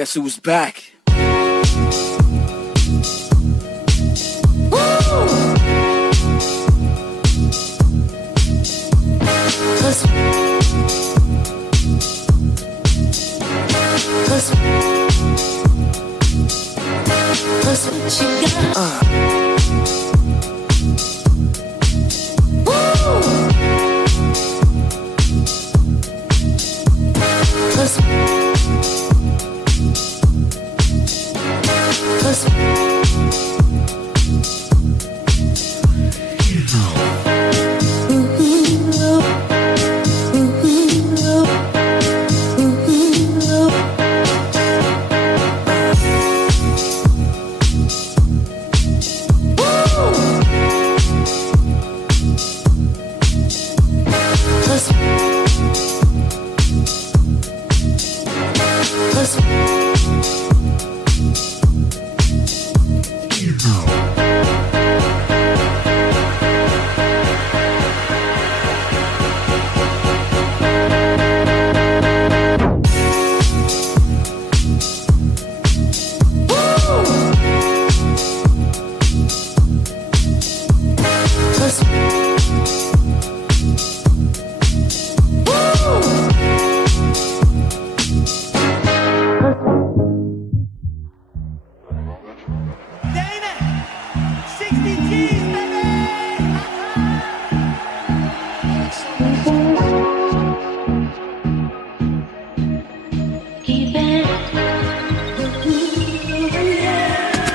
Guess who's back?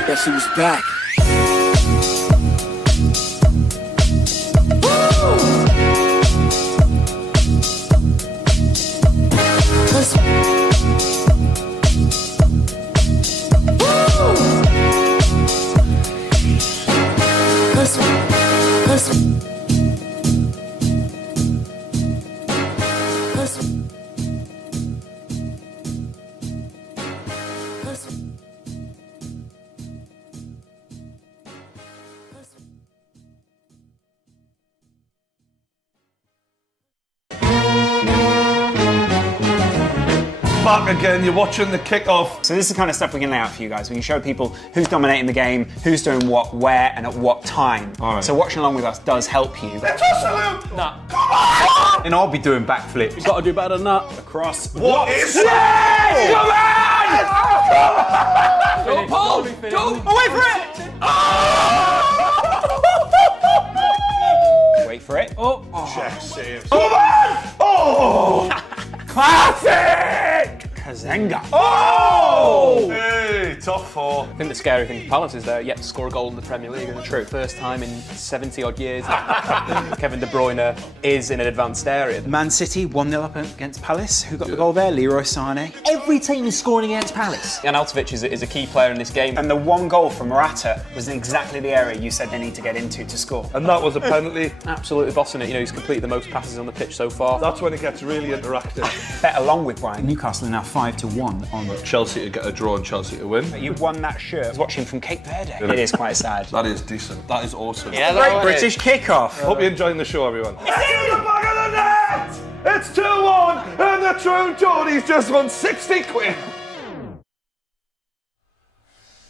Guess who's back? Back again, you're watching the kick-off. So this is the kind of stuff we can lay out for you guys. We can show people who's dominating the game, who's doing what, where, and at what time. All right. So watching along with us does help you. Let's hustle! Nah. Come on! And I'll be doing backflips. You've got to do better than that. Across. What is this? Come on! Don't pull! Don't! Wait for it! Wait for it. Oh! Check saves. Come on! Oh! Classic! Kazenga. Oh! Hey, top four. I think the scary thing for Palace is they're yet to score a goal in the Premier League. And true, first time in 70 odd years Kevin De Bruyne is in an advanced area. Man City 1-0 up against Palace. Who got the goal there? Leroy Sané. Every team is scoring against Palace. And Arnautovic is a key player in this game. And the one goal from Morata was in exactly the area you said they need to get into to score. And that was a penalty. Absolutely bossing it. You know, he's completed the most passes on the pitch so far. That's when it gets really interactive. Bet along with Brian. Newcastle are now 5-1 on. Chelsea to get a draw and Chelsea to win. You've won that shirt. I was watching from Cape Verde. It is quite sad. That is decent. That is awesome. Yeah, Great British kickoff. Hope you're enjoying the show, everyone. It's in the back of the net! It's 2-1 and the true Geordie's just won 60 quid.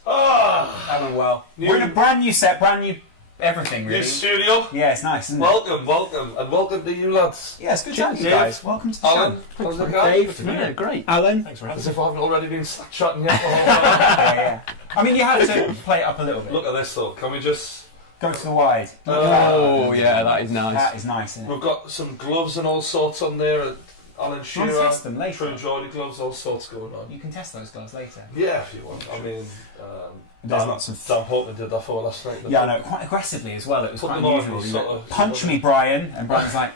Having well. We're in a brand new set, brand new everything, really. New studio. Yeah, it's nice, isn't it? Welcome, and welcome to you lads. Yeah, it's good to have you Dave. guys. Welcome to the Alan, show. how's it going? Dave. Yeah, great. Alan. Thanks for having As us. if I haven't already been chatting yet. Yeah. I mean, you have to play it up a little bit. Look at this though, can we just... Go to the wide. Oh, yeah, that is nice. That is nice, isn't it? We've got some gloves and all sorts on there. Alan Shearer, test them later. True Geordie gloves, all sorts going on. You can test those gloves later. Yeah, if you want. I mean, There's Dan, lots of... Dan Portman did that for last night. Yeah, I know, quite aggressively as well. It was Put quite them on, unusual. He sort went, of- punch me, Brian. And Brian's like,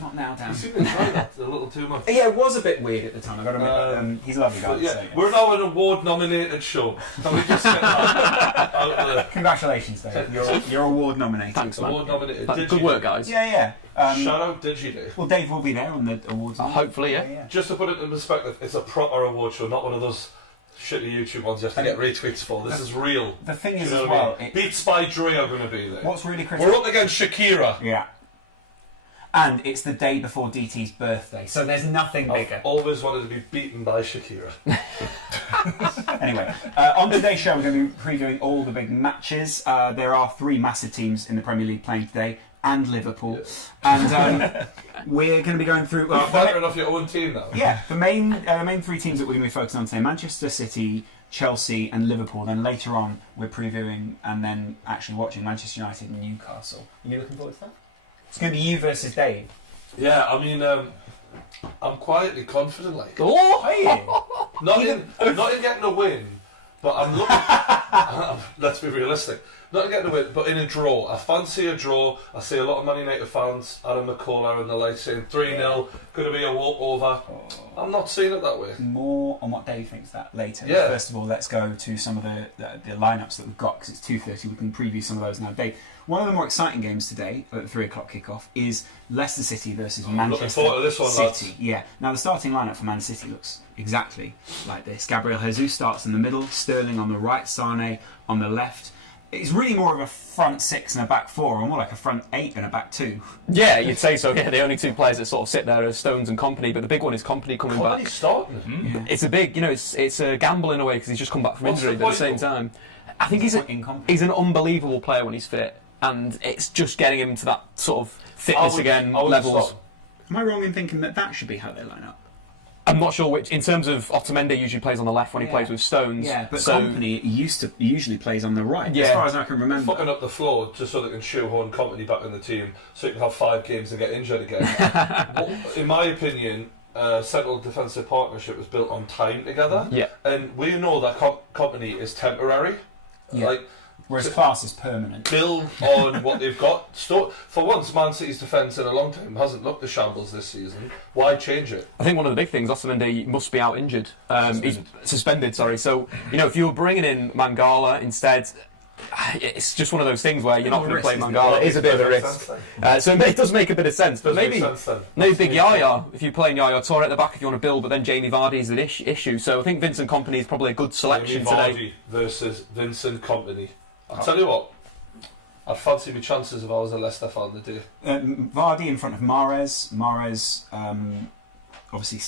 not now, Dan. You seem to enjoy that a little too much. Yeah, it was a bit weird at the time, I've got to admit. He's a lovely guy. But yeah, so, we're now an award-nominated show. Can we just get that out there? Congratulations, Dave. You're award nominated. Thanks, man. Award-nominated. Good work, guys. Yeah. Shout out Digi. Well, Dave will be there on the awards. Hopefully, yeah. Just to put it in perspective, it's a proper award show, not one of those shitty YouTube ones you have to get retweets for. This is real. The thing Do is you know as what I well... mean? Beats by Dre are going to be there. What's really critical... We're up against Shakira. Yeah. And it's the day before DT's birthday, so there's nothing bigger. I've always wanted to be beaten by Shakira. Anyway, on today's show, we're going to be previewing all the big matches. There are 3 massive teams in the Premier League playing today, and Liverpool. And we're going to be going through... Firing off your own team now. Yeah, the main 3 teams that we're going to be focusing on today, Manchester City, Chelsea and Liverpool. Then later on, we're previewing and then actually watching Manchester United and Newcastle. Are you looking forward to that? It's going to be you versus Dave. Yeah, I mean, I'm quietly confident, like. Oh, are you? Not in getting a win, but I'm looking... let's be realistic. Not in getting a win, but in a draw. I fancy a draw. I see a lot of Man United fans, Adam McCullough and the like, saying 3-0, going to be a walkover. I'm not seeing it that way. More on what Dave thinks that later. Yeah. First of all, let's go to some of the lineups that we've got, because it's 2:30. We can preview some of those now. Dave, one of the more exciting games today at the 3 o'clock kickoff is Leicester City versus Manchester looking forward to this one, City. lads. Yeah. Now, the starting lineup for Man City looks exactly like this. Gabriel Jesus starts in the middle, Sterling on the right, Sane on the left. It's really more of a front 6 and a back 4, or more like a front 8 and a back 2. Yeah, you'd say so. Yeah, the only 2 players that sort of sit there are Stones and Company, but the big one is Company coming back. Starting. Yeah. It's a big, it's a gamble in a way because he's just come back from injury, but at the same time, I think he's an unbelievable player when he's fit, and it's just getting him to that sort of fitness again levels. Am I wrong in thinking that should be how they line up? I'm not sure which. In terms of Otamendi, usually plays on the left when he plays with Stones. Yeah, but Company usually plays on the right. Yeah. As far as I can remember. Fucking up the floor just so they can shoehorn Company back in the team, so you can have 5 games and get injured again. In my opinion, central defensive partnership was built on time together. Yeah. And we know that Company is temporary. Yeah. Like, whereas Class is permanent. Build on what they've got. For once, Man City's defence in a long time hasn't looked a shambles this season. Why change it? I think one of the big things, Otamendi must be out injured. He's suspended, sorry. So, if you were bringing in Mangala instead, it's just one of those things where you're not going to play Mangala. It is a bit of a risk. So it does make a bit of sense. But maybe big Yaya, if you're playing Yaya Toure at the back if you want to build, but then Jamie Vardy is an issue. So I think Vincent Kompany is probably a good selection Jamie Vardy today. versus Vincent Kompany. I'll tell you what, I'd fancy my chances if I was a Leicester fan today. Vardy in front of Mahrez. Mahrez, obviously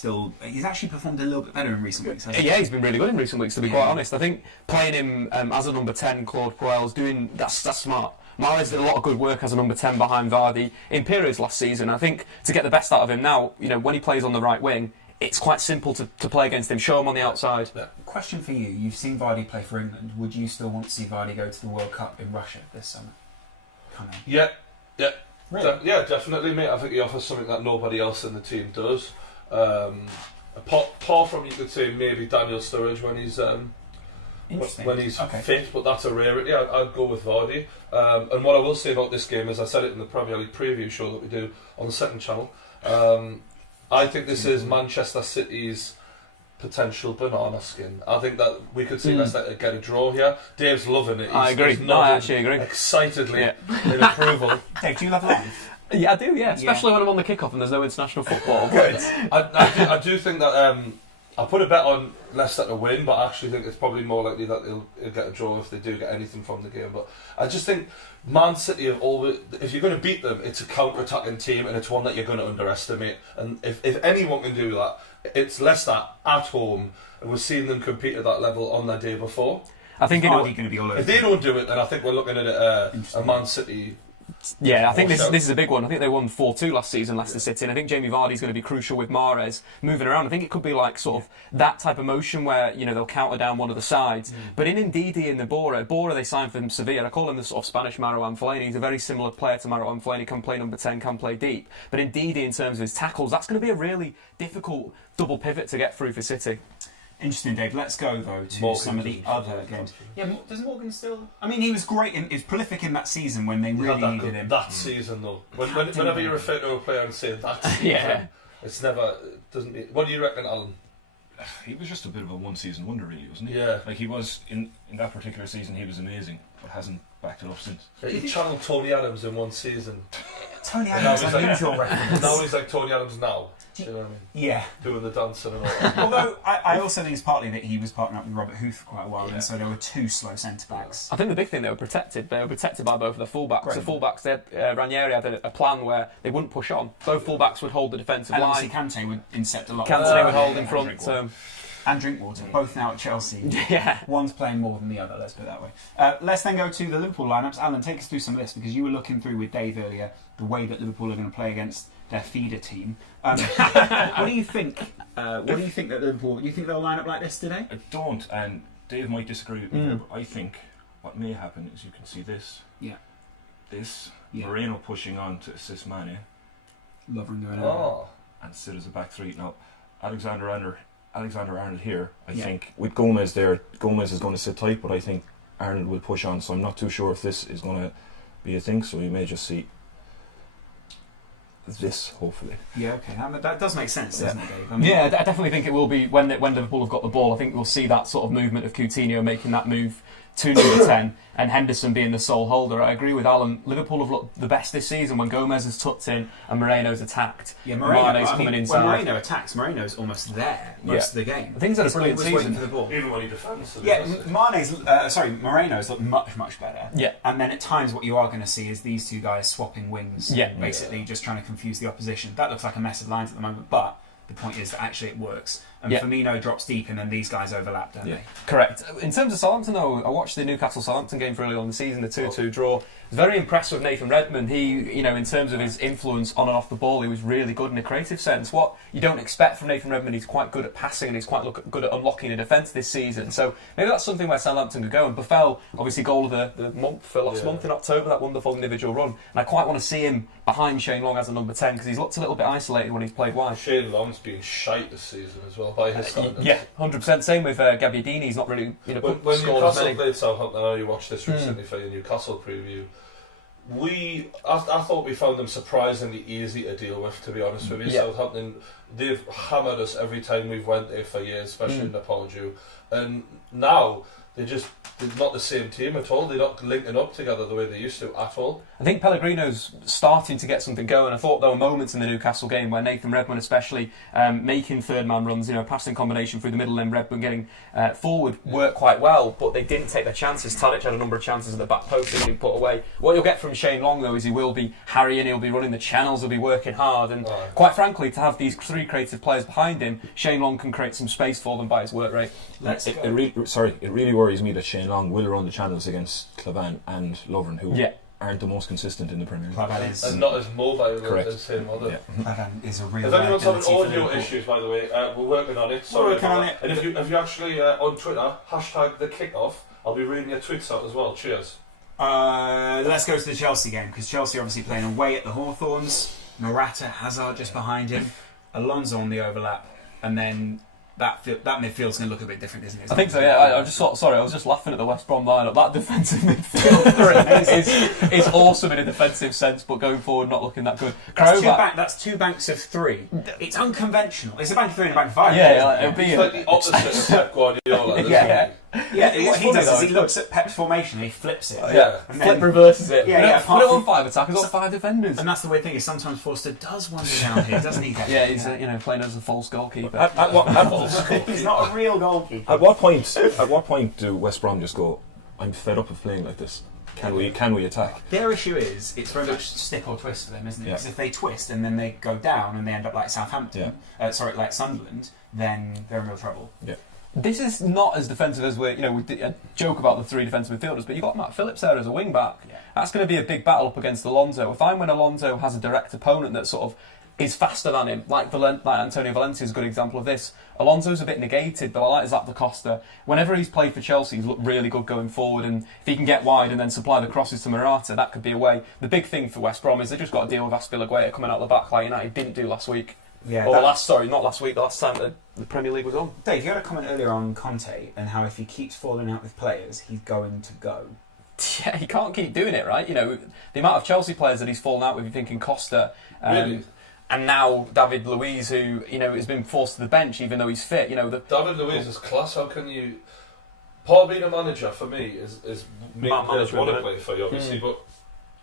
he's actually performed a little bit better in recent weeks, hasn't he? Yeah, he's been really good in recent weeks, to be quite honest. I think playing him as a number 10, Claude Puel's that's smart. Mahrez did a lot of good work as a number 10 behind Vardy in periods last season. I think to get the best out of him now, when he plays on the right wing, it's quite simple to play against him. Show him on the outside. Yeah. Question for you: you've seen Vardy play for England. Would you still want to see Vardy go to the World Cup in Russia this summer? Yeah. Really? Definitely, mate. I think he offers something that nobody else in the team does. Apart from, you could say, maybe Daniel Sturridge when he's fit, but that's a rarity. I'd go with Vardy. And what I will say about this game is, I said it in the Premier League preview show that we do on the second channel. I think this is Manchester City's potential banana skin. I think that we could see Leicester get a draw here. Dave's loving it. I agree. I actually agree. Excitedly in approval. Dave, do you love life? Yeah, I do. Yeah, especially when I'm on the kickoff and there's no international football. Good. I do think that I put a bet on Leicester to win, but I actually think it's probably more likely that they'll get a draw if they do get anything from the game. But I just think Man City have always, if you're going to beat them, it's a counter-attacking team and it's one that you're going to underestimate. And if anyone can do that, it's Leicester at home, and we've seen them compete at that level on their day before. I think going to be all over. If they don't do it, then I think we're looking at a Man City. Yeah, I think this is a big one. I think they won 4-2 last season, Leicester City, and I think Jamie Vardy's going to be crucial with Mahrez moving around. I think it could be like sort of that type of motion where they'll counter down one of the sides. But in Ndidi and Bora they signed from Sevilla. I call him the sort of Spanish Marouane Fellaini. He's a very similar player to Marouane Fellaini. Can play number 10, can play deep. But Ndidi, in terms of his tackles, that's going to be a really difficult double pivot to get through for City. Interesting, Dave. Let's go though to some of the other games. Yeah, does Morgan still? I mean, he was great. He was prolific in that season when they really needed him. That season, though. Whenever you refer to a player and say that season, it's never. Doesn't. What do you reckon, Alan? He was just a bit of a one-season wonder, really, wasn't he? Yeah. Like he was in that particular season, he was amazing, but hasn't backed it up since. Yeah, he channeled Tony Adams in one season. Tony Adams, an unusual reference. Now he's like Tony Adams now. Do you know what I mean? Yeah. Doing the dancing and all that. Although I also think it's partly that he was partnering up with Robert Huth for quite a while, and so there were 2 slow centre backs. I think the big thing, they were protected. They were protected by both of the fullbacks. Great. The fullbacks, Ranieri had a plan where they wouldn't push on. Both fullbacks would hold the defensive And line. obviously Kante would incept a lot. Kante would hold in front. and Drinkwater, both now at Chelsea. Yeah. One's playing more than the other, let's put it that way. Let's then go to the Liverpool lineups. Alan, take us through some lists, because you were looking through with Dave earlier the way that Liverpool are going to play against their feeder team. What do you think? What do you think that Liverpool? Do you think they'll line up like this today? I don't, and Dave might disagree with me there, but I think what may happen is you can see this. Yeah. This. Yeah. Moreno pushing on to assist Mane Lovren going Oh. and sit as a back three. Now, Alexander Arnold here, I Yeah. think, with Gomez there, Gomez is going to sit tight, but I think Arnold will push on, so I'm not too sure if this is going to be a thing, so you may just see this, hopefully. Yeah, okay. That does make sense, doesn't it, Dave? Yeah, I definitely think it will be when Liverpool have got the ball. I think we'll see that sort of movement of Coutinho making that move to number 10 and Henderson being the sole holder. I agree with Alan. Liverpool have looked the best this season when Gomez has tucked in and Moreno's attacked. Yeah, Moreno. Mane's coming inside. When Moreno attacks, Moreno's almost there most of the game. I think he's had a brilliant always waiting season. for the ball. Even when he defends. Yeah, Moreno's looked much better. Yeah. And then at times what you are going to see is these two guys swapping wings. Yeah. Basically just trying to confuse the opposition. That looks like a mess of lines at the moment, but the point is that actually it works. And Firmino drops deep and then these guys overlap, don't they? Correct. In terms of Southampton, though, I watched the Newcastle Southampton game for early on in the season, the 2-2 draw. I was very impressed with Nathan Redmond. He, in terms of his influence on and off the ball, he was really good in a creative sense. What you don't expect from Nathan Redmond, he's quite good at passing and he's quite good at unlocking a defence this season. So maybe that's something where Southampton could go. And Buffel, obviously goal of the month for last month in October, that wonderful individual run. And I quite want to see him behind Shane Long as a number 10 because he's looked a little bit isolated when he's played wide. Shane Long's been shite this season as well by his standards. Yeah, 100%. Same with Gabbiadini. He's not really when scored as Newcastle many. played Southampton, I know you watched this recently for your Newcastle preview. I thought we found them surprisingly easy to deal with, to be honest with you. Yeah. Southampton, they've hammered us every time we've went there for years, especially in the Pardew. And now they're not the same team at all. They're not linking up together the way they used to at all. I think Pellegrino's starting to get something going. I thought there were moments in the Newcastle game where Nathan Redmond especially making third man runs, passing combination through the middle and Redmond getting forward worked quite well, but they didn't take their chances. Tadic had a number of chances at the back post that he put away. What you'll get from Shane Long though is he will be harrying, he'll be running the channels, he'll be working hard, and quite frankly to have these three creative players behind him, Shane Long can create some space for them by his work rate. It really worries me that Shane Long will run the channels against Clavan and Lovren, who aren't the most consistent in the Premier League. Clavan is and not as mobile as him. Clavan is a real. If anyone's having liability for audio Liverpool. issues, by the way, we're working on it. Sorry working about on that. it. And if you actually on Twitter hashtag the kickoff, I'll be reading your tweets out as well. Cheers. Let's go to the Chelsea game because Chelsea are obviously playing away at the Hawthorns. Morata, Hazard just behind him, Alonso on the overlap, and then that midfield's going to look a bit different, isn't it? I think so, yeah. I was just laughing at the West Brom lineup. That defensive midfield is awesome in a defensive sense, but going forward, not looking that good. That's two banks of three. It's unconventional. It's a bank of three and a bank of five. Yeah, it'll be It's like the opposite of Pep Guardiola. What he does is he looks at Pep's formation and he flips it. Yeah. Flip reverses it. Apart Put it from- on five attackers, on five defenders. And that's the weird thing is sometimes Forster does wander down here, doesn't he? Yeah, he's playing as a false goalkeeper. He's not a real goalkeeper. At what point do West Brom just go, I'm fed up of playing like this? Can we attack? Their issue is it's very much stick or twist for them, isn't it? Because if they twist and then they go down and they end up like Southampton, like Sunderland, then they're in real trouble. Yeah. This is not as defensive as we joke about the three defensive midfielders, but you've got Matt Phillips there as a wing back. Yeah. That's going to be a big battle up against Alonso. If when Alonso has a direct opponent that sort of is faster than him, like Antonio Valencia is a good example of this. Alonso's a bit negated, but I like Zach Da Costa. Whenever he's played for Chelsea, he's looked really good going forward, and if he can get wide and then supply the crosses to Morata, that could be a way. The big thing for West Brom is they've just got to deal with Aspilicueta coming out the back like United didn't do last week. Yeah, not last week, the last time the Premier League was on. Dave, you had a comment earlier on Conte and how if he keeps falling out with players, he's going to go. Yeah, he can't keep doing it, right? The amount of Chelsea players that he's fallen out with, you're thinking Costa, Really? and now David Luiz, who has been forced to the bench even though he's fit. David Luiz is class. How can you? Paul being a manager for me is making players want to play for you, obviously, but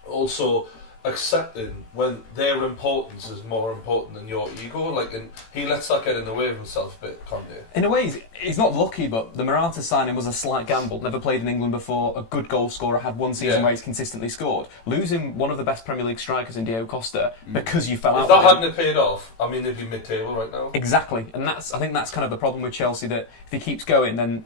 also accepting when their importance is more important than your ego. Like, and he lets that get in the way of himself a bit, can't he? In a way, he's not lucky, but the Morata signing was a slight gamble. Never played in England before, a good goal scorer, had one season where he's consistently scored. Losing one of the best Premier League strikers in Diego Costa because you fell out If that with him. hadn't paid off, I mean, they'd be mid-table right now. Exactly, and I think that's kind of the problem with Chelsea, that if he keeps going, then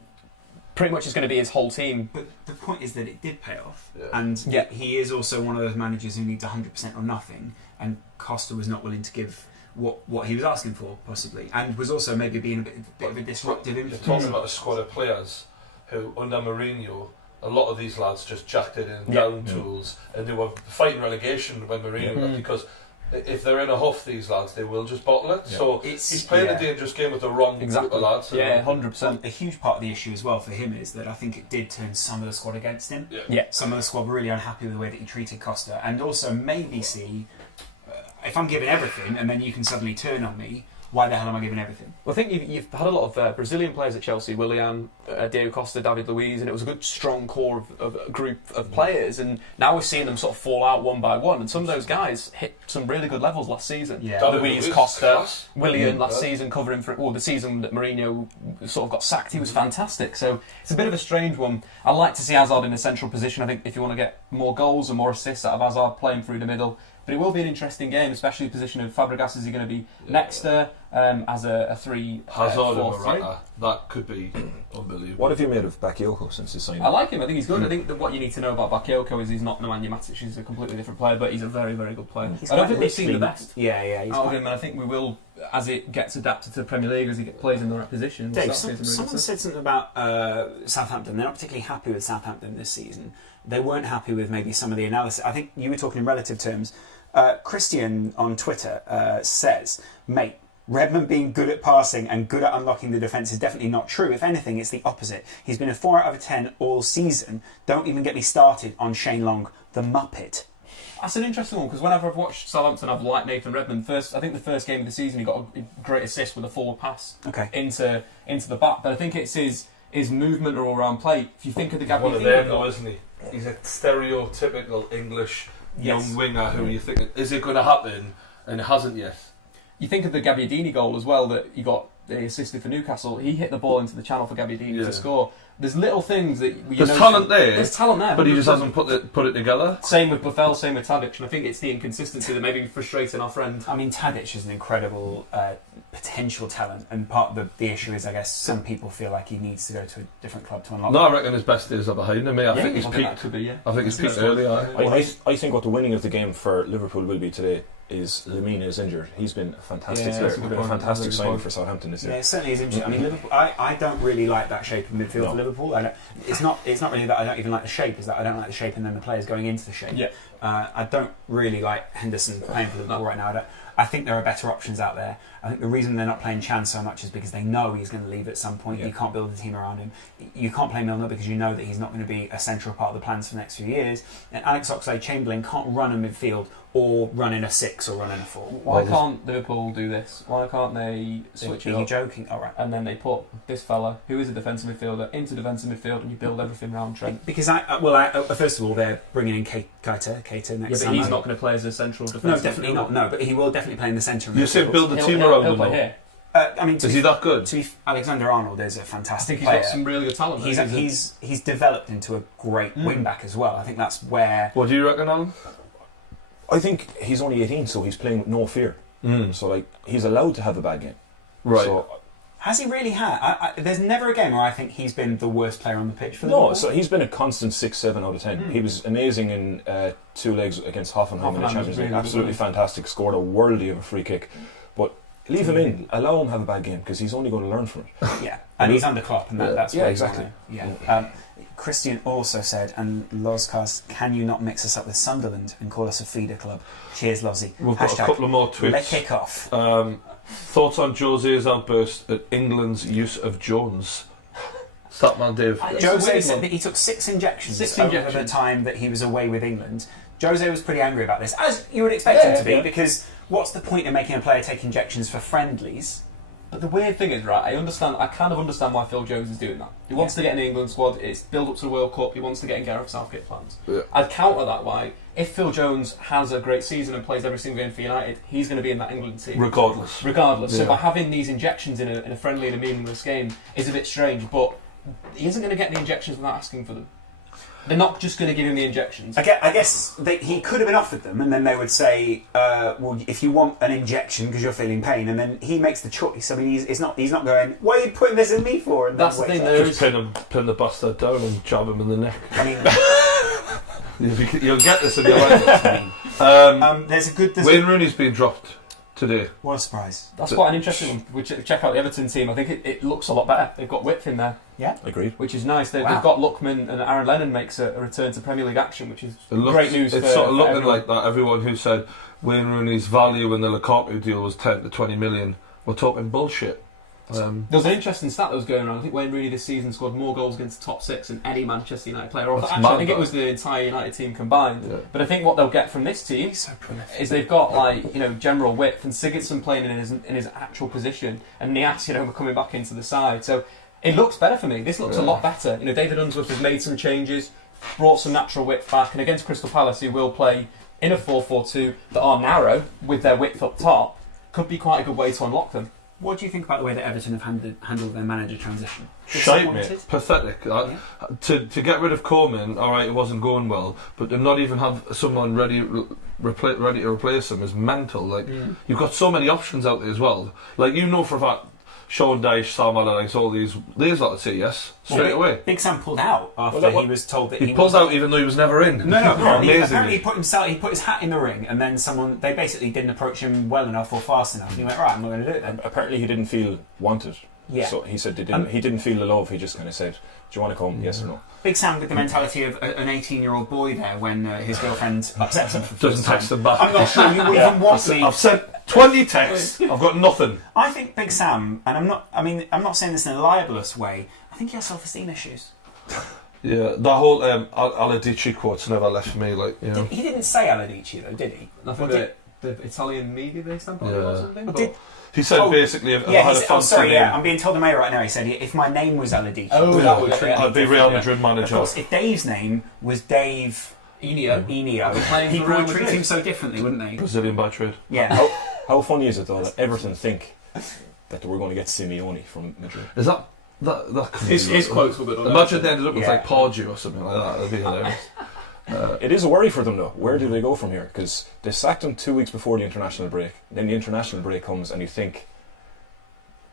pretty much it's going to be his whole team. But the point is that it did pay off. Yeah. And he is also one of those managers who needs 100% or nothing. And Costa was not willing to give what he was asking for, possibly. And was also maybe being a bit of a disruptive You're influence. talking about a squad of players who, under Mourinho, a lot of these lads just jacked it in down tools, and they were fighting relegation when Mourinho left, because if they're in a huff, these lads, they will just bottle it. Yeah. So he's playing a dangerous game with the wrong group of lads. Yeah, 100%. A huge part of the issue as well for him is that I think it did turn some of the squad against him. Yeah. Some of the squad were really unhappy with the way that he treated Costa, and also maybe see, if I'm giving everything and then you can suddenly turn on me, why the hell am I giving everything? Well, I think you've had a lot of Brazilian players at Chelsea, Willian, Diego Costa, David Luiz, and it was a good, strong core of a group of players, and now we're seeing them sort of fall out one by one, and some of those guys hit some really good levels last season. Yeah. Luiz, Costa, Willian last season covering for, the season that Mourinho sort of got sacked, he was fantastic, so it's a bit of a strange one. I like to see Hazard in a central position. I think if you want to get more goals and more assists out of Hazard playing through the middle, but it will be an interesting game, especially the position of Fabregas. Is he going to be next as a 3 Hazard and 4-3? Morata, that could be unbelievable. What have you made of Bakayoko since his signing? I like him. I think he's good. I think that what you need to know about Bakayoko is he's not Nemanja Matic. He's a completely different player, but he's a very, very good player. I don't think we've seen the best Yeah, he's out of him, and I think we will, as it gets adapted to the Premier League, as he plays in the right position. Dave, someone said something about Southampton. They're not particularly happy with Southampton this season. They weren't happy with maybe some of the analysis. I think you were talking in relative terms. Christian on Twitter says, mate, Redmond being good at passing and good at unlocking the defence is definitely not true. If anything, it's the opposite. He's been a 4 out of 10 all season. Don't even get me started on Shane Long, the Muppet. That's an interesting one, because whenever I've watched Southampton, I've liked Nathan Redmond. I think the first game of the season, he got a great assist with a forward pass into the back. But I think it's his movement or all-round play. If you think of the Gabby, one of them, though, isn't he? He's a stereotypical English young winger who you think, is it going to happen? And it hasn't yet. You think of the Gabbiadini goal as well that he got assisted for Newcastle. He hit the ball into the channel for Gabbiadini to score. There's little things that there's talent there. There's talent there, but he just hasn't put it together. Same with Buffel, same with Tadic, and I think it's the inconsistency that may be frustrating our friend. I mean, Tadic is an incredible potential talent, and part of the issue is, I guess, some people feel like he needs to go to a different club to unlock. No, I reckon his best days are behind him. I think he's peaked. I think he's peaked early. I think what the winning of the game for Liverpool will be today is Lamina is injured. He's been a fantastic player. He's been a fantastic signing for Southampton this year. Yeah, it certainly is interesting. I mean, Liverpool. I don't really like that shape of midfield for Liverpool. It's not really that I don't even like the shape. It's that I don't like the shape and then the players going into the shape. Yeah. I don't really like Henderson playing for Liverpool right now. I think there are better options out there. I think the reason they're not playing Chan so much is because they know he's going to leave at some point. You can't build a team around him. You can't play Milner because you know that he's not going to be a central part of the plans for the next few years. And Alex Oxlade-Chamberlain can't run a midfield or run in a 6 or run in a 4. Why can't Liverpool do this? Why can't they switch it up? Are you joking? All right. And then they put this fella, who is a defensive midfielder, into defensive midfield, and you build everything around Trent. Because first of all, they're bringing in Keita next summer. But he's not going to play as a central defensive. No, definitely not. No, but he will definitely play in the centre. You said build the team around him. He'll play here. Is he that good? Alexander-Arnold is a fantastic player. player. He's got some really good talent. He's developed into a great wing back as well. I think that's where. What do you reckon, Alan? I think he's only 18, so he's playing with no fear. So he's allowed to have a bad game. Right. So, has he really had? There's never a game where I think he's been the worst player on the pitch for Liverpool. No, so he's been a constant 6-7 out of 10. He was amazing in 2 legs against Hoffenheim in the Champions League. Absolutely fantastic. Scored a worldie of a free kick. But leave him in. Allow him to have a bad game because he's only going to learn from it. Yeah, and he's under Klopp, and that's where exactly. Christian also said, and Lozcast, can you not mix us up with Sunderland and call us a feeder club? Cheers, Lozzie. We've got a couple of more tweets. Let's kick off. Thoughts on Jose's outburst at England's use of Jones? Statman Dave. Jose said that he took 6 injections over the time that he was away with England. Jose was pretty angry about this, as you would expect him to be, because what's the point in making a player take injections for friendlies But the weird thing is, right, I kind of understand why Phil Jones is doing that. He wants to get in the England squad, it's build up to the World Cup, he wants to get in Gareth Southgate plans. Yeah. I'd counter that by, if Phil Jones has a great season and plays every single game for United, he's going to be in that England team. Regardless. So Yeah. by having these injections in a friendly and a meaningless game is a bit strange, but he isn't going to get the injections without asking for them. They're not just going to give him the injections. I guess he could have been offered them, and then they would say, "Well, if you want an injection because you're feeling pain," and then he makes the choice. I mean, he's not going, "What are you putting this in me for?" And That's the thing. Just pin the bastard down and jab him in the neck. I mean, You'll get this in your life. there's a good. Wayne Rooney's been dropped today. What a surprise! That's quite an interesting one. We check out the Everton team. I think it looks a lot better. They've got width in there. Yeah, Agreed. Which is nice. They've Wow. got Lookman and Aaron Lennon makes a return to Premier League action, which is It looks- great news. It's for, sort of for looking everyone. like that. Everyone who said Wayne Rooney's value in the Lukaku deal was 10 to 20 million, we're talking bullshit. There was an interesting stat that was going around. I think Wayne Rooney this season scored more goals against the top six than any Manchester United player. Or That's actually, I mad, think it that. was the entire United team combined. Yeah. But I think what they'll get from this team is they've got general width, and Sigurdsson playing in his actual position, and Nias coming back into the side. So it looks better for me. This looks a lot better. David Unsworth has made some changes, brought some natural width back, and against Crystal Palace, who will play in a 4-4-2 that are narrow with their width up top, could be quite a good way to unlock them. What do you think about the way that Everton have handled their manager transition? Shite, mate. Pathetic. To get rid of Coleman, alright, it wasn't going well, but to not even have someone ready to replace him is mental. You've got so many options out there as well. For a fact, Sean Dyche, Sam Allardyce, all these lot would say yes straight away. Big Sam pulled out after he was told that He pulled out even though he was never in. No. Apparently Amazingly. he put his hat in the ring, and then they basically didn't approach him well enough or fast enough. And he went, right, I'm not going to do it then. Apparently, he didn't feel wanted. Yeah. So he said he didn't feel the love. He just kind of said, "Do you want to come? Yes or no?" Big Sam with the mentality of an 18-year-old boy there when his girlfriend upsets him for the Doesn't first time. text him back. I'm not sure you would even want me. I've sent 20 texts. I've got nothing. I think Big Sam, and I'm not saying this in a libelous way. I think he has self-esteem issues. Yeah, that whole Aladici quote's never left me. He didn't say Aladici though, did he? Nothing Well, the Italian media they stand by Yeah. or something. Well, but- did- He said Oh, basically, if I Yeah, had a fancy name, I'm being told the mayor right now. He said if my name was Aladici, that would treat I'd be Real Madrid Of manager. course, if Dave's name was Dave Enio. people Playing for Real would treat Madrid. him so differently, wouldn't they? Brazilian by trade. Yeah. How funny is it though that Everton think that they were going to get Simeone from Madrid? Is that could be His quotes were good. Imagine they ended up with Yeah. Pardew or something like that. That'd be hilarious. It is a worry for them though. Where do they go from here? Because they sacked him 2 weeks before the international break. Then the international break comes, and you think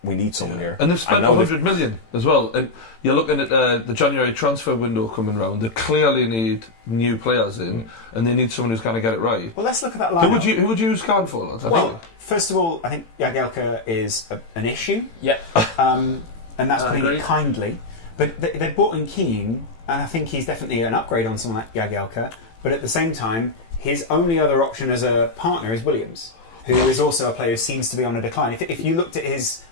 we need someone here. And they've spent now 100 million as well. And you're looking at the January transfer window coming round. They clearly need new players in, and they need someone who's going to get it right. Well, let's look at that lineup. Who would you use Khan for, lads? Well, first of all, I think Jagielka is an issue. Yeah. And that's putting Agreed. it kindly. But they brought in Keane, and I think he's definitely an upgrade on someone like Jagielka. But at the same time, his only other option as a partner is Williams, who is also a player who seems to be on a decline. If you looked at his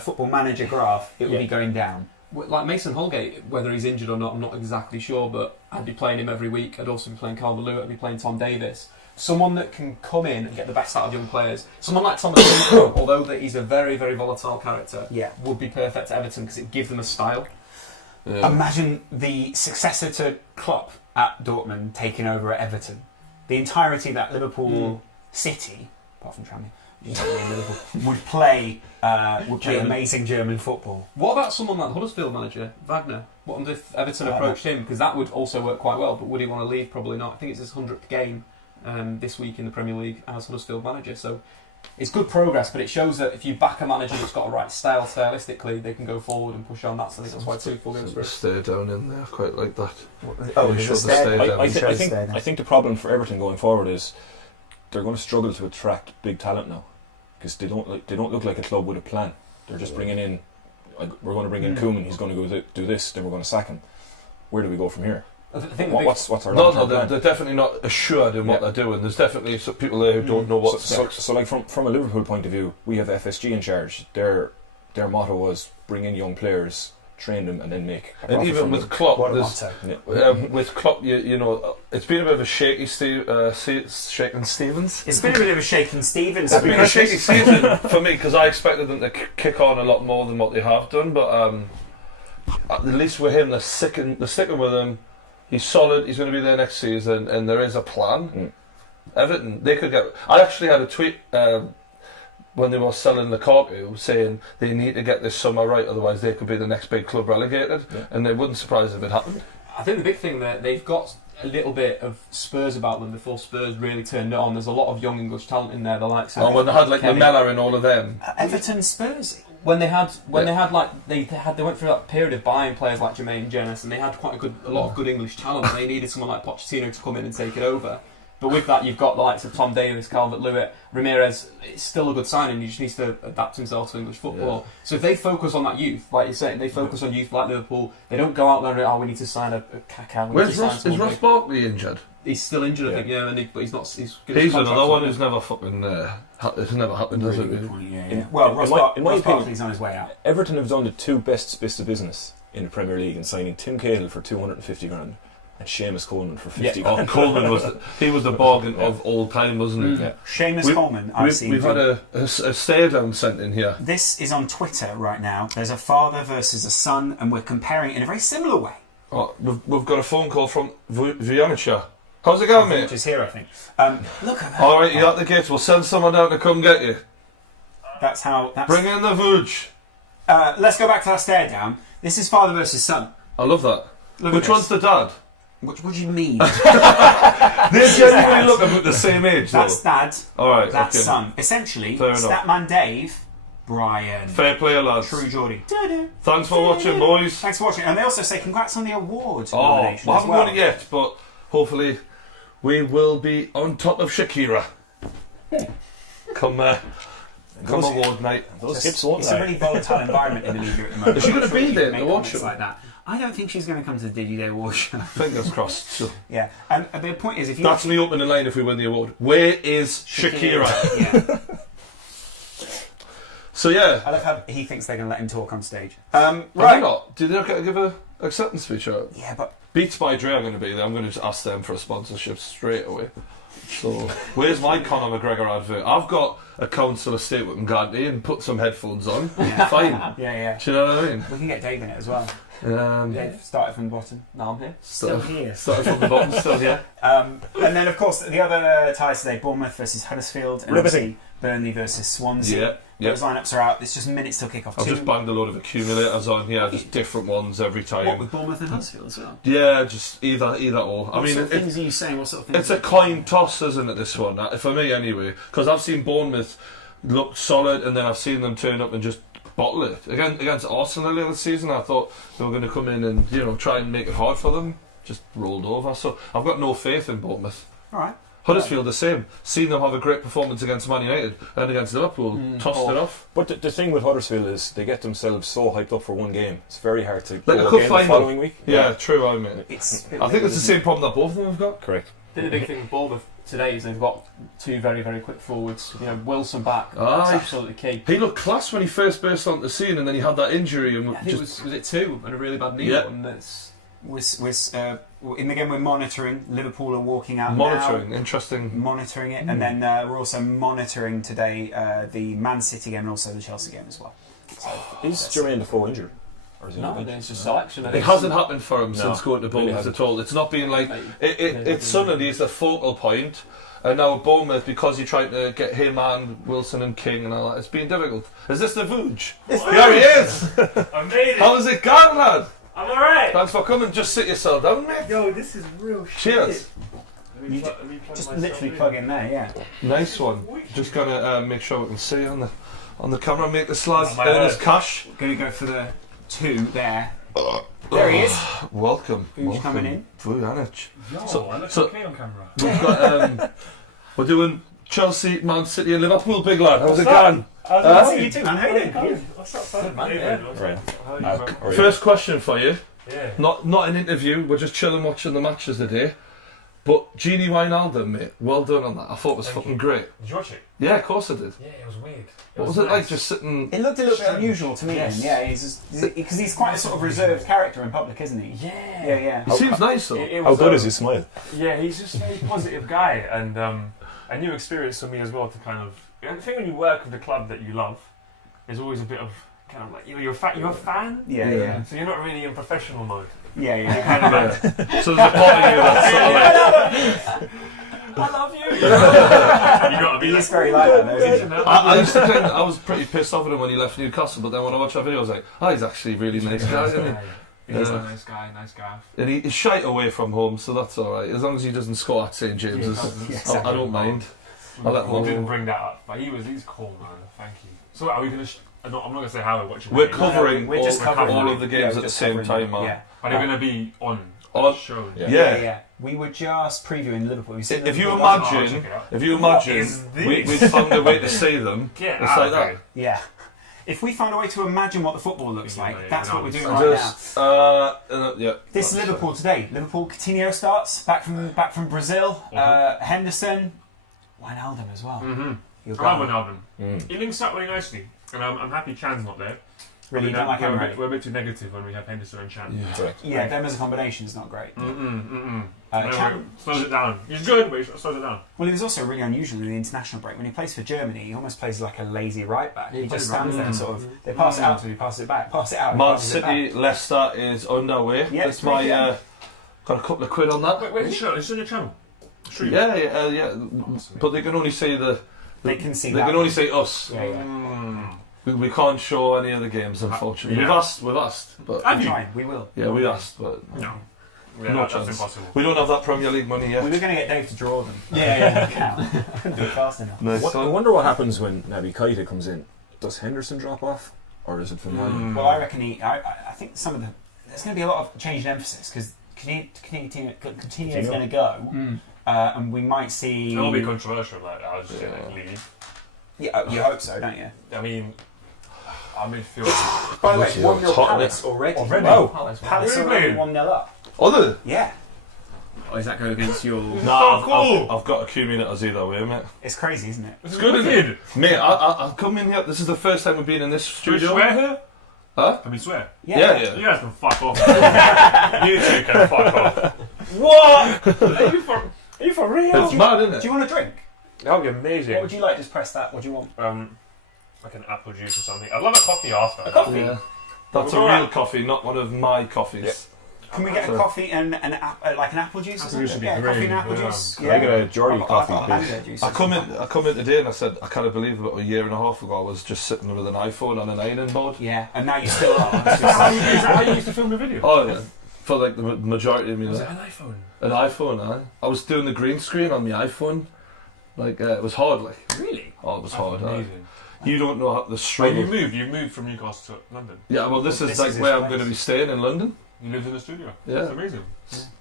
football manager graph, it would be going down. Like Mason Holgate, whether he's injured or not, I'm not exactly sure, but I'd be playing him every week. I'd also be playing Calvert-Lewin, I'd be playing Tom Davis. Someone that can come in and get the best out of young players. Someone like Thomas Tuchel, although that he's a very, very volatile character, would be perfect at Everton because it gives them a style. Yeah. Imagine the successor to Klopp at Dortmund taking over at Everton. The entirety of that Liverpool City, apart from Tranmere, would play German. amazing German football. What about someone like the Huddersfield manager, Wagner? What if Everton approached him? Because that would also work quite well, but would he want to leave? Probably not. I think it's his 100th game this week in the Premier League as Huddersfield manager, so it's good progress, but it shows that if you back a manager that's got a right style stylistically, they can go forward and push on. I think that's why Tuchel goes for it. Stay down in there, quite like that. Oh, Make there's sure a they stair- stay down. I think the problem for Everton going forward is they're going to struggle to attract big talent now because they don't look like a club with a plan. They're just bringing in. We're going to bring in Koeman. He's going to go do this. Then we're going to sack him. Where do we go from here? I think What's our No, long-term plan? they're definitely not assured in what they're doing. There's definitely some people there who don't know what's next. So like from a Liverpool point of view, we have FSG in charge. Their motto was bring in young players train them, and then make a And profit even from with them. Klopp, What a there's, motto. with Klopp, you know, it's been a bit of a shaky shaking Stevens. It's been a bit of a shaking Stevens. It's been a shaky season for me because I expected them to kick on a lot more than what they have done. But at least with him, they're sticking with him. He's solid. He's going to be there next season, and there is a plan. Everton, they could get. I actually had a tweet when they were selling Lukaku saying they need to get this summer right, otherwise they could be the next big club relegated, and it wouldn't surprise if it happened. I think the big thing that they've got a little bit of Spurs about them before Spurs really turned it on. There's a lot of young English talent in there. The likes of Oh, when they had like Kenny. Lamella and all of them. Everton Spursy. When they went through that period of buying players like Jermaine Jenas, and they had quite a lot of good English talent. They needed someone like Pochettino to come in and take it over. But with that, you've got the likes of Tom Davis, Calvert-Lewin, Ramirez. It's still a good signing. He just needs to adapt himself to English football. Yeah. So if they focus on that youth, like you're saying, they focus on youth like Liverpool. They don't go out there and we need to sign a Kaká. Is Ross Barkley injured? He's still injured, I think. Yeah, but he's not. He's another one who's never fucking. It's never happened, does it? Yeah. Well, Ross Barkley's on his way out. Everton have done the two best bits of business in the Premier League in signing Tim Cahill for 250 grand. And Seamus Coleman for 50 grand. Oh, Coleman was the bargain of all time, wasn't he? Yeah. Seamus Coleman, we've had a stare down sent in here. This is on Twitter right now. There's a father versus a son, and we're comparing it in a very similar way. Oh, we've got a phone call from Vionicha. How's it going, mate? Which is here, I think. Look at that. All right, you're at the gates. We'll send someone down to come get you. That's how. Bring in the Vooch. Let's go back to that stare down. This is father versus son. I love that. Which one's the dad? What do you mean? They genuinely look about the same age, though. That's dad. All right, that's okay. son. Essentially, Fair enough. Statman Dave, Brian. Fair play, lads. True Geordie. Thanks for watching, boys. Thanks for watching. And they also say congrats on the award Oh, nomination we as haven't well. won it yet, but hopefully we will be on top of Shakira. Come award night. Those hips won't It's a really volatile environment in the league at the moment. Is she going to be there at the award comments show? like that. I don't think she's going to come to the Did You Day award show. Fingers crossed. So. Yeah, and the point is, if you That's me opening line if we win the award. Where is Shakira? Yeah. So yeah, I love how he thinks they're going to let him talk on stage. Right. Right. Not. Did they not get to give a acceptance speech out? Yeah, but Beats by Dre are going to be there. I'm going to just ask them for a sponsorship straight away. So where's my Conor McGregor advert? I've got a council estate with Ngati and put some headphones on. Fine. yeah. Do you know what I mean? We can get Dave in it as well. Dave started from the bottom. Now I'm here. Still here. Started from the bottom, still here. And then, of course, the other ties today: Bournemouth versus Huddersfield, and obviously Burnley versus Swansea. Yeah. Those lineups are out. It's just minutes till kick-off. I've just banged a load of accumulators on here, just different ones every time. What, with Bournemouth and Huddersfield as well? Yeah, just either or. What sort of things are you saying? What sort of things? It's a coin toss, isn't it, this one? For me, anyway. Because I've seen Bournemouth look solid, and then I've seen them turn up and just bottle it. Against Arsenal earlier this season, I thought they were going to come in and try and make it hard for them. Just rolled over. So I've got no faith in Bournemouth. All right. Huddersfield the same. Seen them have a great performance against Man United and against Liverpool. Tossed it off. But the thing with Huddersfield is they get themselves so hyped up for one game. It's very hard to Like go a cup again final. the following week. Yeah, true. I mean, I think it's the same problem that both of them have got. Correct. I think the big thing with Bournemouth today is they've got two very, very quick forwards. Wilson back. Aye. That's absolutely key. He looked class when he first burst onto the scene, and then he had that injury and I think just was it two and a really bad knee. Yeah. And that's In the game, we're monitoring. Liverpool are walking out monitoring. now. Interesting. Monitoring it, and then we're also monitoring today the Man City game and also the Chelsea game as well. So, Is Jermaine Defoe injured? Or is he no, not? it's just selection. It hasn't happened for him No, since going to really Bournemouth hasn't. at all. It's not been like it's suddenly it's the focal point, and now Bournemouth, because you're trying to get him and Wilson and King and all that, it's been difficult. Is this the Vooch? There he is. I made it. How's it going, lad? I'm alright. Thanks for coming. Just sit yourself down, mate. Yo, this is real shit. Cheers. just literally plug in there, yeah. Nice one. Just gonna make sure we can see on the camera. Make the lads Oh, my earn his word. cash. Going to go for the two there. There he is. Welcome. Who's coming in? Vujanic. Yo, So- I look so- okay on camera. We've got we're doing Chelsea, Man City, and Liverpool. Big lad. How's it What's going? You too, man. How you doing? What's up, son? man, Hey, yeah. man, Right. how are you, man? Or First question for you. Yeah. Not an interview. We're just chilling, watching the matches today. But Genie Wijnaldum, mate, well done on that. I thought it was Thank fucking you. great. Did you watch it? Yeah, of course I did. Yeah, it was weird. What was it like, just sitting... It looked a little bit Strange. unusual to me. Yes. Yeah, because he's quite a sort of reserved character in public, isn't he? Yeah. Yeah. He seems nice, though. It How was, good is his smile? Yeah, he's just a very positive guy, and a new experience for me as well to kind of. I think when you work with the club that you love, there's always a bit of kind of like you're a fan. Yeah. So you're not really in professional mode. Yeah. Kind of like, So there's a part of you that's sort of like... I love you. You gotta be He like, is very like that, though, isn't he? I used to think I was pretty pissed off at him when he left Newcastle, but then when I watched that video, I was like, oh, he's actually a really nice guy, isn't he? He's Yeah. a nice guy. And he's shite away from home, so that's alright. As long as he doesn't score at St James's, I don't mind. I'll let We him didn't know. bring that up, but he's cool, man. Thank you. So are we gonna? I'm not gonna say how we're watching. We're the game, covering We're just covering all it. of the Yeah, games we're at the just same covering time, it. man. Yeah. but they're gonna be on show. Yeah. Yeah. We were just previewing Liverpool. If you Oh, imagine, check it out. if you What imagine, is this? we found a way to see them. Get It's out like of that. here. Yeah. If we find a way to imagine what the football looks like, Yeah, that's no, what we're doing it's right now. Just, yeah. This is Liverpool today. Liverpool, Coutinho starts back from Brazil. Henderson, Wijnaldum as well. Mm-hmm. He'll I go. like Wijnaldum. He links up really nicely, and I'm happy Chan's not there. Really, you don't like Emery? We're a bit too negative when we have Henderson and Chan. Yeah. Correct. Yeah, them as a combination is not great. Chan, Slows it down. He's good, but he slows it down. well, he was also really unusual in the international break. When he plays for Germany, he almost plays like a lazy right back. Yeah, He just pretty stands right. there and sort of, they pass it out to him, he passes it back, pass it out. he Man passes it City, back. Leicester is underway. Yeah, That's my 3 p.m. got a couple of quid on that. Wait, it's on your channel. Stream. Yeah. But they can only see They can see They that. can only see us. Yeah. We can't show any of the games, unfortunately. Yeah. We've asked, but Have you? Fine, we will. yeah, we asked, but No. No Yeah, that's chance. impossible. we don't have that Premier League money We yet. were going to get Dave to draw them. Yeah. Couldn't do it fast enough. Nice I one. wonder what happens when Naby Keita comes in. Does Henderson drop off? Or is it Van Dijk? Well, I reckon I think there's going to be a lot of change in emphasis because Coutinho's going to go, and we might see. It'll be controversial, like I was just gonna leave. Yeah, you hope so, don't you? I mean, I'm midfield. By the way, Lucio, 1-0 it's hot, Palace already. Already? Oh, Palace, Palace Who are are they already 1-0 up. Other? Yeah, Or does that go against your? Nah, cool. I've got accumulators either way, mate. it's crazy, isn't it? It's good, isn't wicked. Mate, I've come in here. This is the first time we've been in this Can we studio. swear here? Huh? Can we swear? Yeah. You guys can fuck off. You two can fuck off. What? Are you for real? It's mad, isn't it? Do you want a drink? That would be What amazing. would you like? Just press that. What do you want? Like an apple juice or something. I'd love a coffee after. A coffee? Yeah. That's a real coffee, not one of my coffees. Can we get a coffee and like an apple juice or Apple something? juice would be Yeah, great, coffee and apple yeah. juice. Can I get a Geordie coffee, I'll please? mango juice. I come in today and I said I can't believe about a year and a half ago I was just sitting with an iPhone on an ironing board. Yeah, and now you still are. Is that how you used to film the video? Oh yeah, for like the majority of me. Was Like, it an iPhone? an iPhone, I was doing the green screen on my iPhone. Like it was hard. Like Really? oh, it was hard. Amazing. You don't know how the But struggle. you moved from Newcastle to London. Yeah, well, this This is like is where his I'm going to place. be staying in London. You lived in the studio. Yeah. That's amazing.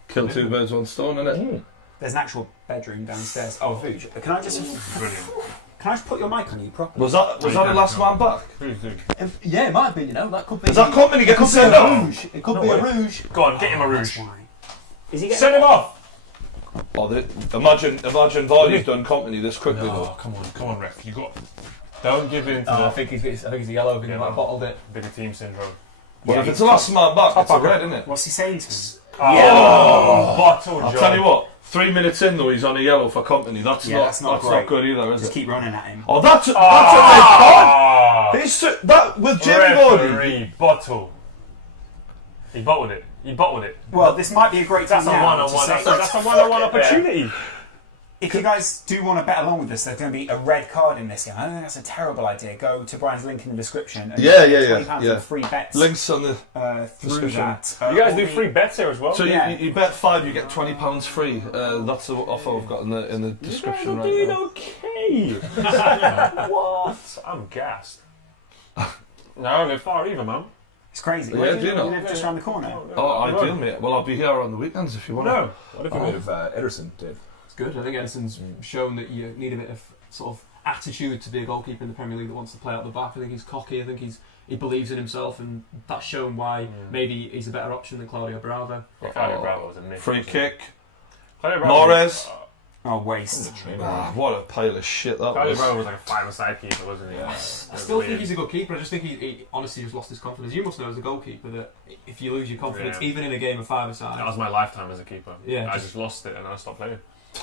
Kill two birds, one stone, innit? Mm. There's an actual bedroom downstairs. Oh, Vooch, can I just Brilliant. put your mic on you properly? Was that the last man back? Please do. Yeah, it might have been. You know, that could be. Is that company It getting could be sent a off? rouge. It could be a rouge. Go on, get him a That's rouge. why. Is he getting? Send him off! Oh, imagine Vardy's done company this quickly though. Come on, ref. You got. Don't give in to I the think he's a yellow. I think he might have bottled it. bigger team syndrome. Well, Yeah, if it's the last man back, it's a red, isn't it? What's he saying to him? Oh, bottle I'll job. tell you what. 3 minutes in though, he's on a yellow for company. That's not great. good either, is Just it? keep running at him. Oh, that's a red Ah! card. That with Jamie Vardy. Referee, bottle. He bottled it. Well, this might be a great time That's a now to one-on-one. say, That's a one-on-one opportunity. if you guys do want to bet along with this, there's going to be a red card in this game. I don't think that's a terrible idea. Go to Brian's link in the description. And Yeah, £20 yeah. in free bets Links on the. through description. that. You guys all do the- free bets here as well. So Yeah. you bet 5, you get £20 free. That's the offer I've got in the description right now. okay. What? I'm gassed. No, I don't go far either, man. It's crazy. Yeah, Where do you know? live just around the corner? Oh, ideal, mate. Well, I'll be here on the weekends if you want. No. What have you made of Ederson, Dave? It's good. I think Edison's shown that you need a bit of sort of attitude to be a goalkeeper in the Premier League that wants to play out the back. I think he's cocky. I think he believes in himself, and that's shown why maybe he's a better option than Claudio Bravo. Claudio Bravo was a myth. Free kick. Mahrez. Oh, waste. What a pile of shit that Charlie was. Brown was like a five-a-side keeper, wasn't he? I still think he's a good keeper. I just think he honestly just lost his confidence. You must know as a goalkeeper that if you lose your confidence, even in a game of five-a-side, That was my lifetime as a keeper. Yeah. I just lost it and I stopped playing.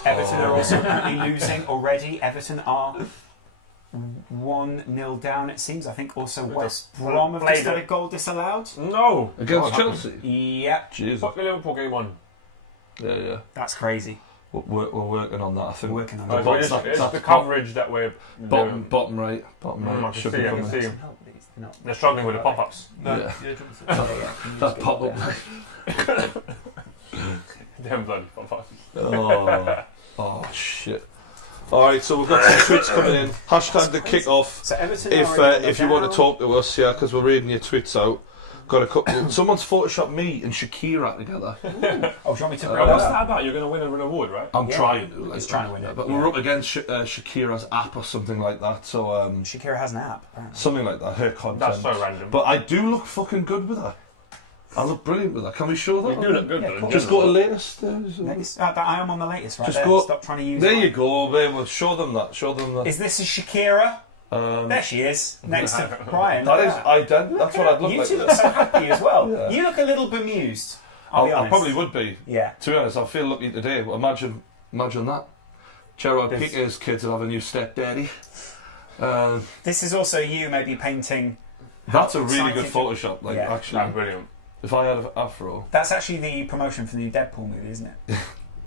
Everton are also currently losing already. Everton are 1-0 down, it seems. I think also West Brom have just had a goal disallowed. No! Against Chelsea? Yeah, Jesus. Fuck the Liverpool game on. Yeah. that's crazy. We're working on that, I think. We're working on But that. it's that's the coverage that we're Bottom right. I can Should see, be I can coming. see. They're struggling with the pop-ups. Yeah. That's pop up. Them bloody pop-ups. Oh shit. Alright, so we've got some tweets coming in. Hashtag the kickoff. So Everton If you want to talk to us, yeah, because we're reading your tweets out. Got a couple. Someone's photoshopped me and Shakira together. Oh, do you want me to Bro, bring what's that that up? about? You're going to win an award, right? I'm Yeah. trying to. Like, He's trying to win it, But yeah. we're up against Shakira's app or something like that. So Shakira has an app. apparently. something like that. Her content. That's so random. But I do look fucking good with her. I look brilliant with her. Can we show that? You do look good, Yeah, though. cool. Just go to latest. Latest- I am on the latest, right Just there. go- Stop trying to use There mine. you go, babe. Well, show them that. Show them that. Is this a Shakira? There she is, next to Brian. That Look is at ident. That's what I'd look You like. two look so happy as well. Yeah. You look a little bemused. I'll be I honest. probably would be. Yeah. To be honest, I feel lucky today. But imagine that. Gerard Piqué's kids will have a new stepdaddy. This is also you maybe painting. That's a really good excited- Photoshop. Like Yeah. actually, That's brilliant. if I had an afro, That's actually the promotion for the new Deadpool movie, isn't it?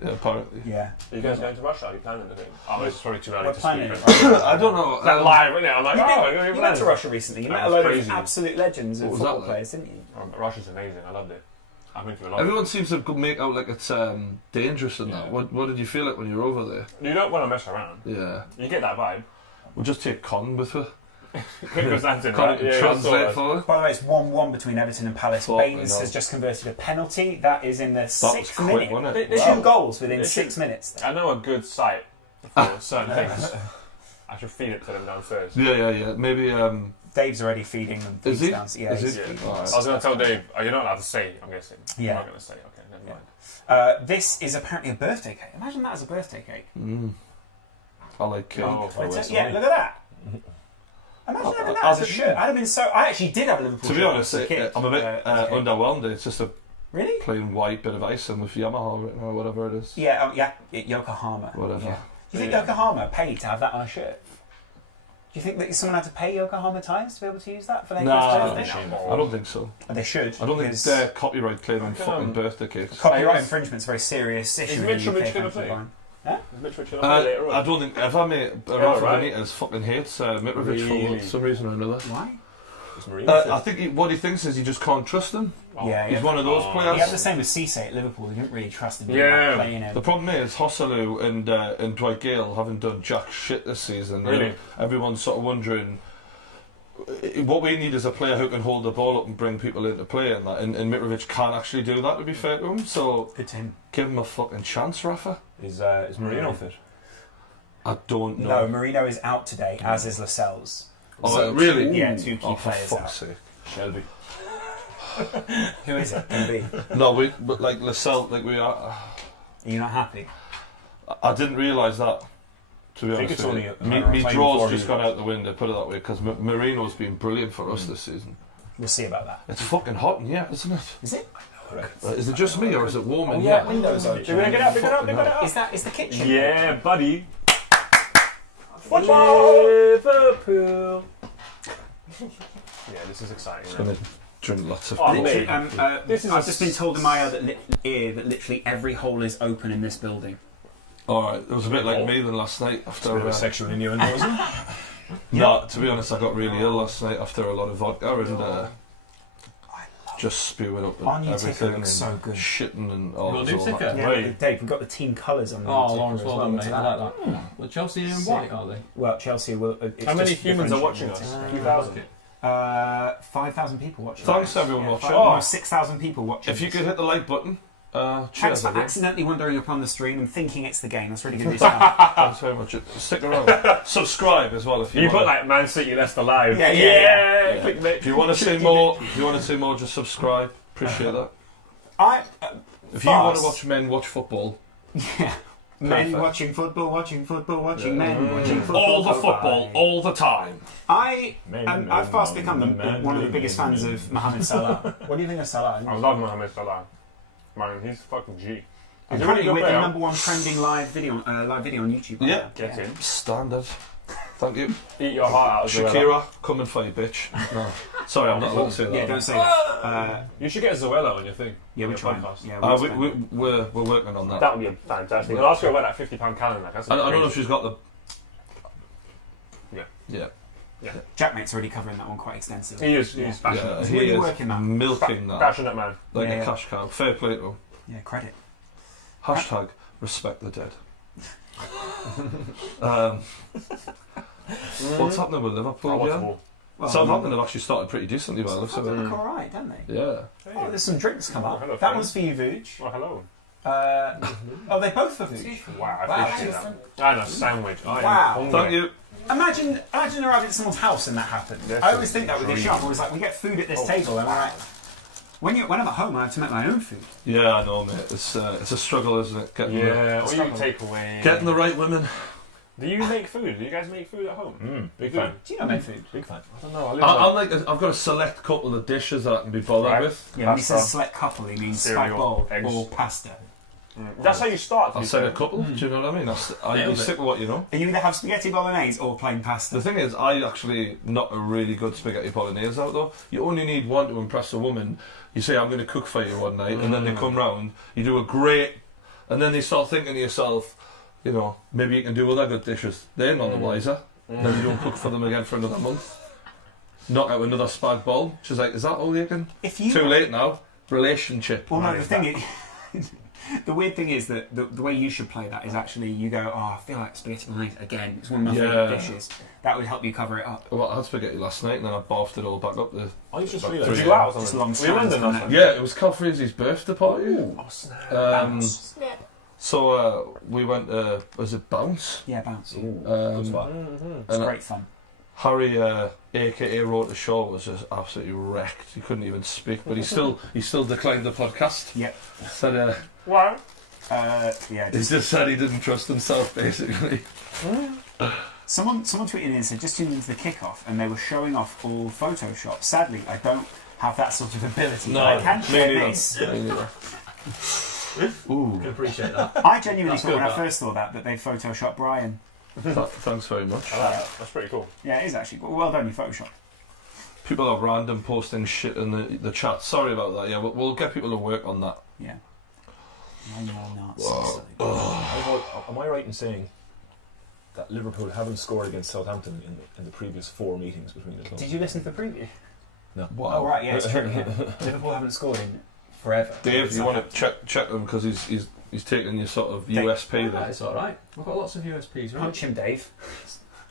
yeah, apparently. Yeah. Are you guys going to Russia? Are you planning anything? Oh, it's probably too early We're to planning speak. it. I don't know. That live, isn't it? I'm like, You oh, went- you went to Russia recently. You That met a was load crazy. of absolute legends of What was that football like? players, didn't you? Russia's amazing. I loved it. I've been to a lot. Everyone seems to make out like it's dangerous and that. Yeah. What did you feel like when you were over there? You don't want to mess around. Yeah, You get that vibe. we'll just take Con with her. Constantine, Con right? can Yeah, translate for her. By the way, it's 1-1 between Everton and Palace. Fucking Baines hell. has just converted a penalty. That is in the That was 6th quick, minute. wasn't it? They Wow. shoot goals within They 6 should- minutes. I know a good site for certain things. I should feed it to them downstairs. Yeah. Maybe. Dave's already feeding them. Is feeds he? down- Yeah, Is he's he? feeding Alright. them. I was going to tell Dave, you're not allowed to say, I'm guessing. Yeah. I'm not going to say, okay, never mind. This is apparently a birthday cake. Imagine that as a birthday cake. I like cake. Oh, Yeah, look at that. Imagine having that as a shirt. I'd have been so. I actually did have a Liverpool To be shirt honest, as a kid, I'm a bit as a kid. underwhelmed. It's just a Really? plain white bit of icing with Yamaha written or whatever it is. Yeah, Yokohama. Whatever. Yeah. Do you think Yokohama paid to have that on a shirt? Do you think that someone had to pay Yokohama Times to be able to use that for their Nah, kid's birthday? I don't think so. They should. I don't think because they're copyright claiming Fucking, fucking birthday cakes. copyright infringement's a very serious issue. in the Mitchell UK, Mitch gonna thank you, play? Brian. Is Mitch Richard on later I on? don't think if I made Yeah, Rafa right. Benitez fucking hates Mitrovic Really? for some reason or another. Why? It's Marine. I think what he thinks is you just can't trust him. Yeah, He's one of those Oh. players. He had the same with Cisse at Liverpool. He didn't really trust him. Yeah. Playing him. The problem is Hosselu and Dwight Gale haven't done jack shit this season. Really? Everyone's sort of wondering. What we need is a player who can hold the ball up and bring people into play, and that. And Mitrovic can't actually do that. To be fair to him, so Good to him. give him a fucking chance, Rafa. Is Marino fit? I don't know. No, Marino is out today, as is Lascelles. Oh, really? Yeah, two key Oh, for players fuck's out. sake. Shelby. Who is it? Can be. No, but like Lascelles, like we are. Are you not happy? I didn't realise that. To be I think honest, it's with only you. a me matter of me playing draw's for just you. gone out the window. Put it that way, because Marino's been brilliant for us this season. We'll see about that. It's fucking hot in here, isn't it? Is it? Is it just me or is it warm in yeah, here? windows open. You're going to get up, pick it up, pick it up. Is the kitchen? Yeah, buddy. Liverpool. Yeah, this is exciting. I'm gonna drink lots of. Oh, coffee. mate. This is I've a just been told in my ear that literally every hole is open in this building. All right, it was a bit like me than last night Bit after. of a sexual innuendo, isn't it? No, to be honest, I got really ill last night after a lot of vodka and just spewing up and Our new ticker everything looks and so good. shitting and You all. got a it was new all ticker? happening. Yeah, Right. Dave, we've got the team colours on the Oh, ticker Lawrence, as well well. done, Look mate. at I that. like that. Well, Chelsea are in white, are they? Well, Chelsea will. It's How many just humans are differential watching us? today. 2,000. 5,000 people watching. Thanks us. everyone watching. Almost 6,000 people watching. If you us. could hit the like button, Thanks cheers. for everyone. accidentally wandering upon the stream and thinking it's the game. That's really good of you, Sam. Thanks very much. Stick around. Subscribe as well if you You want. put like Man City, Leicester live. Yeah. Yeah. Clickbait. If you want to see more, just subscribe. Appreciate that. If you want to watch men watch football, Yeah. Men Perfect. watching football, men watching football. All the football, all the time. I've fast become one of the biggest fans of Mohamed Salah. What do you think of Salah? I love Mohamed Salah. Man, he's fucking G. He's a Apparently, really we're good the player. #1 trending live video on YouTube. right Yeah. now. Get in. Standard. Thank you. Eat your heart out. Zoella. Shakira, coming for you, bitch. No. Sorry, I'm not allowed to say that. Yeah, don't say that. You should get Zoella on your thing. Yeah, on we're your trying. podcast. Yeah, We're working on that. That would be fantastic. I'll ask her about that £50 calendar. That's I don't know if she's got the. Yeah. Yeah. Jackmate's already covering that one quite extensively. He is. Yeah. He's passionate. Yeah, He's he really is working that. milking that Passionate man. like Yeah. a cash cow. Fair play to him. Yeah, credit. Hashtag respect the dead. What's happening with Liverpool? I watch Yeah? ball. Well, Southampton have actually started pretty decently well. Looks They like look alright, don't they? yeah. Oh, there's some drinks come up. Hello, That friend. one's for you, Vooch. Oh, hello. Oh, they both for Vooch. Wow, I Wow. appreciate that. And a sandwich. I am Wow. hungry. Thank you. Imagine arriving at someone's house and that happened. This I always is think that with this dreamy. shop. I was like, we get food at this Oh, table, and wow. I'm like, when I'm at home, I have to make my own food. Yeah, I know, mate. It's a struggle, isn't it? Getting Yeah, or you Struggle. take away. the right women. Do you make food? Do you guys make food at home? Big Food. fan. Do you not make food? Big fan. I don't know. I live I've got a select couple of dishes that I can be bothered Right. with. Yeah, when he Pasta. says select couple, he means Cereal, spag bowl eggs. or pasta. That's how you start. to I be said fair. a couple. Do you know what I mean? You Nailed it. stick with what you know. And you either have spaghetti bolognese or plain pasta. The thing is, I actually not a really good spaghetti bolognese out though. You only need one to impress a woman. You say, I'm going to cook for you one night, and then they come round, you do a great, and then they start thinking to yourself, you know, maybe you can do other good dishes. They're none the wiser. Then you don't cook for them again for another month. Knock out another spag bowl. She's like, is that all you can? If you Too late now. Relationship. Well, no, the thing is, the weird thing is that the way you should play that is actually you go, oh, I feel like spaghetti bolognese again. It's one of my favourite Yeah. dishes. That would help you cover it up. Well, I had spaghetti last night, and then I barfed it all back up there. I used to About see that. 3 Did you go out or Just something? long Were you in strands London coming last out. night? Yeah, it was Calfreezy's birthday party. Oh, snap. So we went. Was it Bounce? Yeah, bounce. Good spot. It's and great fun. Harry, aka Wrote the Show, was just absolutely wrecked. He couldn't even speak, but he still declined the podcast. Yep. Said Why? Yeah. he just said he didn't trust himself, basically. Someone tweeted in and said just tuned into the kickoff and they were showing off all Photoshop. Sadly, I don't have that sort of ability. No, but I can me share neither. this. Me neither. Ooh, Can appreciate that. I genuinely That's thought good, when I that. first saw that they photoshopped Brian. thanks very much. I like that. That's pretty cool. Yeah, it is actually. Well done, you Photoshop. People are random posting shit in the chat. Sorry about that. Yeah, we'll get people to work on that. Yeah. No, you're not. Am I right in saying that Liverpool haven't scored against Southampton in the previous 4 meetings between the clubs? Did you listen to the preview? No. Wow. Oh right, yeah, it's true. Yeah. Liverpool haven't scored in forever. Dave, you want to check him because he's taking your sort of Dave. USP Yeah, there. it's alright. We've got lots of USPs, right? Punch him, Dave.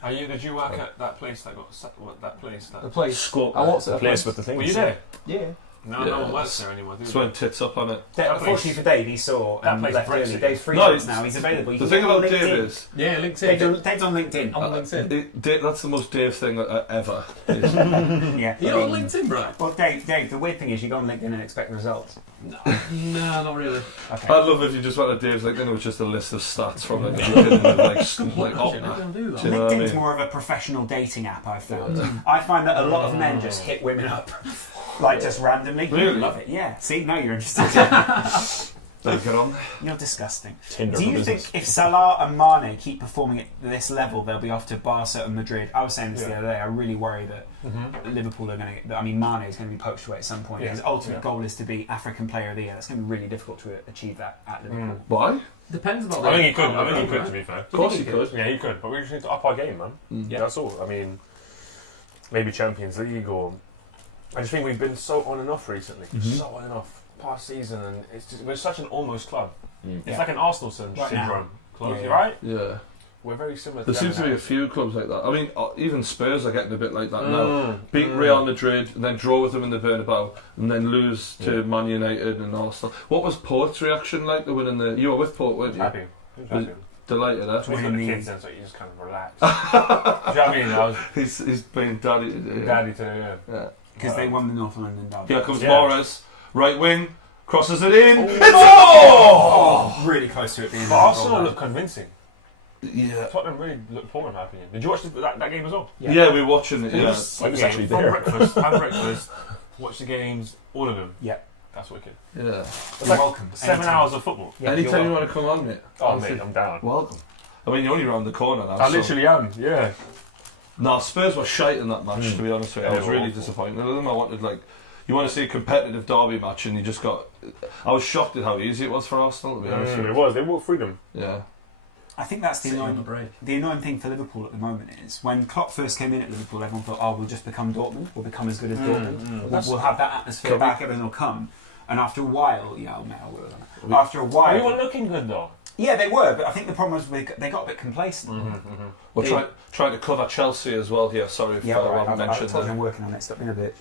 Did you work at that place that got that place? The place. Scope. I want The place with the things. Were you there? Yeah. No, Yeah, no one works it's- there anymore. Do It's they? when tits up on it. Unfortunately for Dave, he saw That and place left breaks early. it. Dave's No, freelance now. He's available. You The can thing get him on about Dave LinkedIn. is Yeah, LinkedIn. Dave's on LinkedIn. I'm on LinkedIn. That's the most Dave thing ever. Yeah. You're on LinkedIn, right? Well, Dave, the weird thing is you go on LinkedIn and expect results. No, not really. Okay. I'd love if you just went to Dave's LinkedIn. It was just a list of stats from like the beginning of like Actually, maybe Opna. I'll do that. Do you know what I LinkedIn's mean? more of a professional dating app, I've found. I find that a lot of men just hit women up, like just randomly. You Really? love it, yeah. See, now you're interested. Better get on. You're disgusting. Tinder Do for you business. think if Salah and Mane keep performing at this level, they'll be off to Barca and Madrid? I was saying this the other day. I really worry that Liverpool are going to. I mean, Mane is going to be poached away at some point. Yeah. His ultimate Yeah. goal is to be African Player of the Year. That's going to be really difficult to achieve that at Liverpool. Why? Depends about. I think he could. the- I think he could. To be fair. Of course he could. Yeah, he could. But we just need to up our game, man. Yeah. That's all. I mean, maybe Champions League or. I just think we've been so on and off recently. So on and off. Past season, and we're such an almost club. It's Yeah. like an Arsenal Right syndrome. Close, Yeah. right? Yeah. We're very similar. There to seems to them be a now. few clubs like that. I mean, even Spurs are getting a bit like that now. Beat Mm. Real Madrid and then draw with them in the Bernabeu and then lose to Man United and Arsenal. What was Port's reaction like to winning the? You were with Port, weren't you? Happy. He was happy. Delighted, eh? We got the Winning kids in, so you just kind of relax. Do you know what I mean? I was He's been daddy. daddy to Yeah. Because they won the North London derby. Here comes Yeah. Morris, right wing, crosses it in. It's Oh, really close to it being. But Arsenal look convincing. Yeah. Tottenham really looked poor in my opinion. Did you watch that game as well? Yeah, we were watching it. It Yeah. was I was yeah, actually from there. breakfast, have breakfast, watch the games, all of them. Yeah. That's wicked. Yeah. It's You're like welcome. 7 Anytime. hours of football. Yeah, Anytime you you're want to come on, mate. Oh Honestly, mate, I'm down. welcome. I mean, you're only round the corner now. I so- literally am. Yeah. No, Spurs were shite in that match, to be honest with you. Yeah, I was they were really awful. disappointed with them. I wanted, like, you want to see a competitive derby match, and you just got. I was shocked at how easy it was for Arsenal, to be honest with It you. was. They walked through them. Yeah. I think that's the Sitting on the annoying. break. The annoying thing for Liverpool at the moment is when Klopp first came in at Liverpool, everyone thought, "Oh, we'll just become Dortmund. We'll become as good as Dortmund. We'll have that atmosphere back. Everything will come." And after a while, after a while, We were looking good though. yeah, they were. But I think the problem was they got a bit complacent. We're trying to cover Chelsea as well here. Sorry if Yeah, I all right. haven't I mentioned told you that. I'm working on it. Stop being a bitch.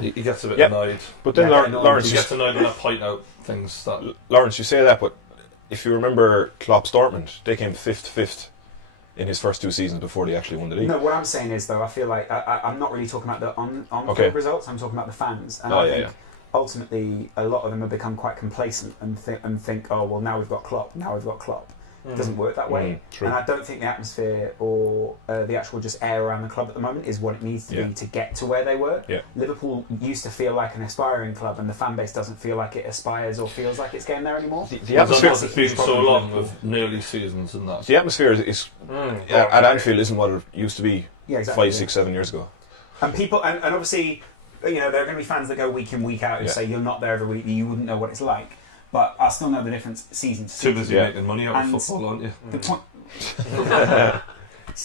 He gets a bit Yep. annoyed. But then Yeah, Lawrence, He you, gets annoyed when I point out things that. Lawrence, you say that, but if you remember Klopp's Dortmund, they came fifth in his first 2 seasons before they actually won the league. No, what I'm saying is though, I feel like I'm not really talking about the on Okay. field results. I'm talking about the fans, and Oh, I yeah, think yeah. ultimately a lot of them have become quite complacent and think, oh well, now we've got Klopp. Now we've got Klopp. It doesn't work that way. True. And I don't think the atmosphere or the actual just air around the club at the moment is what it needs to Yeah. be to get to where they were. Yeah. Liverpool used to feel like an aspiring club, and the fan base doesn't feel like it aspires or feels like it's getting there anymore. The atmosphere, It's been so long with nearly seasons and that. the atmosphere is at Anfield isn't what it used to be Yeah, exactly. 5, 6, 7 years ago. And people, and obviously, you know, there are going to be fans that go week in, week out and Yeah. say you're not there every week, you wouldn't know what it's like. But I still know the difference season to Too season. busy Yeah. making money out of And- football, aren't you? The point,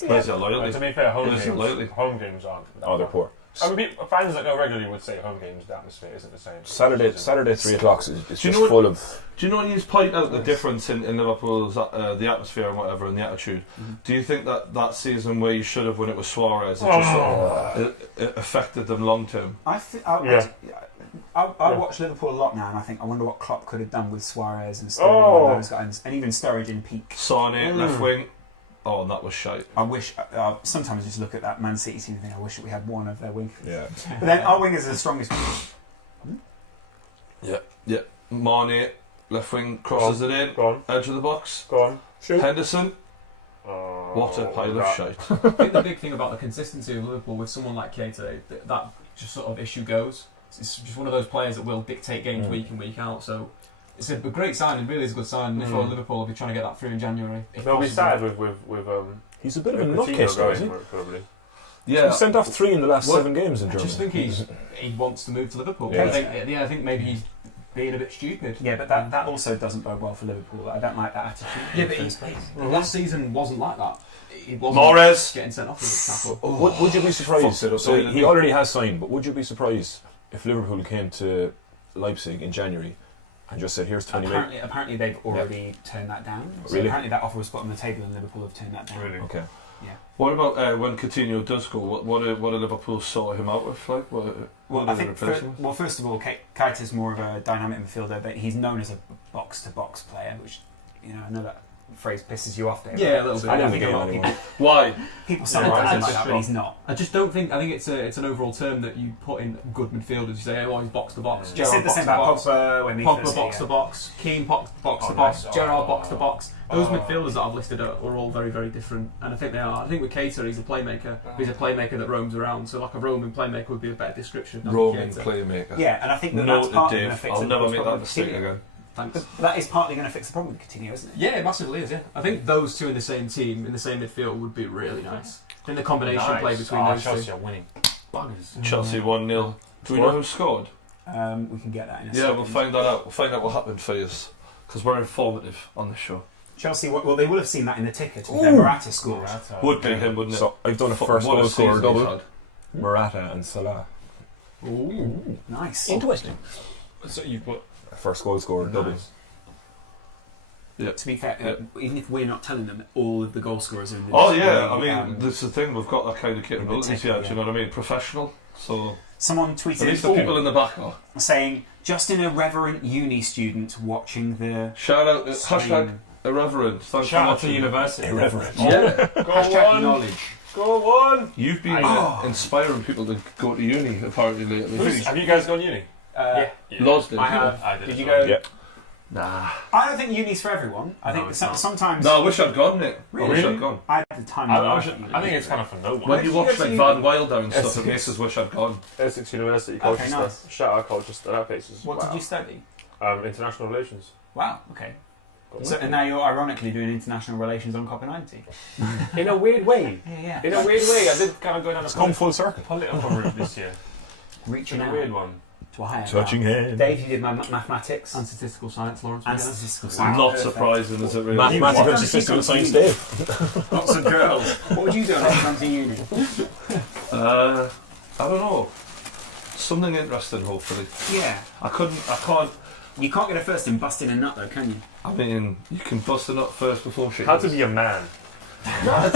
Where's your To loyalty? be fair, Where's your loyalty? home games aren't. Oh, they're poor. I mean, fans that go regularly would say home games, the atmosphere isn't the same. Saturday 3 o'clock is Do you just know what- full of. Do you know when you point out the difference in Liverpool's the atmosphere and whatever and the attitude? Do you think that season where you should have when it was Suarez, it just sort of, it affected them long term? I watch Liverpool a lot now, and I think I wonder what Klopp could have done with Suarez and Sterling and those guys, and even Sturridge in peak. Sane, left wing. Oh, and that was shite. I wish. Sometimes I just look at that Man City team and think I wish that we had one of their wingers. Yeah. But then our wingers are the strongest. Yeah. Mane, left wing, crosses it in, Go on, edge of the box. go on. Shoot. Henderson, what a pile of shite. I think the big thing about the consistency of Liverpool with someone like Keita, that just sort of issue goes. It's just one of those players that will dictate games week in, week out. So it's a great signing, really is a good signing. If Liverpool will be trying to get that through in January. if They'll be possible. sad with He's a bit of a Coutinho nutcase, though, going isn't he? for it, probably. Yeah. He sent off 3 in the last What? 7 games in I Germany. just think he wants to move to Liverpool. Yeah. I think maybe he's being a bit stupid. Yeah, but that also doesn't bode well for Liverpool. I don't like that attitude. Yeah, in but the first place. last season wasn't like that. He wasn't Mahrez. getting sent off as a tackle. Would you be surprised? Fucked it up, So didn't he he? already has signed, but would you be surprised if Liverpool came to Leipzig in January and just said, "Here's 20 million"? Apparently they've already turned that down. So Really? apparently that offer was put on the table and Liverpool have turned that down. Really? Okay. What about when Coutinho does go? What do Liverpool sort him out with? Like, what Well, do I they think replace him with? first of all, Keita's more of a dynamic midfielder, but he's known as a box-to-box player, which I know that phrase pisses you off, Dave. Yeah, a little bit. I don't In think the a game lot of anymore. people Why? summarize him like that, I- but he's not. I just don't think. I think it's an overall term that you put in good midfielders. You say, "Oh, he's box to box." They said the same about Pogba when he Pogba first box to came. box, Keane box to Oh, box, nice. Gerrard Oh. box to box. Those midfielders that I've listed are all very, very different, and I think they are. I think with Keita, he's a playmaker. He's a playmaker that roams around. So like a roaming playmaker would be a better description. than Roaming Keita. playmaker. Yeah, and I think that's Noted, partly going to Dave. fix I'll the never problem make that with mistake Coutinho. again. Thanks. But that is partly going to fix the problem with Coutinho, isn't it? Yeah, it massively is. Yeah, I think those two in the same team, in the same midfield, would be really nice. I think the combination play between those Chelsea two. are winning. Buggers. Chelsea 1-0. Do we know who scored? We can get that in a Yeah, second. we'll find that out. We'll find out what happened for you, because we're informative on the show. Chelsea, well, they will have seen that in the ticket. Then Morata scored. Would be him, wouldn't it? So I've done a Fucking first what a goal scorer season he's double. had. Morata and Salah. Ooh, nice. Interesting. So you put First goal scorer double. To be fair, even if we're not telling them, all of the goal scorers are in the Oh yeah, I league, mean, that's the thing. We've got that kind of capabilities here. Do you know what I mean? Professional. So someone at least the tweeted people in the back are. saying, just an irreverent uni student watching the Shout out hashtag stream." irreverent. Thanks shout for out to watching. university. Irreverent. Yeah, Go Hashtag on, knowledge. go on. you've been inspiring people to go to uni apparently lately. Have you guys gone uni? Yeah. Loz did. I have. I did. Did as you well. go? Yeah. Nah. I don't think uni's for everyone. I think it's not. sometimes. No, I wish I'd gone, Nick. I wish Really? I'd gone. I had the time. I think it's kind of for no one. When you watch like uni? Van Wilder and stuff, Essex. it makes us wish I'd gone. Essex University, Okay, Colchester. nice. Shout out Colchester. That place is What wow. did you study? International relations. Wow. Okay. Got So, that. and now you're ironically doing international relations on Copper 90. In a weird way. Yeah. In a weird way, I did kind of go down a It's gone full circle. political route this year. Reaching In a out weird one. to a higher Touching power. hands. Dave, you did mathematics And statistical science, Lawrence. and McGinnis. statistical Wow. science. Not Perfect. surprising, is it really? Mathematics What and comes to statistical science, uni? Dave. Lots of girls. What would you do next time to uni? I don't know. Something interesting, hopefully. Yeah. I can't. You can't get a first in busting a nut though, can you? I mean, you can bust a nut first before shit. How to be a man. I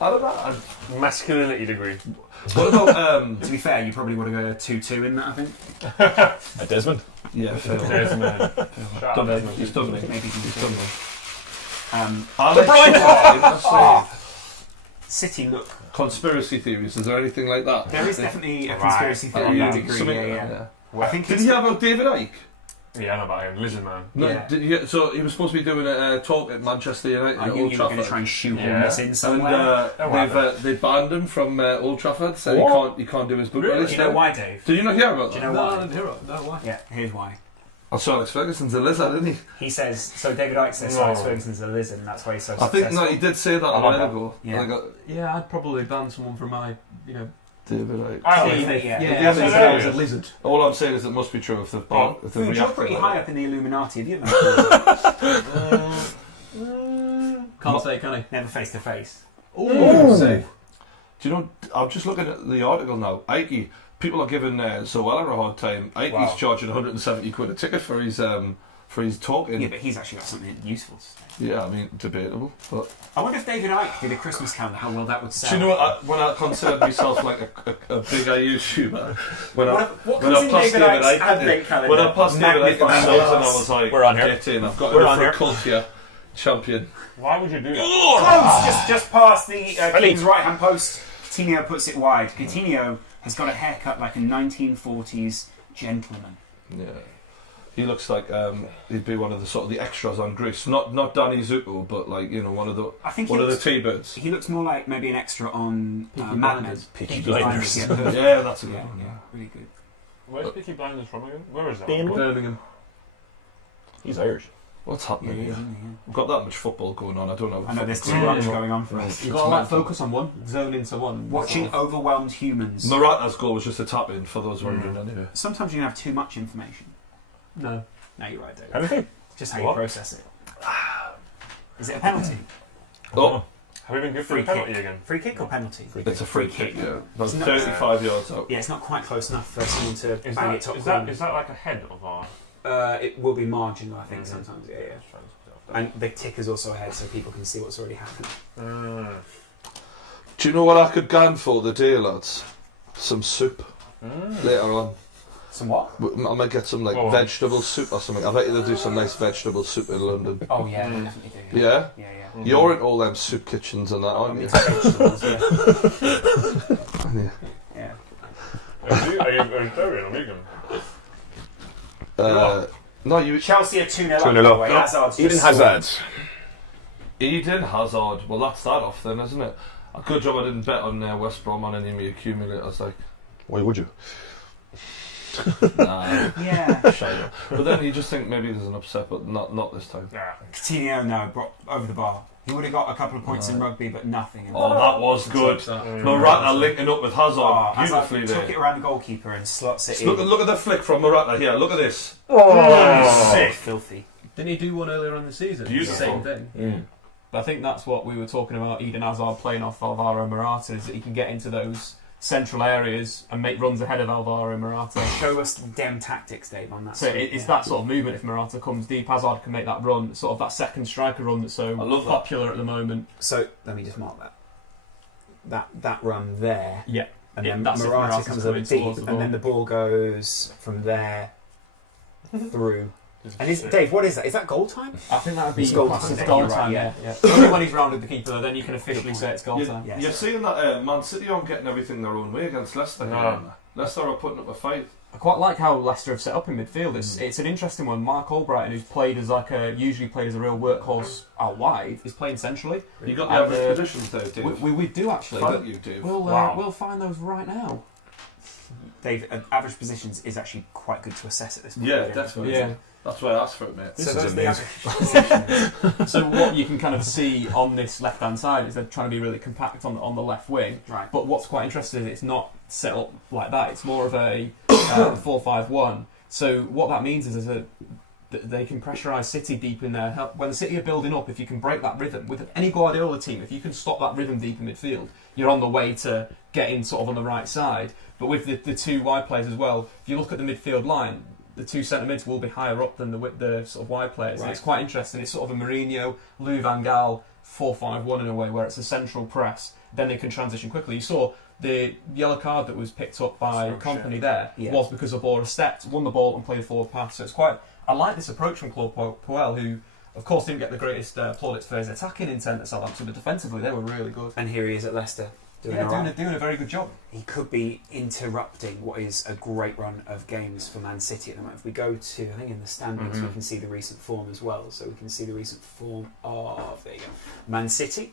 don't know. Masculinity degree. What about To be fair, you probably would have got a 2-2 in that, I think. A Desmond. Yeah, fair. There's man. Shout out Done it. Desmond. He's done me. Maybe He's you done me. De Bruyne! Let's see. City look. Conspiracy theories. Is there anything like that? There is definitely a Right. conspiracy theory Yeah, degree. something- Yeah. I think Did it's he have about David Icke? Yeah, I know about him. Lizard man. No. Yeah. Did he, so he was supposed to be doing a talk at Manchester United I at knew Old you were going to Trafford. try and shoehorn Yeah. this in And somewhere. they banned him from Old Trafford. Said What? he can't do his book Really? release. Do you know now. why, Dave? Did you not hear about Do that? you know why? No, why? Yeah, here's why. Oh, Sir Alex Ferguson's a lizard, isn't he? He says, so David Icke says No. Alex Ferguson's a lizard and that's why he's so I think successful. no, he did say that a I like while that. ago. Yeah. Like, Yeah, I'd probably ban someone from my, David Icke. I Yeah, think. yeah. Yeah, that's I think hilarious. I was a lizard. All I'm saying is it must be true if they've Oh. if they've Food, you're reacted pretty like high that. up in the Illuminati, have you ever? Can't say, can I? Never face to face. Ooh, safe. Do you know? I'm just looking at the article now. Ike, people are giving Zoella a hard time. Ike's Wow. charging 170 quid a ticket for his talking. Yeah, but he's actually got something useful to say. Yeah, I mean debatable, but I wonder if David Icke did a Christmas calendar, how well that would sell. do you know what? When I considered myself like a bigger YouTuber, when What I comes in passed David Icke's Icke, advent calendar? when I passed David Icke on Magnifying sales and I glass. was like, We're on here. get in, I've got We're to on for here. a cult here, champion. Why would you do that? Close, just past the Keaton's right-hand post. Coutinho puts it wide. Coutinho has got a haircut like a 1940s gentleman. Yeah. He looks like he'd be one of the sort of the extras on Grease, not Danny Zuko, but like one of the I think one he of the looks, T-birds. he looks more like maybe an extra on Peaky Mad Men. Blinders. Peaky Blinders, Blinders. yeah, perfect. Yeah, that's a good Yeah, one. yeah, really good. Where's Peaky Blinders from again? Where is that? Birmingham. He's Irish. What's Yeah, happening yeah, here? yeah. We've got that much football going on. I don't know. I know there's two Football. runs going on for us. You've got to like focus on one, zone into one. Watching overwhelmed humans. Morata's goal was just a tap in for those wondering anyway. Sometimes you can have too much information. No. No, you're right, Dave. Anything? Just how What? you process it. Is it a penalty? Oh, Have we been good for Free a penalty kick. again? Free kick or penalty? it's a free kick. Yeah, about It's not- 35 yards out. Yeah, it's not quite close enough for someone to Is bang that, it top is, corner. that, is that like ahead of our... It will be marginal, I think, Mhm. sometimes. Yeah, yeah. And the ticker's also ahead, so people can see what's already happened. Do you know what I could gan for the day, lads? Some soup later on. Some what? I might get some like Go on. vegetable soup or something. I bet you they'll do some nice vegetable soup in London. Oh yeah, Mm. they definitely do. Yeah? Yeah, yeah. Mhm. You're in all them soup kitchens and that, aren't you? It's vegetables, yeah. Yeah. Yeah. Are you vegetarian or vegan? No, you. Chelsea are 2-0 up. 2-0 by the up. way. No. Hazard's Eden just Hazard. Eden Hazard. Well, that's that off then, isn't it? A good job I didn't bet on West Brom on any of my accumulators. Like, Why would you? nah, Yeah. shame. But then you just think maybe there's an upset, but not this time. Yeah. Coutinho, no, brought over the bar. He would have got a couple of points in rugby, but nothing. In Oh, that was good. Mm. Morata linking up with Hazard Oh, beautifully Hazard took it there. around the goalkeeper and slots it Look, in. look at the flick from Morata here. Look at this. Oh, sick. Filthy. Didn't he do one earlier in the season? Beautiful. Same thing. But I think that's what we were talking about. Eden Hazard playing off Alvaro Morata is that he can get into those central areas and make runs ahead of Alvaro Morata. Show us dem tactics, Dave, on that. So it's that sort of movement. If Morata comes deep, Hazard can make that run, sort of that second striker run that's so I love that. popular at the moment. So let me just mark that. That run there, Yeah, and Yeah, then that's if Morata Morata's comes over coming deep, towards the and ball. then the ball goes from there through. And is Sick. Dave, what is that? Is that goal time? I think that would be It's goal classed time, as yeah, goal you're right, time. yeah. Yeah. Only when he's rounded the keeper, though, then you can officially say it's goal time. Yeah. You're seeing that Man City aren't getting everything their own way against Leicester. No. Leicester are putting up a fight. I quite like how Leicester have set up in midfield. It's an interesting one. Mark Albrighton, who's played as usually played as a real workhorse out wide, is playing centrally. You got the average positions though, Dave. We do actually. Thank you, Dave. We'll find those right now. Dave, average positions is actually quite good to assess at this point. Yeah, definitely. Yeah. That's why I asked for it, mate. So those are the average positions. So what you can kind of see on this left-hand side is they're trying to be really compact on the left wing. Right. But what's quite interesting is it's not set up like that. It's more of a 4-5-1. So what that means is that they can pressurise City deep in there. When the City are building up, if you can break that rhythm with any Guardiola team, if you can stop that rhythm deep in midfield, you're on the way to getting sort of on the right side. But with the two wide players as well, if you look at the midfield line, the two centre mids will be higher up than the sort of wide players. Right. And it's quite interesting. It's sort of a Mourinho, Lou Van Gaal 4-5-1 in a way, where it's a central press. Then they can transition quickly. You saw the yellow card that was picked up by Company there was because Abora stepped, won the ball and played a forward pass. So it's quite... I like this approach from Claude Puel, who of course didn't get the greatest plaudits for his attacking intent at Southampton, but defensively they were really good. And here he is at Leicester. Doing a very good job. He could be interrupting what is a great run of games for Man City at the moment. If we go to, I think in the standings, we can see the recent form as well. So we can see the recent form of, there you go, Man City.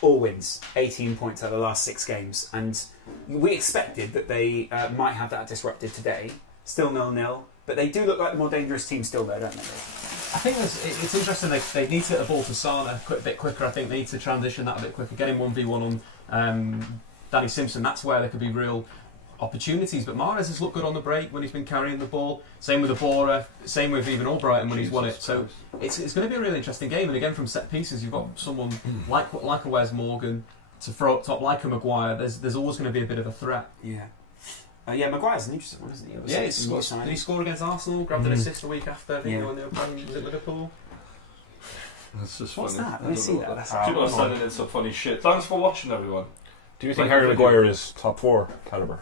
All wins, 18 points out of the last 6 games. And we expected that they might have that disrupted today. Still 0-0, but they do look like the more dangerous team still there, don't they? I think it's interesting. They need to get the ball to Sana a bit quicker. I think they need to transition that a bit quicker. Getting 1v1 on Danny Simpson, that's where there could be real opportunities. But Mahrez has looked good on the break when he's been carrying the ball. Same with Abora, same with even Albrighton when he's won it. So it's going to be a really interesting game. And again, from set pieces, you've got someone like a Wes Morgan to throw up top, like a Maguire. There's always going to be a bit of a threat. Yeah. Maguire's an interesting one, isn't he? Did he score against Arsenal? Grabbed an assist a week after, I think, when they were playing, was it Liverpool? That's just What's funny. that? Let me see that. That's People are sending in some funny shit. Thanks for watching, everyone. Do you think Harry Maguire is top 4 calibre?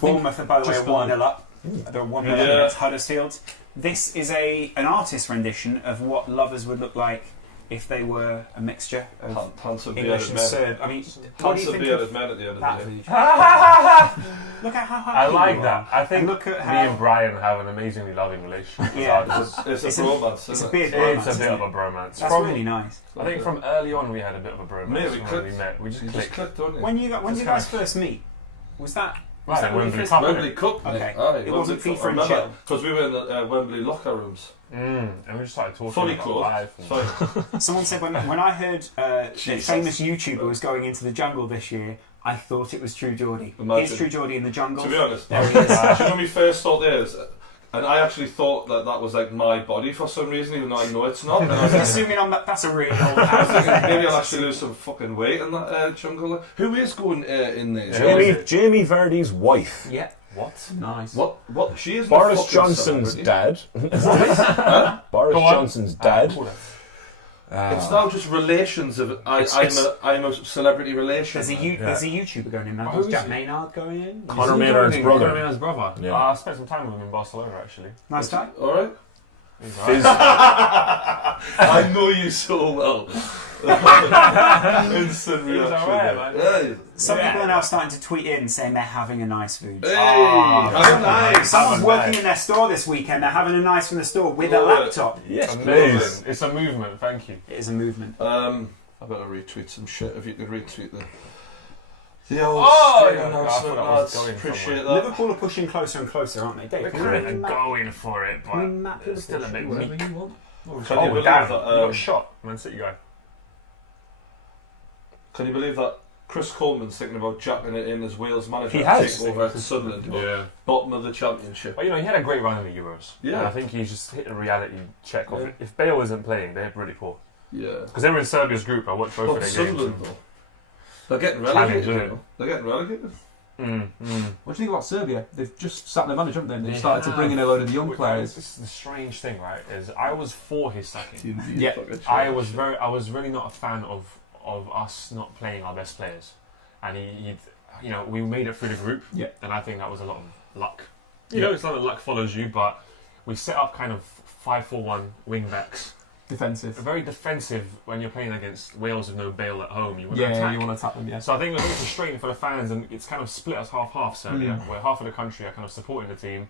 Bournemouth, by the way, 1-0 up. They're 1-0 against Huddersfield. This is an artist rendition of what Lovers would look like if they were a mixture of English and Serb. I mean, what do you think of men at the end of the day. Look at how happy I like you that. are. I think look at me and Brian have an amazingly loving relationship. Yeah. It's a bromance, It's isn't a it? bit bromance. It's a bit of a bromance. That's really nice. I think from early on we had a bit of a bromance. Mate, we when we met. We just clicked. don't you? When you guys first meet, was that... Right, that Wembley first- Cup. Wembley Cup, mate. Okay. Aye, It wasn't Wembley FIFA Cup. I and remember, chill. because we were in the Wembley locker rooms. And we just started talking Fully about clothed. life. Sorry. Someone said when I heard the Jesus. famous YouTuber was going into the jungle this year, I thought it was True Geordie. Imagine. Is True Geordie in the jungle? To be honest, There he is. do you know when we first saw this? And I actually thought that was like my body for some reason, even though I know it's not. And I was like, Assuming on that, that's a real old I was thinking, house. maybe I'll actually lose some fucking weight in that jungle. Who is going in there? Jamie Vardy's wife. Yeah. What? Nice. What? She is Boris not fucking Johnson's celebrity. dad. Boris Johnson's dad. It's now just relations of I'm a celebrity relation. There's a YouTuber going in now. Who's Jack he? Maynard going in. Conor Maynard's brother. Conor Maynard's brother. Yeah. I spent some time with him in Barcelona actually. Nice guy. Alright. He's Fizz- I know you so well. Instant He's reaction. alright, man. Some people are now starting to tweet in saying they're having a nice food. Hey, how nice. Someone's working in their store this weekend. They're having a nice from the store with a laptop. Yes, Amazing. please. It's a movement. Thank you. It is a movement. I better retweet some shit if you could retweet the old Oh, string yeah, announcement, I thought I was lads. going Appreciate somewhere. that. Liverpool are pushing closer and closer, aren't they? Dave, They're can you kind of map- going for it, can you but map it's still a bit Whatever weak. you want. Can you believe damn! that? You got shot, Man City guy. Can you believe that? Chris Coleman's thinking about jacking it in as Wales manager. He to has. take over at Sunderland, bottom of the championship. But you know, he had a great run in the Euros. Yeah. And I think he's just hit a reality check of Yeah. it. If Bale isn't playing, they're really poor. Yeah. Because they were in Serbia's group. I watched both But of their Sunderland, games. though, they're getting Challenge, relegated. isn't You it? know? They're getting relegated. What do you think about Serbia? They've just sacked their manager, haven't they? They've They started to bring in a load of the young This players. is the strange thing, right? Is I was for his sacking. Yeah. I was really not a fan of us not playing our best players, and we made it through the group. Yeah. And I think that was a lot of luck. You know, it's not that luck follows you, but we set up kind of 5-4-1 wing backs, defensive. very defensive when you're playing against Wales with no bail at home. You want to Yeah, attack. you want to tap them. Yeah. So I think it was really frustrating for the fans, and it's kind of split us half-half, Serbia, where half of the country are kind of supporting the team,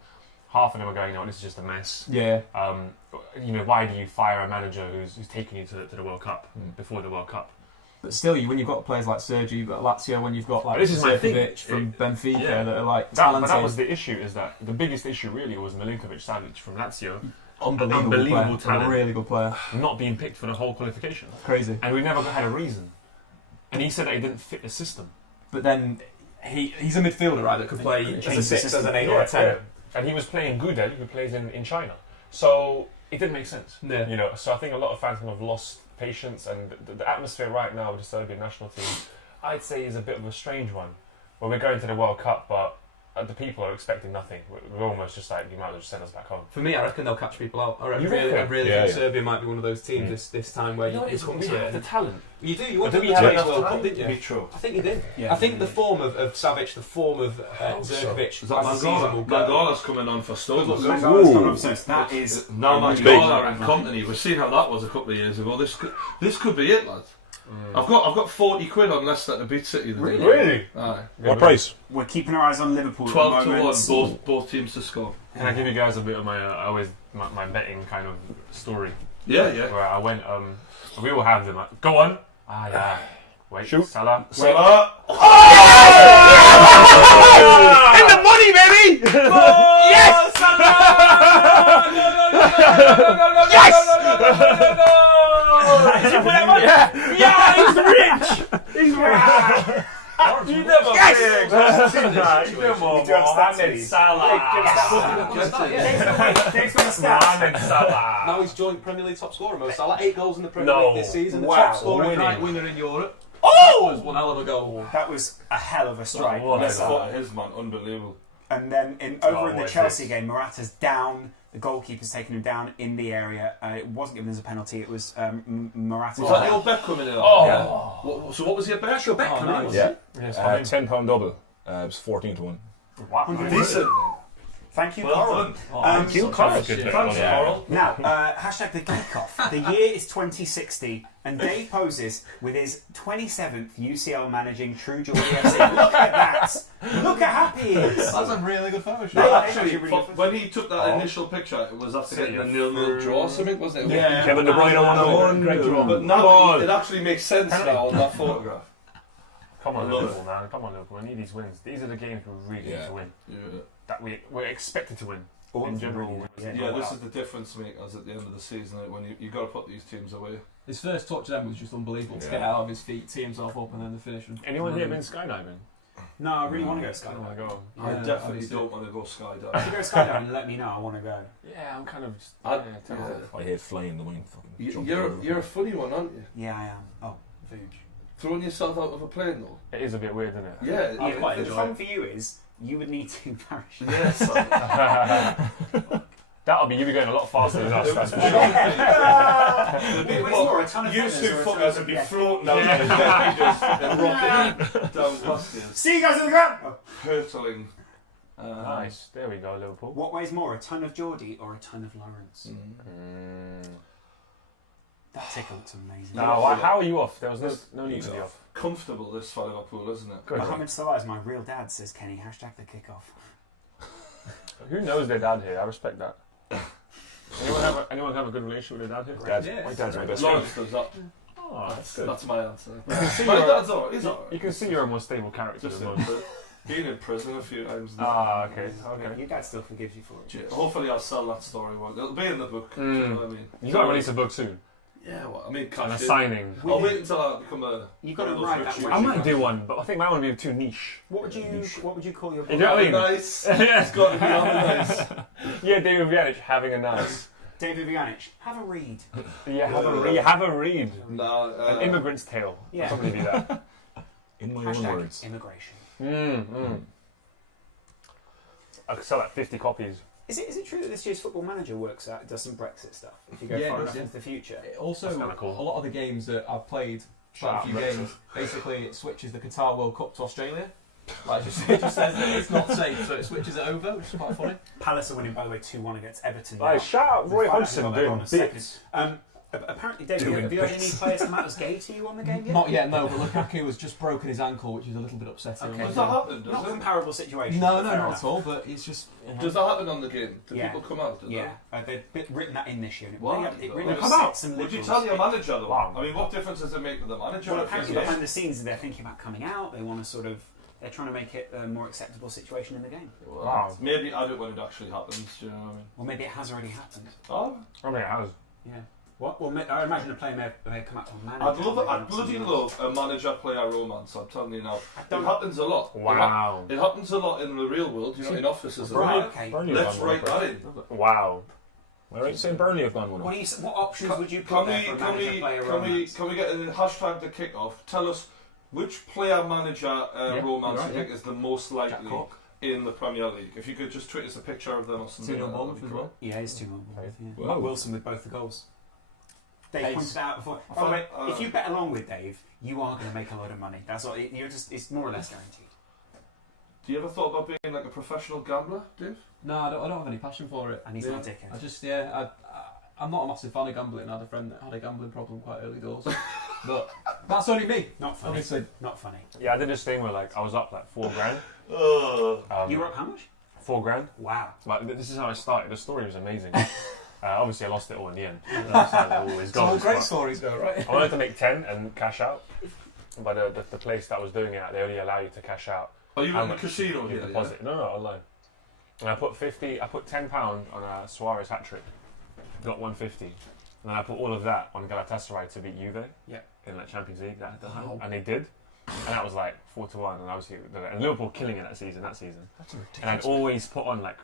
half of them are going, "No, this is just a mess." Yeah. Why do you fire a manager who's taking you to the World Cup before the World Cup? But still, when you've got players like Sergi, you've got Lazio, when you've got like This is my thing. Zirkovic from Benfica Yeah. that are like But talented, that was the issue. Is that the biggest issue really was Milinkovic-Savic from Lazio unbelievable player, talent. a really good player, not being picked for the whole qualification, crazy. and we never had a reason. And he said that he didn't fit the system. But then he's a midfielder, right? That could play as a 6, as an 8, or a 10. And he was playing Gudel, who plays in China. So it didn't make sense. Yeah. So I think a lot of fans kind of lost patience, and the atmosphere right now with the Serbian national team, I'd say, is a bit of a strange one. Where we're going to the World Cup, but the people are expecting nothing. We're almost just like, you might as well just send us back home. For me, I reckon they'll catch people out. I You reckon? really Yeah, think yeah. Serbia might be one of those teams this time where you come we to have the it. talent. You do. You want do to we have have enough World time Cup, didn't you? Be true. I think you did. Yeah. I think the form of Savic, the form of Zirkovic, Is that as the season will go. Mangala's coming on for Stones. That is Now It's big. Mangala and company. We've seen how that was a couple of years ago. This could be it, lads. I've got 40 quid on Leicester to beat City. Really? Aye. What price? we're keeping our eyes on Liverpool. 12 at to the 1, moment. both teams to score. Can I give you guys a bit of my my betting kind of story? Yeah, yeah. Where I went, we all have them. Go on. Yeah. Wait. Shoot. Salah. Salah. In the money, baby! Yes! Yeah, he's rich! He's rich! You never Mohamed Salah. Mohamed Salah. Now he's joint Premier League top scorer. Mo Salah, 8 goals in the Premier No. League this season. The Wow. top scorer, Winning. night winner in Europe. That was one hell of a goal. That was a hell of a strike. What His a- foot, his man, unbelievable. And then in what the is Chelsea this? game, Morata's down. The goalkeeper's taken him down in the area. It wasn't given as a penalty. It was Morata. Was that the old Beckham in it? Oh. So what was your bet? Your bet Oh, coming in, nice. was Yeah. it? Yes, £10 double. It was 14 to 1. Wow. Decent. Thank you, Well Coral. done. Thank you, Coral. Good bet. Thanks, Yeah. Coral. Now, hashtag the kickoff. The year is 2060, and Dave poses with his 27th UCL managing True Geordie FC. Look at that! Look at how happy he is. That's a really good photo. No, No, actually, actually, really when he took that initial picture, it was after getting a 0-0 draw or something, wasn't it? Yeah. Kevin De Bruyne 101. Great draw. But now it actually makes sense now on that photograph. Come on, I love Liverpool, man. Come on, Liverpool. We need these wins. These are the games we really need to win. Yeah. That we're expected to win. In general. Yeah, this is the difference makers at the end of the season when you got to put these teams away. His first touch then was just unbelievable to Yeah. get out of his feet, tee himself up, and then the finish. Anyone here been skydiving? No, I really want to go I skydiving. want to go. I Yeah, definitely obviously. don't want to go If skydiving. you go skydiving, let me know. I want to go. Yeah, I'm kind of just. I hate flying the wing. Fucking jump You're over. a funny one, aren't you? Yeah, I am. Oh, Vooge. Throwing yourself out of a plane though. It is a bit weird, isn't it? Yeah, I quite The enjoy problem it. for you is you would need to parachute. Yes. That'll be you be going a lot faster than us, that's for sure. A ton of You feathers two or a ton fuckers of- would be yeah. floating down there and just rocking down past you, See you guys on the ground! Oh. hurtling. Nice. There we go, Liverpool. What weighs more, a ton of Geordie or a ton of Lawrence? That tickle looks amazing. Now, how are you off? There was no need to be off. Comfortable this for Liverpool, isn't it? Good. Mohamed Salah is my real dad, says Kenny. Hashtag the kickoff. Who knows their dad here? I respect that. Anyone have a good relationship with their dad here? Dad, Yeah. my dad's my best friend. Lawrence does that. Oh, that's good. That's my answer. You can see My you're- dad's alright. He's You alright. can see you're a more stable character Just than a most. bit. Been in prison a few times now. Ah, okay, okay. Your dad still forgives you for it. Hopefully I'll sell that story one. It'll be in the book. Do you know what I mean? You got to release a book soon. Yeah, well, I mean, And a cash in. signing. I'll wait until I become a. You've got to one of those ride that rich wave. I YouTubers. might do one, but I think mine would be too niche. What would you call your You know what I mean? Nice. Yeah. It's got to be on the nice. Yeah, David Vianic having a nice. David Vianic, have a read. Yeah, have a read. No, An immigrant's tale. Yeah. Somebody do that. In my own Hashtag words. immigration. I could sell like 50 copies. Is it true that this year's Football Manager does some Brexit stuff? If you go Yeah, it far does, enough yeah. into the future. Also, That's kinda cool. a lot of the games that I've played, Shut quite a up, few Brexit. games, basically it switches the Qatar World Cup to Australia. Like it just says that it's not safe, so it switches it over, which is quite funny. Palace are winning, by the way, 2-1 against Everton. Right, now. shout out Roy We'll find out Hodgson who they're doing on in a second. bits. Apparently, David, have you had any players come out as gay to you on the game yet? Not yet, no. But Lukaku has just broken his ankle, which is a little bit upsetting. Okay. Does that happen? Does Not a it? comparable situation. No, but no, fair not enough. at all. But it's just. Does that happen on the game? Do Yeah. people come out? Do Yeah, they've written that in this year. What? It They really come upset some Would you liberals. tell your manager though? Wow. I mean, what difference does it make with the manager? Well, if apparently he's- behind the scenes they're thinking about coming out. They want to sort of. They're trying to make it a more acceptable situation in the game. Well, Wow. Maybe I don't when it actually happens. Do you know what I mean? Or maybe it has already happened. Oh, I mean, it has. Yeah. What? Well, I imagine a player may have come out on manager. I'd love it. maybe I'd not bloody something love a manager-player romance. I'm telling you now. don't- It happens a lot. Wow. It happens a lot in the real world. You know, in offices. a Right. lot. Okay. Burnley Let's have gone write one that in. Wow. Am I right in saying Burnley have gone one What up? do you? What options would you put Can there we? for a Can manager we? player Can we? romance? Can we get a hashtag the kickoff? Tell us which player-manager romance right, you think is the most Jack likely Cork. in the Premier League. If you could just tweet us a picture of them or something. 2-0 that Bournemouth would as be well. Yeah, it's 2-1. Yeah. Wow. Mark Wilson with both the goals. Dave Ace. pointed out before. I By the way, thought, if you bet along with Dave, you are going to make a lot of money. That's what you're just. It's more or less guaranteed. Do you ever thought about being like a professional gambler, Dave? No, I don't have any passion for it. And he's not a dickhead. I just, I'm not a massive fan of gambling. I had a friend that had a gambling problem quite early doors. But that's only me. Not funny. Honestly. Not funny. Yeah, I did this thing where like I was up like $4,000. You were up how much? $4,000. Wow. Like this is how I started. The story was amazing. Obviously, I lost it all in the end. That's how it always It's all goes, great but stories go, right? I wanted to make 10 and cash out, but the place that was doing it, they only allow you to cash out. Are you How in the much casino you here? deposit. No, online. And I put £10 on a Suarez hat trick, got 150, and then I put all of that on Galatasaray to beat Juve. Yeah. In like Champions League, Wow. and they did, and that was like 4-1, and obviously and Liverpool killing it that season. That's ridiculous. And I'd always put on like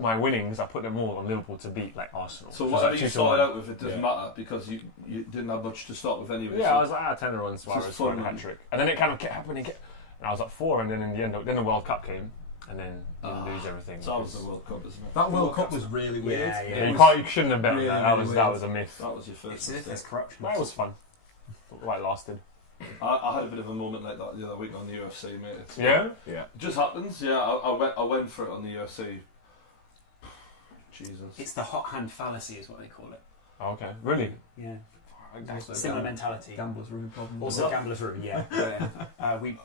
my winnings. I put them all on Liverpool to beat like Arsenal. So which was, whatever like, you 2-1. started out with, it doesn't Yeah. matter because you didn't have much to start with anyway. Yeah, so I was like, 10 on Suarez Just scoring a fun. hat trick, and then it kind of kept happening. And I was at 4, and then in the end, then the World Cup came, and then you lose everything. That was because- the World Cup, isn't it? That World Cup was really weird. Yeah, yeah, yeah. you shouldn't have bet on really, that. really That weird. was a myth. That was your first It's mistake. there's corruption. That was fun. While it lasted. I had a bit of a moment like that the other week on the UFC, mate. Yeah. Yeah. It just happens. Yeah, I went for it on the UFC. Jesus. It's the hot hand fallacy, is what they call it. Oh, okay. Really? Yeah. Also, Similar mentality. Gamblers' room problem. Also, gambler's room. Yeah. I mean,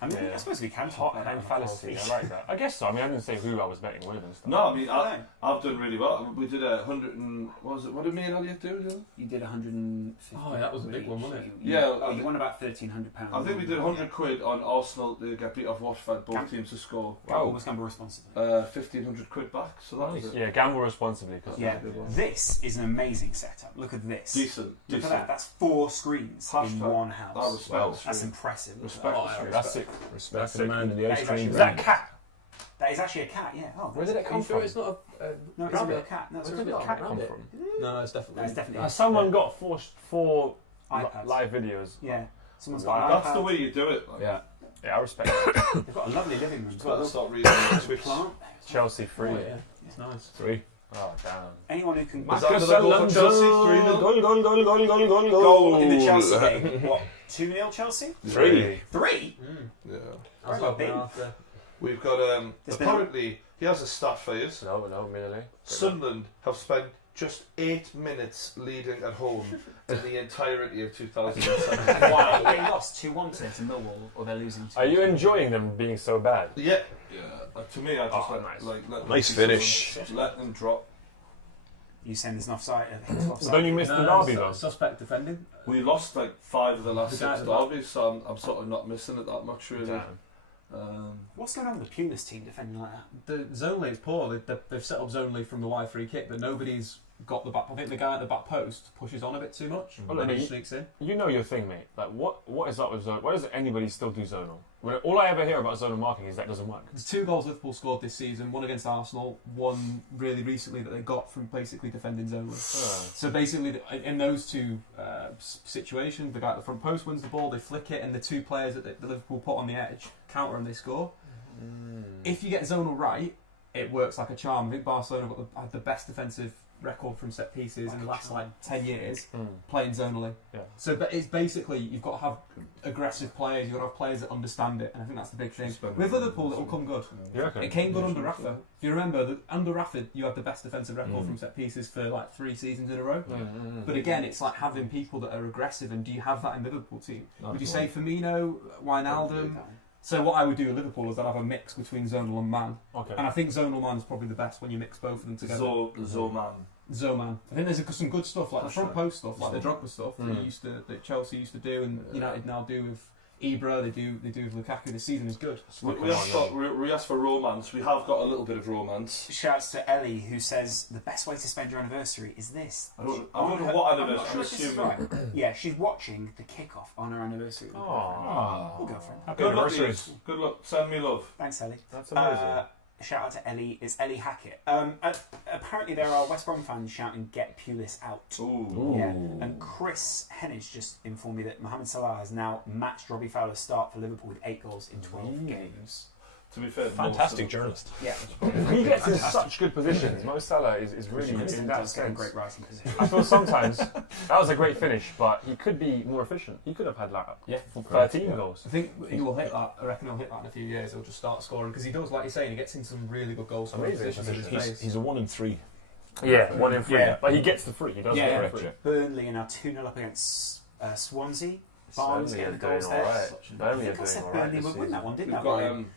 Yeah. I suppose we can Hot talk about hand that fallacy. I like that. I guess so. I mean, I didn't say who I was betting with and stuff. No, I mean I know. I've done really well. We did 100 and what was it? What did me and Elliot do? Dylan? You did 150. Oh, that was a big one, wasn't it? Yeah, You won about £1,300. I think we did 100 quid on Arsenal to get beat off Watford, both teams to score. Gamble was gamble responsibly. 1,500 quid back. So that was it. Yeah, gamble responsibly. Cause Yeah. a good one. This is an amazing setup. Look at this. Decent. Look Decent. at that. That's 4 screens in Hashtag. one That house. respect. Wow. the That's stream. impressive. Respect the stream. That's sick. Respect That's for the sick. man in the That ice is cream. actually Is that a cat? That is actually a cat, yeah. Oh, Where did it come Are you sure from? it's not a No, it's a real rabbit? cat. No, it's a Where did real the cat. cat come rabbit? from? No, it's definitely. That's definitely Has someone got four iPads. live videos? Yeah. Someone's got an That's the iPad. way you do it. Like. Yeah. Yeah, I respect it. They've got a lovely living room as Gotta well. start reading the tweets. Plant. Chelsea 3. Oh, yeah. It's nice. 3. Oh, damn. Anyone who can Is that another goal for Chelsea? 3-0? goal in the Chelsea game. What? 2-0 Chelsea? 3. 3? Yeah. I was Right, hoping big. after. We've got There's been- apparently he has a stat for you. No, Minelli. Sunderland have spent just 8 minutes leading at home in the entirety of 2007. Why? They lost 2-1 today to Millwall, or they're losing 2-1. Are you enjoying them being so bad? Yeah. Yeah. To me, I just Oh, went, nice. let them Nice be finish. someone, let them drop. You saying there's an offside? It's offside. Don't you miss the No, derby though? Suspect defending. We lost like 5 of the last The guy 6 at the back. derbies, so I'm sort of not missing it that much really. Damn. What's going on with the Pulis team defending like that? The zone lead is poor. They've set up zone lead from the wide free kick, but nobody's got the back. I think the guy at the back post pushes on a bit too much, Well, and then you- he sneaks in. You know your thing, mate. Like, what is up with zone? Why does anybody still do zonal? All I ever hear about zonal marking is that doesn't work. There's 2 goals Liverpool scored this season. One against Arsenal, one really recently that they got from basically defending zonally. So basically, in those 2 situations, the guy at the front post wins the ball, they flick it, and the 2 players that the Liverpool put on the edge counter and they score. If you get zonal right, it works like a charm. I think Barcelona had the best defensive record from set pieces in the last like 10 years Mm. playing zonally. Yeah. So, but it's basically you've got to have aggressive players. You've got to have players that understand it, and I think that's the big thing. With Liverpool, it'll come good. You reckon? It came good under Rafa. If you remember, under Rafa, you had the best defensive record from set pieces for like 3 seasons in a row. But again, it's like having people that are aggressive. And do you have that in the Liverpool team? Would you say Firmino, Wijnaldum? So what I would do with Liverpool is I'd have a mix between zonal and man. Okay. And I think zonal man is probably the best when you mix both of them together. Zoman. Zoman. I think there's some good stuff, like That's the front right. post stuff, like the Drogba stuff that Chelsea used to do, and United now do with Ibra. They do with Lukaku. This season is good. We asked for romance. We have got a little bit of romance. Shouts to Ellie, who says the best way to spend your anniversary is this. I don't know what I'm not anniversary. sure if this is right. Yeah, she's watching the kickoff on her anniversary. Aww. Or girlfriend. Happy Good luck, anniversary. Ian. Good luck. Send me love. Thanks, Ellie. That's amazing. Shout out to Ellie. It's Ellie Hackett. Apparently, there are West Brom fans shouting "Get Pulis out." Ooh. Yeah. And Chris Hennage just informed me that Mohamed Salah has now matched Robbie Fowler's start for Liverpool with 8 goals in 12 games. To be fair, Fantastic journalist. Yeah. He gets in such good positions. Mo Salah is really good in that Does get a sense. great writing position. I feel sometimes that was a great finish, but he could be more efficient. He could have had like 13 goals. I think he will hit that. I reckon he'll hit that in a few years. He'll just start scoring because he does, like you're saying, he gets in some really good goal scoring Amazing. positions in his face. He's a 1 in 3. Yeah, 1 in 3. Yeah. But he gets the 3. He does Yeah, get the 3. Burnley are now 2-0 up against Swansea. Barnes Burnley are getting the doing goals there. alright. I Burnley are think I doing said alright Burnley this would win season. that one, didn't We've I? got, Ryan?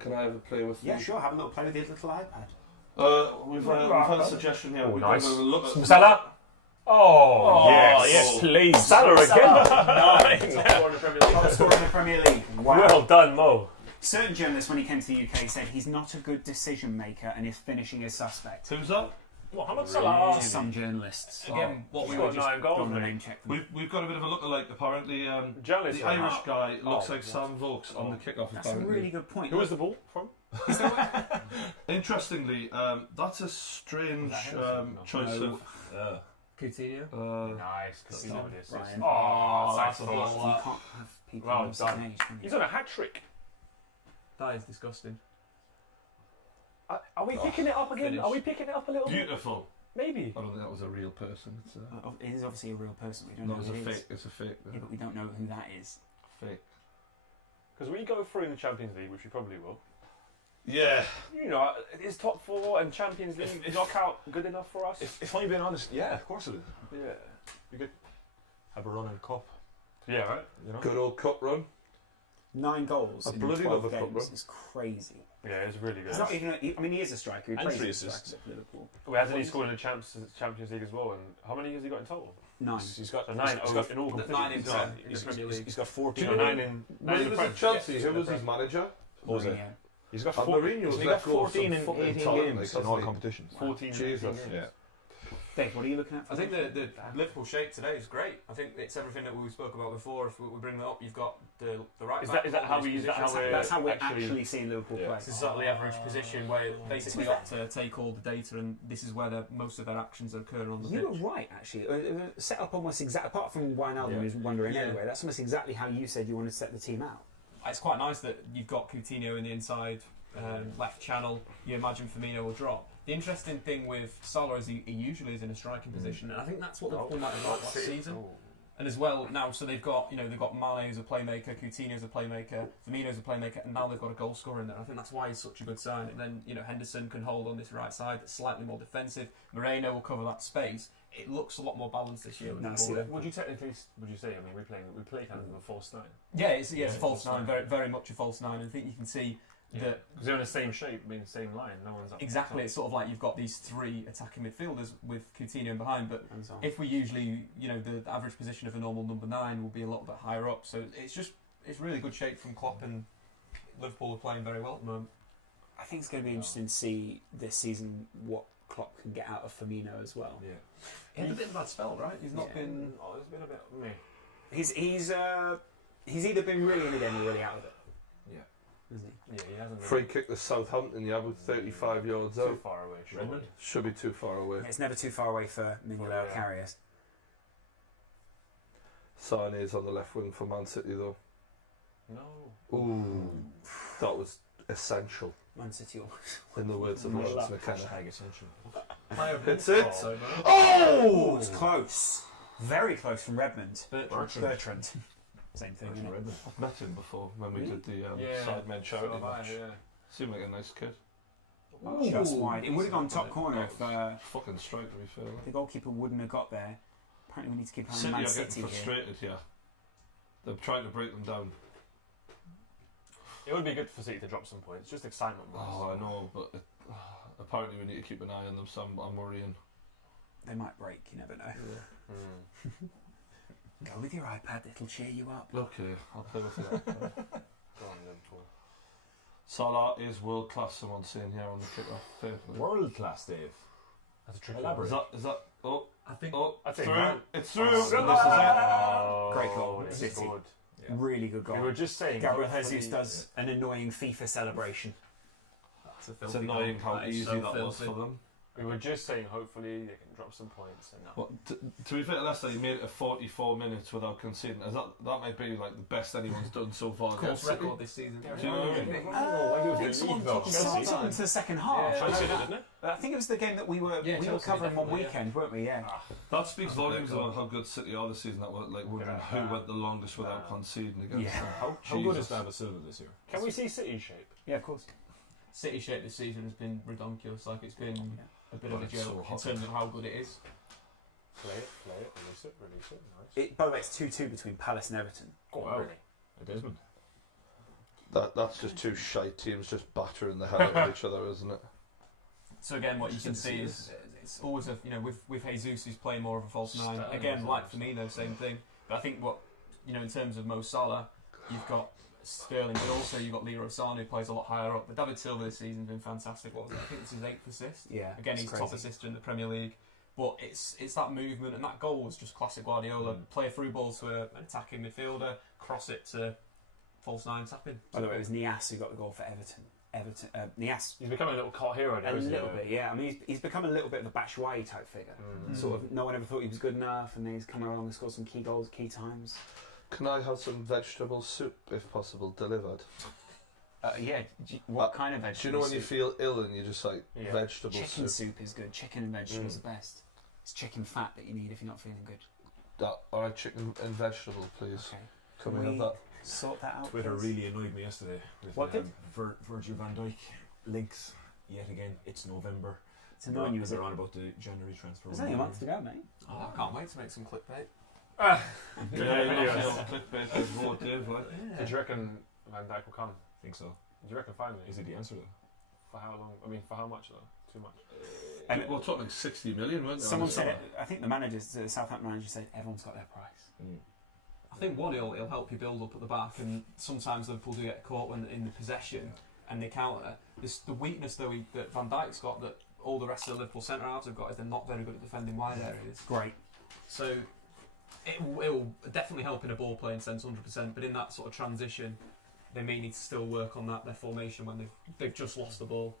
can I have a play with Yeah, you? sure. Have a little play with your little iPad. We've had a suggestion here. Oh, We're nice. gonna look at Salah? Oh, yes, please. Salah again. Top scorer in the Premier League. Wow. Well done, Mo. Certain journalists, when he came to the UK, said he's not a good decision maker and his finishing is suspect. Who's that? Mohamed Just some journalists. Again, what we He's were got just 9 goals, Don't mate. name check them. We've got a bit of a look-alike. Apparently, Journalist. the Irish guy looks Oh, like Sam Vokes on the kickoff. That's a apparently. really good point. Who was the ball from? Interestingly, that's a strange choice No. of. Coutinho. Nice, because he's over this. Ryan. Oh, that's that's a nice. ball. You can't have people Well on the same done. age, can you? He's on a hat trick. That is disgusting. Are we picking it up again? Finish. Are we picking it up a little bit? Beautiful. Maybe. I don't think that was a real person. It's It is obviously a real person. We don't no, know it's a who it fake. is. It's a fake. Yeah, but we don't know who that is. Fake. Because we go through in the Champions League, which we probably will. Yeah. You know, is top 4 and Champions League knockout good enough for us? If I'm being honest, yeah, of course it is. Yeah. You could have a run in the cup. Yeah, right? You know? Good old cup run. 9 goals I in bloody 12 love a games football. is crazy. Yeah, it's really good. He's not even. I mean, he is a striker. He And plays 3 as a assists. striker at Liverpool. Well, hasn't he scored in the Champions League as well? And how many has he got in total? 9. He's got So 9 he's got, in all competitions. 9 in He's Prem. got- In the Premier League. he's got 14. You know, 9 in When he the was Prem. at Chelsea, Yeah, who was the his Prem. manager? Jose. Mourinho. He's got And 4, Mourinho's he's let got go of 14 some in fucking 18 talent, games like, in all hasn't he? competitions. 14 Jesus. games. Yeah. Dave, what are you looking at? I think the Liverpool shape today is great. I think it's everything that we spoke about before. If we bring that up, you've got the right Is back. that how we? Is that how we're That's how we're actually? actually seeing Liverpool Yeah. play. It's exactly average position where basically To be opt to take all the data, and this is where most of their actions are occurring on the You were pitch. right, actually. Set up almost exact. Apart from Wijnaldum, Yeah. who's wondering Yeah. anyway. That's almost exactly how you said you wanted to set the team out. It's quite nice that you've got Coutinho in the inside left channel. You imagine Firmino will drop. The interesting thing with Salah is he usually is in a striking position, and I think that's what Liverpool might have got last season. And as well now, so they've got they've got Mane as a playmaker, Coutinho as a playmaker, Firmino as a playmaker, and now they've got a goal scorer in there. I think that's why he's such a good sign. And then Henderson can hold on this right side, that's slightly more defensive. Moreno will cover that space. It looks a lot more balanced this year. No, I see that. Would you technically? Would you say? I mean, we play kind of a false 9. Yeah, it's a false nine, very very much a false nine. And I think you can see that Because they're in the same shape, being the same line. No one's up. exactly. It's sort of like you've got these 3 attacking midfielders with Coutinho in behind, but And so on. if we usually, the average position of a normal number 9 will be a little bit higher up. So it's really good shape from Klopp, and Liverpool are playing very well at the moment. I think it's going to be interesting to see this season what Klopp can get out of Firmino as well. Yeah. He had a bit of a bad spell, right? He's not Yeah. been. Oh, it's been a bit meh. He's either been really in the game or really out of it. Yeah. Isn't he? Yeah, he hasn't. Free kick to Southampton, with 35 yards too out. far away. Surely. Redmond? Should be too far away. It's never too far away for Mignolet or Yeah. Carriers. Sane's on the left wing for Man City, though. No. Ooh, that was essential, Man City. in the words of Lawrence McKenna. Hashtag essential. It's it. Oh, it's close. Very close from Redmond. Bertrand. Same thing, isn't it? I've met him before when we did the Yeah, Sidemen charity match. Yeah. Seemed like a nice kid. Just wide. It would have gone top corner if Fucking straight, to be fair. the goalkeeper wouldn't have got there. Apparently, we need to keep an eye on City Man are City getting here. frustrated here. They're trying to break them down. It would be good for City to drop some points. Just excitement. Oh, I know, but apparently we need to keep an eye on them. So I'm worrying. They might break. You never know. Go with your iPad. It'll cheer you up. Okay, I'll play with that. Go on, Liverpool. Salah is world class. Someone's saying here on the kickoff. Fair play. World class, Dave. That's a tricky Elaborate. one. Is that? Oh, I think. oh, I think through. Man- It's through. Oh, This is it. Great goal. It's City. good. Yeah. Really good We were goal. just saying. Gabriel hopefully- Jesus does an annoying FIFA celebration. That's a It's filthy annoying goal. how That is easy so that was filthy. for them. We were just saying. Hopefully they can drop some points. And Well, to be fair to Leicester, he made it 44 minutes without conceding. That might be like the best anyone's done so far. Of course, against City. record this season. Do you know what I mean? I think someone took him into the second half. Yeah, I know Chelsea that. did, didn't it? I think it was the game that we were Chelsea covering one definitely, weekend, weren't we? Yeah. That speaks volumes goal. about how good City are this season. That were like wondering who went the longest without conceding against Yeah. them. How good Jesus. is David Silva this year? Can we see City shape? Yeah, of course. City shape this season has been redonkulous. Like it's been a bit of But a it's so joke in hot. terms of how good it is. Play it, release it. Nice. By the way, it's 2-2 between Palace and Everton. Go on, Wow. really. Desmond. That's just two shite teams just battering the hell out of each other, isn't it? So again, what you can see is it's always a with Jesus who's playing more of a false nine. Sterling Again, is like nice. for me though, same thing. But I think what in terms of Mo Salah, you've got Sterling, but also you've got Leroy Sané who plays a lot higher up. But David Silva this season's been fantastic. What was it? I think it's his 8th assist. Yeah. Again, it's he's crazy. top assister in the Premier League. But it's that movement and that goal was just classic Guardiola. Play a through ball to an attacking midfielder, cross it to false nine tapping. By the way, it was Nias who got the goal for Everton. Nias. He's becoming a little cult hero now, A isn't he? little bit, yeah. I mean, he's become a little bit of a Batshuayi type figure. Sort of, no one ever thought he was good enough, and then he's come along and scored some key goals, key times. Can I have some vegetable soup, if possible, delivered? Yeah. What kind of vegetable Do you know when you soup? feel ill and you just like Yeah. vegetable Chicken soup? soup is good. Chicken and vegetables are best. It's chicken fat that you need if you're not feeling good. Alright, chicken and vegetable, please. Okay. Can we have that? Sort that out. Twitter please? really annoyed me yesterday. With, What did? Virgil van Dijk links yet again. It's November. It's annoying you, is it? They're on about the January transfer. There's only a month to go, mate. Oh, I can't wait to make some clickbait. Clickbait is raw, Dave, like. Did you reckon Van Dijk will come? I think so. Did you reckon finally? Is it the answer though? For how long? I mean, for how much though? Too much. And We're talking 60 million, weren't they? someone said it. I think the Southampton manager said everyone's got their price. I think one, it'll help you build up at the back, and sometimes Liverpool do get caught when in the possession and they counter. The weakness though that Van Dijk's got that all the rest of the Liverpool centre halves have got is they're not very good at defending wide areas. Great. So it will definitely help in a ball playing sense, 100%. But in that sort of transition, they may need to still work on their formation when they've just lost the ball.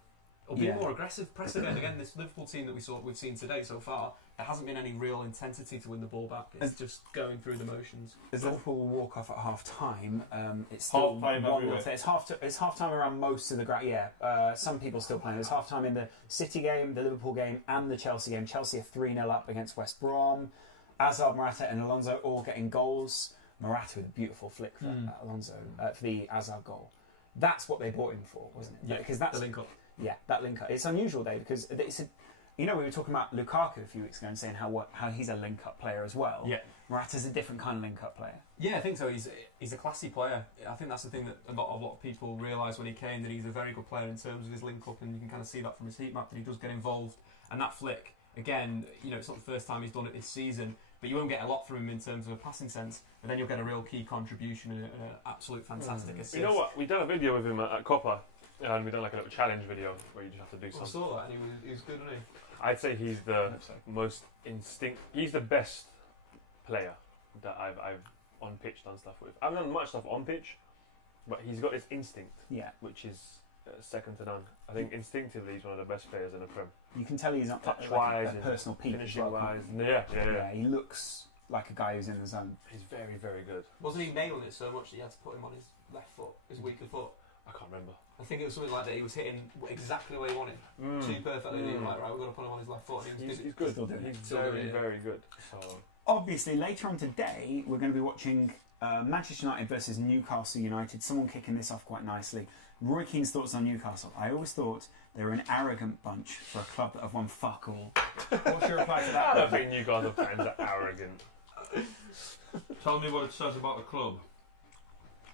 Or be more aggressive, press again. This Liverpool team that we've seen today so far, there hasn't been any real intensity to win the ball back. It's just going through the motions. As Liverpool walk off at half time, it's still Half-time 1-0. everywhere. It's half time around most of the ground. Yeah, some people still playing. There's half time in the City game, the Liverpool game, and the Chelsea game. Chelsea are 3-0 up against West Brom. Hazard, Morata, and Alonso all getting goals. Morata with a beautiful flick for Alonso for the Hazard goal. That's what they bought him for, wasn't it? Yeah, because that's the link up. Yeah, that link up. It's unusual, Dave, because it's we were talking about Lukaku a few weeks ago and saying how he's a link up player as well. Yeah. Morata's a different kind of link up player. Yeah, I think so. He's a classy player. I think that's the thing that a lot of people realise when he came, that he's a very good player in terms of his link up, and you can kind of see that from his heat map that he does get involved. And that flick, again, it's not the first time he's done it this season, but you won't get a lot from him in terms of a passing sense. But then you'll get a real key contribution and an absolute fantastic assist. You know what? We done a video with him at Copper, and we done like a little challenge video where you just have to do I something. saw that, and he was good, wasn't he? I'd say he's the most instinct. He's the best player that I've on pitch done stuff with. I've done much stuff on pitch, but he's got this instinct, Yeah. which is second to none. I think instinctively he's one of the best players in the Prem. You can tell he's not Touch-wise a and personal peak. as Finishing well, wise, can't yeah. he looks like a guy who's in the zone. He's very, very good. Wasn't he nailing it so much that you had to put him on his left foot, his weaker foot? I can't remember. I think it was something like that. He was hitting exactly where he wanted. Too perfectly. Mm. Like, right, we're going to put him on his left foot. He's good. He's very, very good. So. Obviously, later on today, we're going to be watching Manchester United versus Newcastle United. Someone kicking this off quite nicely. Roy Keane's thoughts on Newcastle. I always thought they were an arrogant bunch for a club that have won fuck all. What's your reply to that? I don't think Newcastle fans are arrogant. Tell me what it says about the club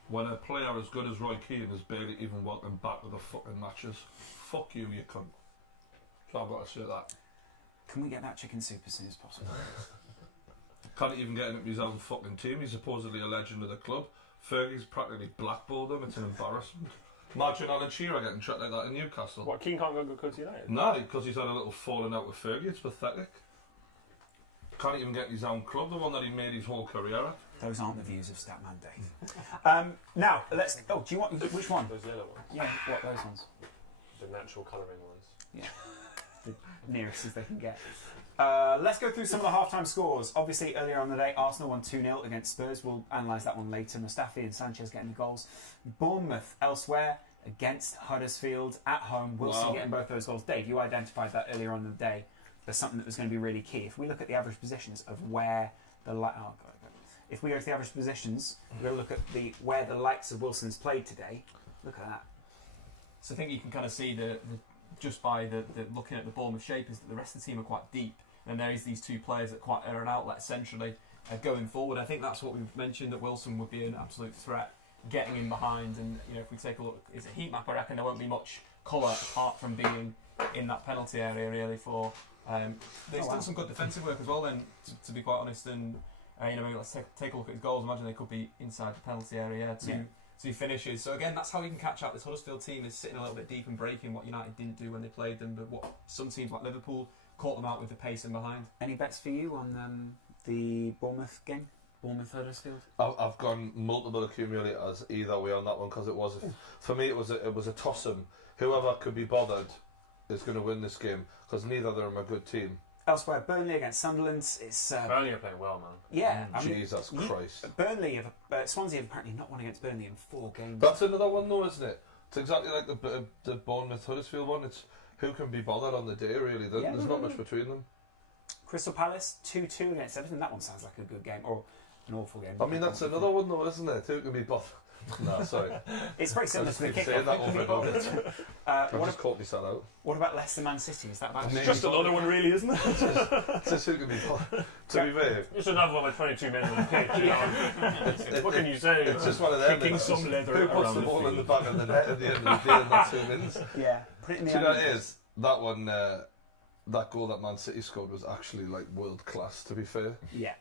when a player as good as Roy Keane is barely even welcome back to the fucking matches. Fuck you, you cunt. So I've got to say that. Can we get that chicken soup as soon as possible? Can't even get into his own fucking team. He's supposedly a legend of the club. Fergie's practically blackballed him. It's an embarrassment. Imagine Alan Shearer getting treated like that in Newcastle. What, Keane can't go to United? No, because he's had a little falling out with Fergie. It's pathetic. Can't even get his own club, the one that he made his whole career at. Those aren't the views of Statman Dave. Now, let's... Oh, do you want... Which one? Those yellow ones. Yeah, what, those ones? The natural colouring ones. Yeah. The nearest as they can get. Let's go through some of the half-time scores. Obviously, earlier on the day, Arsenal won 2-0 against Spurs. We'll analyse that one later. Mustafi and Sanchez getting the goals. Bournemouth elsewhere against Huddersfield at home. Wilson getting both those goals. Dave, you identified that earlier on in the day as something that was going to be really key. If we look at the average positions of where if we go to the average positions, we're going to look at where the likes of Wilson's played today. Look at that. So I think you can kind of see the just by the looking at the Bournemouth shape is that the rest of the team are quite deep, and there is these two players that are an outlet centrally going forward. I think that's what we've mentioned, that Wilson would be an absolute threat getting in behind, and if we take a look, it's a heat map. I reckon there won't be much colour apart from being in that penalty area really for. They've done some good defensive work as well then, to be quite honest, and maybe let's take a look at his goals. Imagine they could be inside the penalty area two finishes. So again, that's how you can catch out. This Huddersfield team is sitting a little bit deep and breaking what United didn't do when they played them, but what some teams like Liverpool caught them out with the pace and behind. Any bets for you on the Bournemouth game? Bournemouth Huddersfield? I've gone multiple accumulators either way on that one, because it was for me it was a toss-em. Whoever could be bothered is going to win this game, because neither of them are a good team. Elsewhere, Burnley against Sunderland. It's Burnley are playing well, man. Yeah, Jesus Christ. Swansea have apparently not won against Burnley in 4 games. That's another one though, isn't it? It's exactly like the Bournemouth Huddersfield one. It's who can be bothered on the day, really. There's not much between them. Crystal Palace 2-2 against Everton. That one sounds like a good game, or an awful game. I mean, that's another one though, isn't it? Who can be bothered? No, sorry. It's very similar to the saying that over and kickoff. I just caught myself out. What about Leicester Man City? Is that bad? It's just another one, really, isn't it? Just who can be bothered? To be fair, It's another one with 22 men on the pitch. What can you say? it's just one of them. Kicking some leather Who puts around the the ball in the field. back of the net at the end of the day and that's who wins? Yeah, put it in the Do you know what end. it is? That one, that goal that Man City scored was actually like world class, to be fair. Yeah.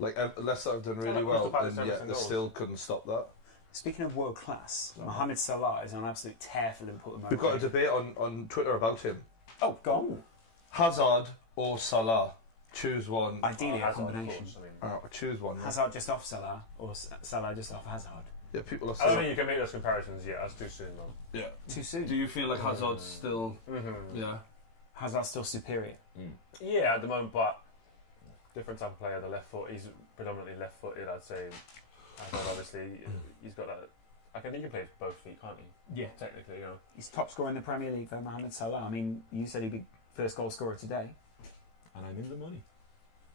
Like, Leicester have done really like well, Crystal Palace and yet and they goals. still couldn't stop that. Speaking of world class, Mohamed Salah is on an absolute tear for Liverpool at the moment. We've got a debate on Twitter about him. Oh, go on. Hazard or Salah? Choose one. Ideally, a Hazard, of combination. course, I mean. Choose one. Hazard just off Salah, or Salah just off Hazard? Yeah, people are I don't saying. think you can make those comparisons yet. That's too soon, though. Yeah. Too soon. Do you feel like Hazard's still? Mm-hmm. Yeah. Hazard's still superior. Yeah, at the moment, but different type of player. The left foot, he's predominantly left-footed. I'd say. Hazard, obviously, he's got that. I think he can play both feet, can't he? Yeah. Technically, He's top scorer in the Premier League for Mohamed Salah. I mean, you said he'd be first goal scorer today. And I'm in the money.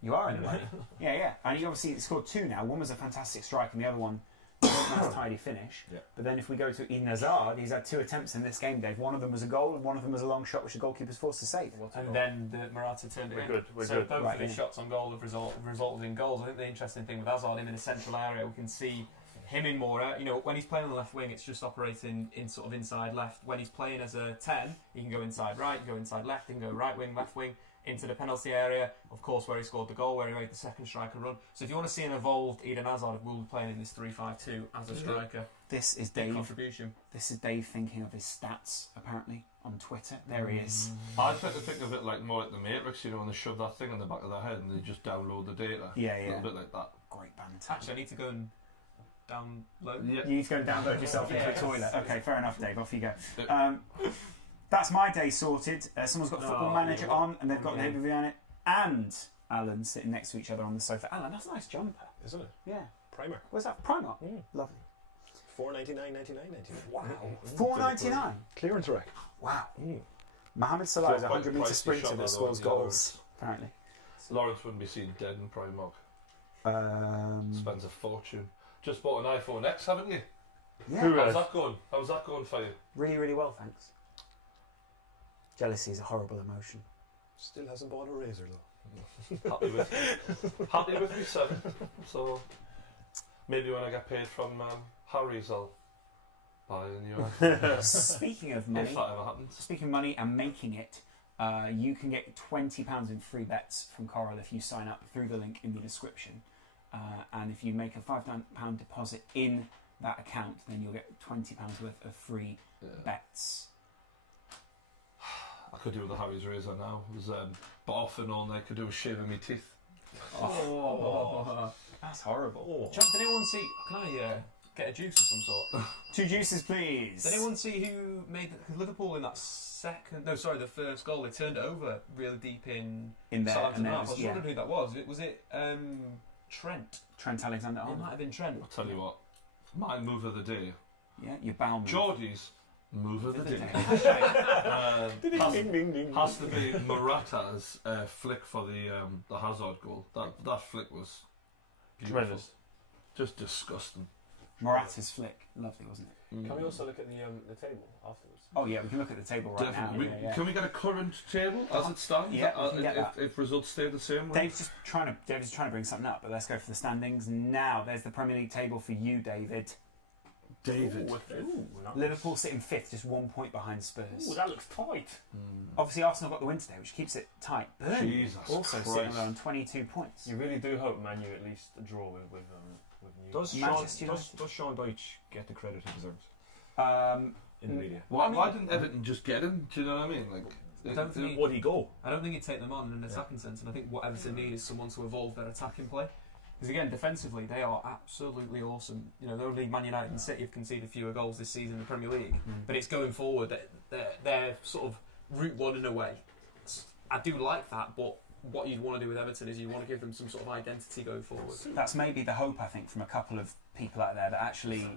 You are in the money. Yeah. And he obviously scored 2 now. One was a fantastic strike and the other one a nice tidy finish. Yeah. But then if we go to Eden Hazard, he's had 2 attempts in this game, Dave. One of them was a goal and one of them was a long shot which the goalkeeper's forced to save. And then the Morata turned it We're in. good, we're so good. both Right, of his yeah. shots on goal have resulted in goals. I think the interesting thing with Hazard, him in a central area, we can see him in more. When he's playing on the left wing, it's just operating in sort of inside left. When he's playing as a 10, he can go inside right, he can go inside left, he can go right wing, left wing, into the penalty area, of course, where he scored the goal, where he made the second striker run. So if you want to see an evolved Eden Hazard, we'll be playing in this 3-5-2 as a striker. This is Big Dave. contribution. This is Dave thinking of his stats, apparently, on Twitter. There he is. I tend to think of it like more like the Matrix, when they shove that thing on the back of their head and they just download the data. Yeah. A little bit like that. Great banter. Actually, I need to go and download. Yeah. You need to go and download yourself into Yes. the toilet. Okay, fair enough, Dave. Off you go. That's my day sorted. Someone's got Football Manager on, and they've got the overview on it. And Alan sitting next to each other on the sofa. Alan, that's a nice jumper. Isn't it? Yeah. Primer. Where's that? Primark. Lovely. $4.99. Wow. $4.99. Clearance rack. Wow. Mohamed Salah is a Quite a 100-metre pricey sprinter shot, that though, scores yeah. goals, apparently. Lawrence wouldn't be seen dead in Primark. Um, Spends a fortune. Just bought an iPhone X, haven't you? yeah, How's that going? How's that going for you? really, really well, thanks. Jealousy is a horrible emotion. Still hasn't bought a razor though. Happy with me, son. So maybe when I get paid from Harry's, I'll buy a new iPhone. Speaking of money, If that ever happens. speaking of money and making it, you can get £20 in free bets from Coral if you sign up through the link in the description. And if you make a £5 deposit in that account, then you'll get £20 worth of free bets. I could do with the Harry's razor now. I was barfing all night. Could do with shaving my teeth. Oh, that's horrible. Chuck, did anyone see? Can I get a juice of some sort? 2 juices, please. Did anyone see who made Liverpool in that the first goal? They turned it over really deep in In there, Southampton and there half. I was- was wondering who that was. Was it Trent? Trent Alexander It might Arnold. have been Trent. I'll tell you what. My move of the day. Yeah, your bow move. Geordie's move of the day. Hashtag. Has to be Morata's flick for the Hazard goal. That flick was beautiful. Tremendous. Just disgusting. Morata's flick. Lovely, wasn't it? Can we also look at the table afterwards? Oh, yeah, we can look at the table right Definitely. now. Yeah. Can we get a current table as it stands? Yeah, we can get that. If results stay the same way? Dave's trying to bring something up, but let's go for the standings now. There's the Premier League table for you, David. David. Ooh, nice. Liverpool sitting 5th, just 1 point behind Spurs. Ooh, that looks tight. Obviously, Arsenal got the win today, which keeps it tight. Burnley Jesus also Christ. sitting on 22 points. You really do hope Man U at least draw with Newcastle. Does Manchester Sean, United. does Sean Dyche get the credit he deserves Mm. in the media? Why didn't Everton just get him? Do you know what I mean? Like, I don't think Would he go? I don't think he'd take them on in an attacking sense, and I think what Everton need is someone to evolve their attacking play. Because again, defensively, they are absolutely awesome. You know, only Man United and City have conceded fewer goals this season in the Premier League, but it's going forward that they're sort of route one in a way. I do like that, but what you'd want to do with Everton is you want to give them some sort of identity going forward. That's maybe the hope, I think, from a couple of people out there that actually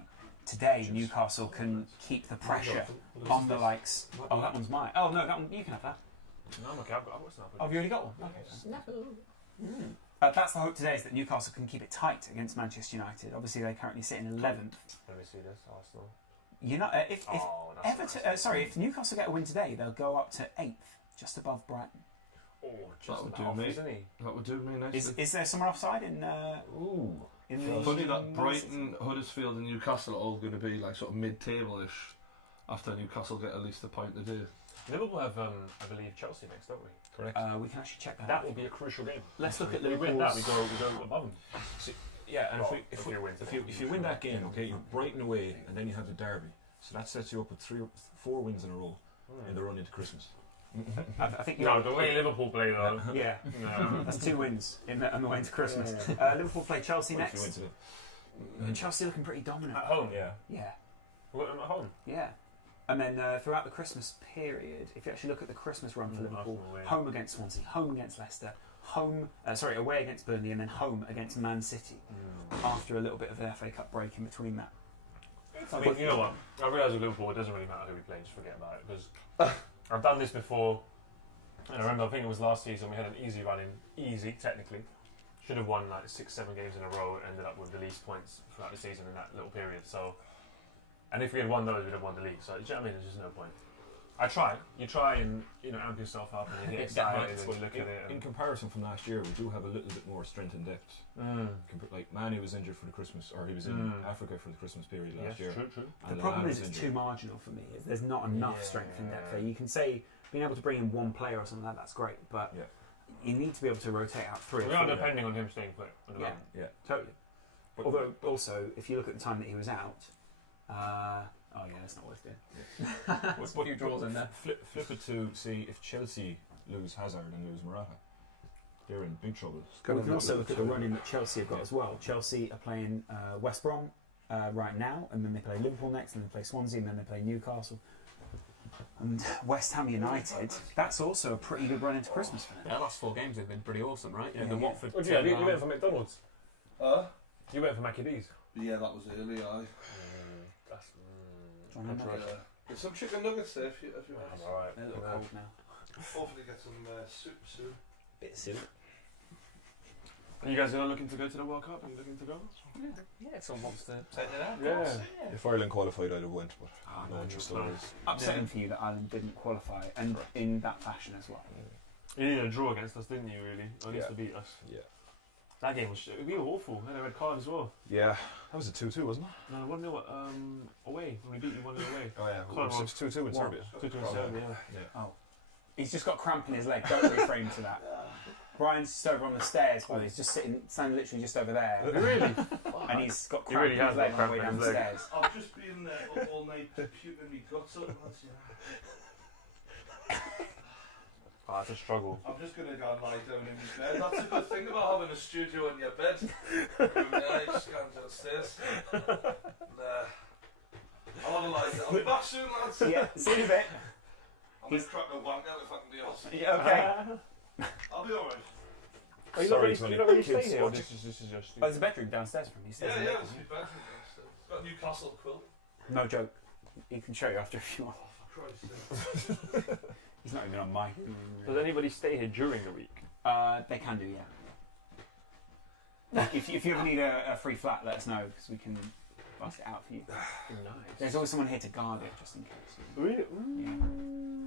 today Newcastle can keep the pressure on the likes. Oh, that one's mine. Oh no, that one you can have that. No, I'm okay. I've got Snapple. Oh, have you already got one? Okay. That's the hope today, is that Newcastle can keep it tight against Manchester United. Obviously, they currently sit in 11th. Let me see this. Arsenal. You know, if Oh, that's Everton, nice. if Newcastle get a win today, they'll go up to 8th, just above Brighton. Oh, That just would about do off, me. isn't he? that would do me nicely. Is there someone offside in Ooh. in the? Funny that Brighton, Huddersfield and Newcastle are all going to be like sort of mid-table-ish after Newcastle get at least a point a day. Liverpool have, I believe, Chelsea next, don't we? Correct. We can actually check that. That out. will be a crucial game. Let's look at We win Liverpool's. that, we go above them. Yeah, and Well, if you win if you win that game, okay, you're Brighton away, and then you have the derby. So that sets you up with 3 or 4 wins in a row in the run into Christmas. I think No, the way Liverpool play though. Yeah, No. that's 2 wins on the way into Christmas. Liverpool play Chelsea If you win next. today. And Chelsea looking pretty dominant. At home. Yeah. Yeah, We're at home. yeah. And then throughout the Christmas period, if you actually look at the Christmas run for Liverpool, Arsenal away. home against Swansea, home against Leicester, away against Burnley, and then home against Man City. After a little bit of an FA Cup break in between that. I mean, you know what? I realise with Liverpool, it doesn't really matter who we play. Just forget about it because I've done this before. And I remember, I think it was last season, we had an easy run in. Easy, technically. Should have won like 6-7 games in a row and ended up with the least points throughout the season in that little period. So, and if we had won those, we'd have won the league. So, do you know what I mean? There's just no point. I try. You try and, amp yourself up and you get excited and you look at it. In comparison from last year, we do have a little bit more strength and depth. Like Mane was injured for the Christmas, or he was in Africa for the Christmas period last year. True. The And problem Lallana is was it's injured. too marginal for me. There's not enough strength in depth there. You can say being able to bring in one player or something like that's great, but Yeah. you need to be able to rotate out 3 or We are 4. depending on him staying put. Yeah. Yeah. Totally. Although, also, if you look at the time that he was out, that's not worth doing. What few draws in there? Flip it to see if Chelsea lose Hazard and lose Morata. They're in big trouble. We can also look at the run-in that Chelsea have got as well. Chelsea are playing West Brom right now, and then they play Liverpool next, and then they play Swansea, and then they play Newcastle. And West Ham United, that's also a pretty good run into Christmas for them. Yeah, last 4 games have been pretty awesome, right? You know, the Yeah. Watford. Oh, yeah, you went for McDonald's. Uh? You went for Mackie D's. Yeah, that was early, aye. That's, John and Nuggets. There's some chicken nuggets there if you want. I'm alright. They're a little cold now. Hopefully get some soup soon. Bit of soup. Are you guys looking to go to the World Cup? Are you looking to go? Yeah, if someone wants to take it out. Yeah. If Ireland qualified, I'd have went, but Oh, no no, interest no. otherwise. Upsetting for you that Ireland didn't qualify, and Correct. in that fashion as well. You needed a draw against us, didn't you, really? Or at least Yeah. to beat us. Yeah. That game was... We were awful. We had a red card as well. Yeah. That was a 2-2, wasn't it? No, 1-0 away. When we beat you 1-0 away. Oh, yeah. Colour It was 2-2 in Serbia. 2-2 in Serbia, yeah. Yeah. He's just got cramp in his leg. Don't reframe to that. Brian's just over on the stairs, but he's just standing literally just over there, Really? and he's got He cramp really in his has leg got on the way cramp down in the his leg. stairs. I've just been up all night puking me guts up, lads, you know. Oh, it's a struggle. I'm just going to go and lie down in my bed. That's a good thing about having a studio in your bed. Yeah, you just go downstairs. Nah. I'll have a lie down. I'll be back soon, lads. Yeah, see you in a bit. I'll make crack my wank out if I can be honest. Yeah, okay. I'll be alright. Are you Sorry, not Tony. really, you're not really Kids staying here? Or watching. this is just... Oh, there's a bedroom downstairs from you. Yeah, yeah, it's my bedroom. It's got Newcastle quilt. No joke. He can show you after if you want. Oh, for Christ's sake. He's not even on mic. Does anybody stay here during the week? They can do, yeah. if you ever need a free flat, let us know because we can bust it out for you. Nice. There's always someone here to guard it just in case. Really? Yeah.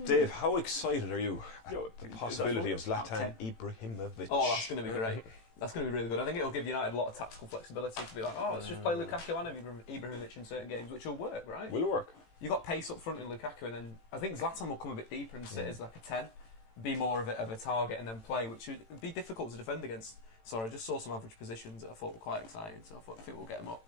Dave, how excited are you at Yo, the possibility of Top Zlatan Ibrahimovic? Oh, that's going to be great. That's going to be really good. I think it'll give United a lot of tactical flexibility to be like, oh, let's just play Lukaku and Ibrahimovic in certain games, which will work, right? Will it work? You got pace up front in Lukaku, and then I think Zlatan will come a bit deeper and sit as like a 10, be more of a target, and then play, which would be difficult to defend against. Sorry, I just saw some average positions that I thought were quite exciting, so I think we'll get them up.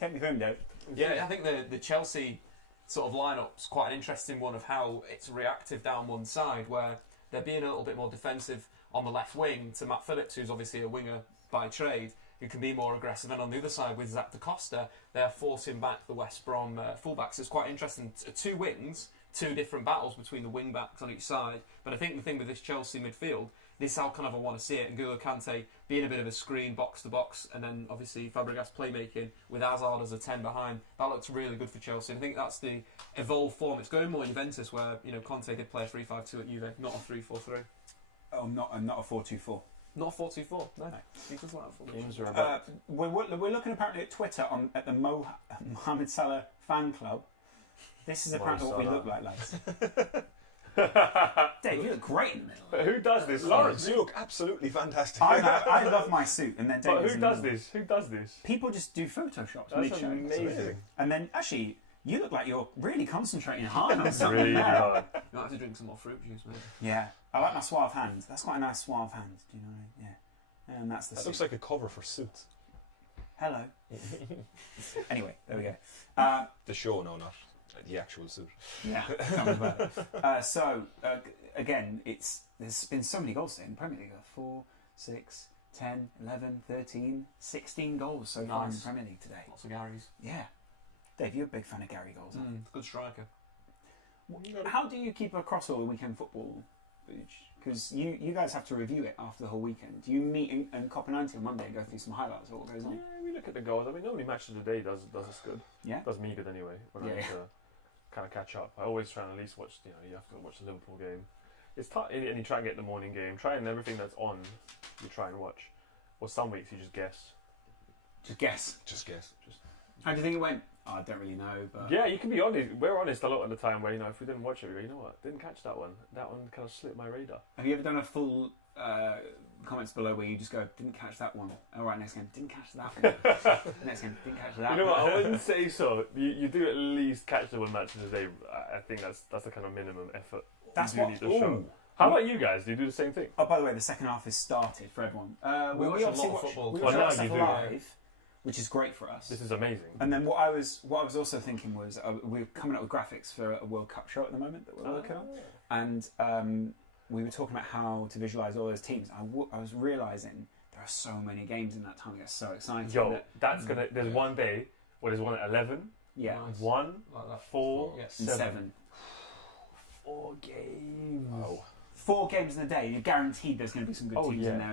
Take me home, Dave. Yeah, I think the Chelsea sort of lineup's quite an interesting one of how it's reactive down one side, where they're being a little bit more defensive on the left wing to Matt Phillips, who's obviously a winger by trade, who can be more aggressive. And on the other side, with Zach Da Costa, they're forcing back the West Brom fullbacks. It's quite interesting. Two wings, two different battles between the wing backs on each side. But I think the thing with this Chelsea midfield, this is how kind of I want to see it. And N'Golo Kante being a bit of a screen, box to box, and then obviously Fabregas playmaking with Hazard as a 10 behind. That looks really good for Chelsea. And I think that's the evolved form. It's going more Juventus, where Conte did play a 3-5-2 at Juve, not a 3-4-3. Oh, not a 4-2-4. Not a 4-2-4. No, he doesn't like a 4-2-4. Games are about... We're looking apparently at Twitter at the Mohamed Salah fan club. This is apparently what we look like, lads. Dave, you look great in the middle. But who does this? Lawrence, you look absolutely fantastic. I love my suit, and then Dave But is who in the does middle. this? Who does this? People just do photoshops That's mid-show. amazing. And then, actually, you look like you're really concentrating hard on something. Really there. hard. You might have to drink some more fruit juice, maybe. Yeah, I like my suave hands. That's quite a nice suave hand. Do you know what I mean? Yeah. And that's the That suit. looks like a cover for Suits. Hello. Anyway, there we go. The show, no, not the actual suit. Yeah, tell me about it. Again, there's been so many goals today in the Premier League. 4, 6, 10, 11, 13, 16 goals so far in the Nice. Premier League today. Lots of Garys. Yeah. Dave, you're a big fan of Gary goals, aren't you? Good striker. How do you keep across all the weekend football? Because you guys have to review it after the whole weekend. Do you meet in Copper 90 on Monday and go through some highlights of what goes on? Yeah, we look at the goals. I mean, normally Match of the Day does us good. Yeah? Does me good anyway. When I Yeah. need to kind of catch up. I always try and at least watch. You have to watch the Liverpool game. It's tough, and you try and get the morning game. Try and everything that's on, you try and watch. Or some weeks you just guess. Just guess. Just guess. How do you think it went? Oh, I don't really know, but... Yeah, you can be honest. We're honest a lot of the time where, if we didn't watch it, we go, you know what, didn't catch that one. That one kind of slipped my radar. Have you ever done a full comments below where you just go, didn't catch that one? All right, next game, didn't catch that one. Next game, didn't catch that You know what, one. I wouldn't say so. You do at least catch the one Match of the Day. I think that's the kind of minimum effort That's you do what... need to show. Ooh. How about you guys? Do you do the same thing? Oh, by the way, the second half has started for everyone. We watch a obviously lot of football. We Oh, watch now stuff you do. live, which is great for us. This is amazing. And then what I was also thinking was we're coming up with graphics for a World Cup show at the moment that we're working on, and we were talking about how to visualize all those teams. I was realizing there are so many games in that time. I get so excited. Yo, that's gonna. There's one day where there's one at 11, Yeah, Nice. 1, Like that. 4, Yes. 7. 4 games. Wow. 4 games in a day, you're guaranteed there's going to be some good teams in there.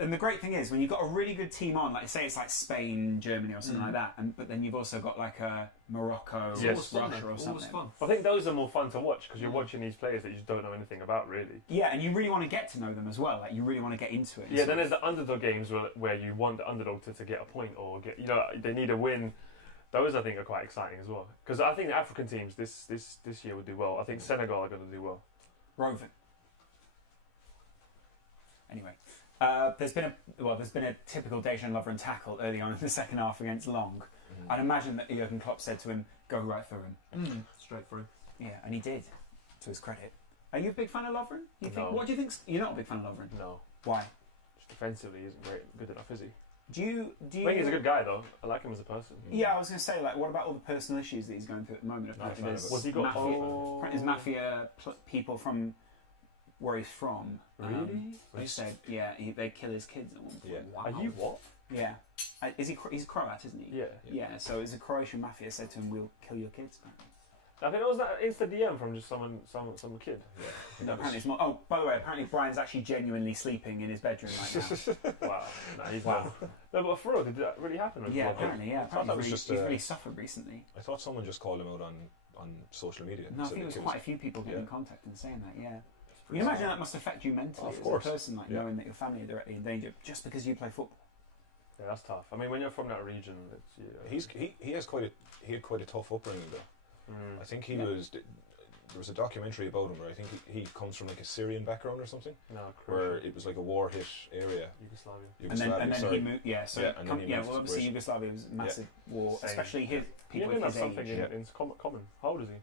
And the great thing is, when you've got a really good team on, like say it's like Spain, Germany, or something like that, but then you've also got like a Morocco, Russia, or something. Fun. I think those are more fun to watch because you're watching these players that you just don't know anything about, really. Yeah, and you really want to get to know them as well. Like you really want to get into it. Yeah, then there's the underdog games where you want the underdog to get a point or get, they need a win. Those I think are quite exciting as well because I think the African teams this year would do well. I think Senegal are going to do well. Roving. Anyway, there's been a typical Dejan Lovren tackle early on in the second half against Long. I'd imagine that Jurgen Klopp said to him, "Go right through him." Straight through. Yeah, and he did, to his credit. Are you a big fan of Lovren? No. What do you think? You're not a big fan of Lovren. No. Why? Just defensively, he isn't good enough, is he? Do you? I think he's a good guy though. I like him as a person. Yeah, I was going to say, like, what about all the personal issues that he's going through at the moment? Not a fan of it. Was he got There's mafia people from where he's from. Really? They said, they kill his kids at one point. Yeah. Wow. Are you what? Yeah. Is he? He's Croat, isn't he? Yeah. Yeah. So is a Croatian mafia said to him, "We'll kill your kids." I think it was that Insta DM from just some kid. No, apparently it's more. Oh, by the way, apparently Brian's actually genuinely sleeping in his bedroom right now. Wow. No, he's not. No, but for real, did that really happen? Yeah, apparently. Yeah, thought that was apparently just, he's really suffered recently. I thought someone just called him out on social media. No, I Said think it was that quite a few people getting in contact and saying that. Yeah. You pretty can imagine sad. that must affect you mentally Of as course. a person, like knowing that your family are directly in danger just because you play football. Yeah, that's tough. I mean, when you're from that region, it's He had quite a tough upbringing though. I think he was. There was a documentary about him where I think he comes from like a Syrian background or something, where it was like a war hit area. Yugoslavia. And then he moved. Yeah, so and then he moved to obviously Britain. Yugoslavia was a massive war, Same. especially his people You of have his something age. in common. How old is he?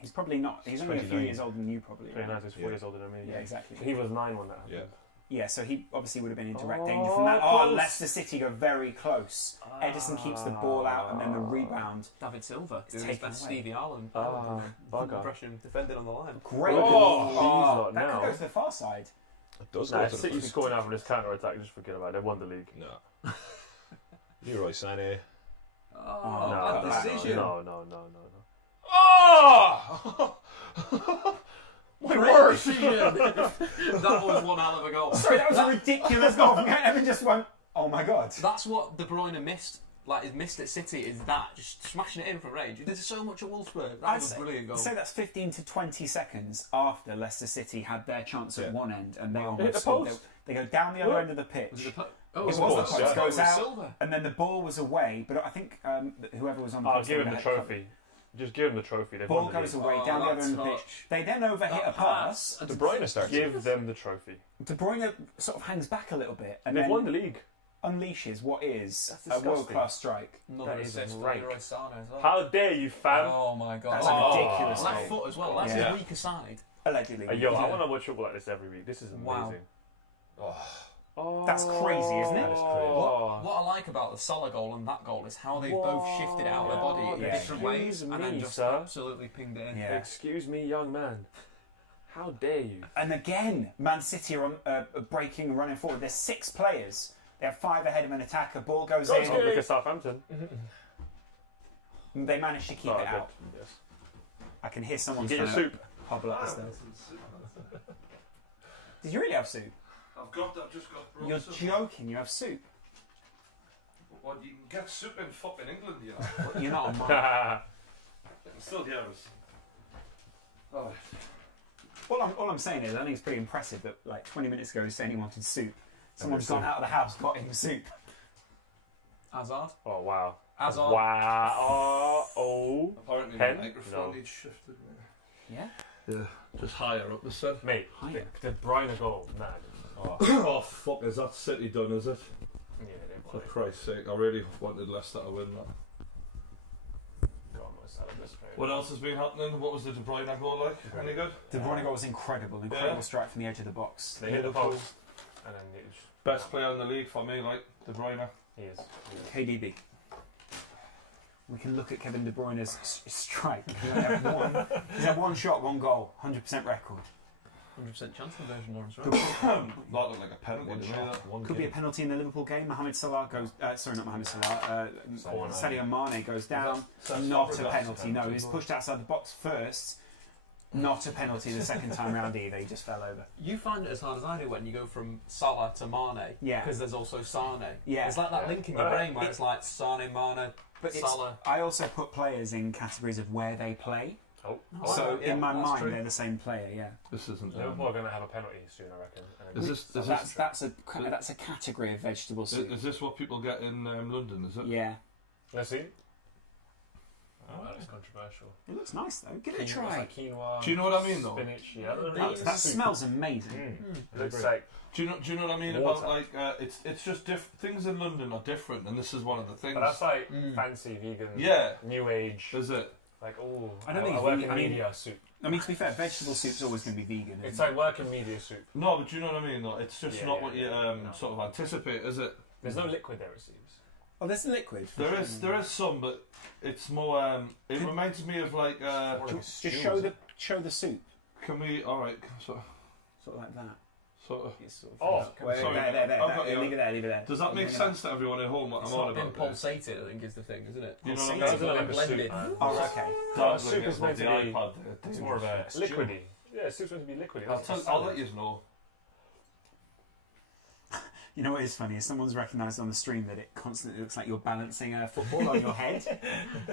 He's probably not. He's only a few 29. years older than you, probably. 29, he's 4 years older than me. Yeah, exactly. He was 9 when that happened. Yeah. Yeah, so he obviously would have been in direct danger from that. Close. Leicester City go very close. Edison keeps the ball out, and then the rebound. David Silva doing his taken best away. Stevie Allen. Bugger. Impression defending on the line. Great. Oh, that now. could go to the far side. It does Nah, go to the City first. scoring out from this counter attack. Just forget about it. They won the league. No. Leroy Sané. Oh, bad decision. No. Oh! My word! That was one hell of a goal. Sorry, that was a ridiculous goal. Evan just went, oh my god. That's what De Bruyne missed. Like, he missed at City is that, just smashing it in from range. He did so much at Wolfsburg. That was a brilliant goal. So that's 15 to 20 seconds after Leicester City had their chance at one end, and they Hit almost the scored. post. They go down the other end of the Was pitch. it a It was the post, post, yeah. goes out, Silva. and then the ball was away. But I think whoever was on the I'll post give him would the have trophy. Just give him the trophy. They've Ball won the goes league. away down the other end of the pitch. touch. They then overhit a pass. De Bruyne starts. Give them the trophy. De Bruyne sort of hangs back a little bit, and They've then won the league. unleashes what is That's a disgusting. world-class strike. Another That is assist for rank. Leroy Sané as well. How dare you, fam? Oh my god. That's a ridiculous Left goal. foot as well. That's Yeah. his weaker side. Allegedly. Yo, I Yeah. want to watch football like this every week. This is amazing. Wow. Oh, That's crazy, isn't it? That is crazy. What I like about the Salah goal and that goal is how they've both shifted it out of their body in Yeah. different ways Excuse and then me, just sir. absolutely pinged it in. Yeah. Excuse me, young man. How dare you? And again, Man City are on, breaking and running forward. There's 6 players. They have 5 ahead of an attacker. Ball goes Oh, in. look at Southampton. They manage to keep Oh, it good. out. Yes. I can hear someone Get your trying to soup. hobble up the stairs. Did you really have soup? I've just got brought You're soup. joking. You have soup. Well, you can get soup in fucking England, you know. You're not on mine. It's still yours. Oh, All I'm saying is, I think it's pretty impressive that like 20 minutes ago, he was saying he wanted soup. Someone's gone out of the house, got him soup. Hazard. Oh, wow. Hazard. Wow. Oh. apparently Pen? the microphone No. needs shifted. Yeah. Yeah, just higher up the set. Mate, Higher. the Bruyne goal, man. Oh, Oh fuck, is that City done, is it? yeah, they For won it. Christ's sake, I really wanted Leicester to win that. God, my Salah's great. What else has been happening? What was the De Bruyne goal like? Any good? De Bruyne goal was incredible. Incredible Yeah. strike from the edge of the box. They hit the post, and then it just, Best player in the league for me, like De Bruyne. he is. KDB. We can look at Kevin De Bruyne's strike. He's had 1 shot, 1 goal, 100% record. 100% chance conversion, Lawrence. Could, Right? That looked like a penalty. One didn't shot, it? one could be a kill. penalty in the Liverpool game. Mohamed Salah goes. Sorry, not Mohamed Salah. Sadio Mane goes down. Is that Not a Fabregas? penalty. No, he's pushed outside the box first. Not a penalty the second time round either. He just fell over. You find it as hard as I do when you go from Salah to Mane. Yeah. Because there's also Sane. Yeah. It's like that link in your brain where it's like Sane, Mane, But Salah. I also put players in categories of where they play. Oh, So yeah, in my that's mind, true. they're the same player. Yeah. This isn't. Liverpool are going to have a penalty soon, I reckon. And Is this That's a category of vegetable soup. is this what people get in London? Is it? Yeah. Let's see. Oh. That is controversial. It looks nice though. Give it a It's try. like quinoa. Do you know what I mean, though? Spinach. Yeah. That smells amazing. It looks like Do you know what I mean Water. about like it's just things in London are different, and this is one of the things. but that's like fancy vegan, Yeah. new age. Is it? Like, oh, I don't think it's work vegan. in I mean- media soup. I mean, to be fair, vegetable soup's always going to be vegan. It's isn't like work in media soup. No, but do you know what I mean? Though it's just Yeah, not yeah, what you no. sort of anticipate, is it? There's no liquid there, it seems. Oh, there's the liquid. There is some, but it's more. It reminds me of like. More like a Just stew, show is the it? soup, Can we? All right. Sort sort of like that. of. It's sort of Oh, Wait, sorry. there. I've got you. Leave it there. Leave it there. Does that make Leave it sense to everyone at home? What It's I'm not on been about? there? pulsated, I think, is the thing, isn't it? You know what I Pulsated. mean? That's like a Blended. soup. there. Oh, okay. Dabbling soup it is with meant the to be- iPad. It's more of a liquidy. Yeah, soup's meant to be liquidy. I'll let you know. You know what is funny is someone's recognised on the stream that it constantly looks like you're balancing a football on your head.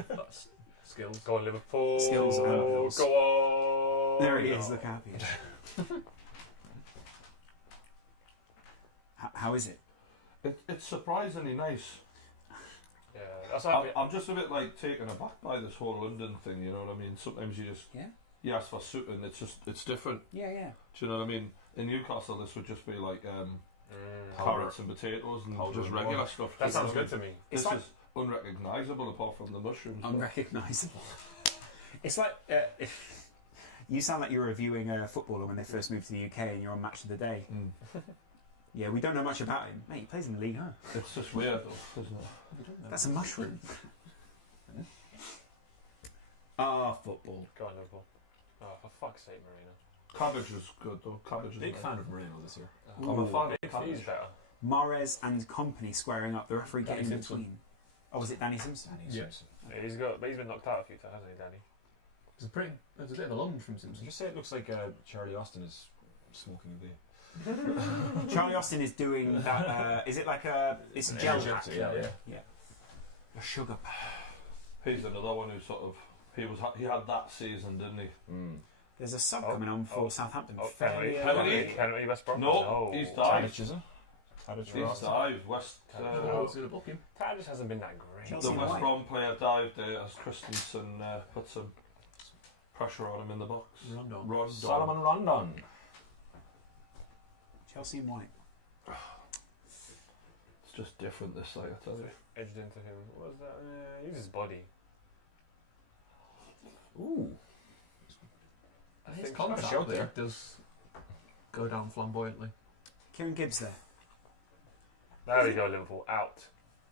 That's skills. Go on, Liverpool. Skills and balls. Go on. There he is. Look happy. How is it? It's surprisingly nice. Yeah, that's like I'm just a bit like taken aback by this whole London thing. You know what I mean? Sometimes you just Yeah. you ask for soup and it's different. Yeah. Do you know what I mean? In Newcastle, this would just be like carrots and potatoes and Powder just and regular water. stuff. that Do you know sounds what I good to me. This It's like is unrecognisable apart from the mushrooms. unrecognisable. It's like if you sound like you're reviewing a footballer when they first moved to the UK and you're on Match of the Day. Mm. Yeah, we don't know much about him. Mate, he plays in the league, huh? It's just weird though, isn't it? That's a mushroom. Football. Go on, Liverpool. Oh, for fuck's sake, Marina. Cabbage is good though. Cabbage is Big nice. fan of Moreno this year. I'm a fan Big of F's cabbage. better. Mahrez and company squaring up. The referee Danny getting in Simpson. between. Oh, was it Danny Simpson? Yeah. Yeah, he's been knocked out a few times, hasn't he, Danny? It's a pretty. There's a bit of a lunge from Simpson. Just say it looks like Charlie Austin is smoking a bit. Charlie Austin is doing that. Is it like a? It's a gel pack. Yeah. A sugar pack. He's another one who sort of he had that season, didn't he? There's a sub Oh, coming on for oh, Southampton. Oh, Fairly penalty. early. Penalty, West Brom. No, he's dived. Tadic, is it? Tadic for He's Austin. dived. West I was going to book him. Tad just hasn't been that great. Chelsea the West White. Brom player dived there as Christensen put some pressure on him in the box. Rondon. Solomon Rondon. Chelsea and White. It's just different this side, I tell you. Edged into him. What was that? Use his body. Ooh. His think contact so. there does go down flamboyantly. Kieran Gibbs there. There we go, Liverpool. Out.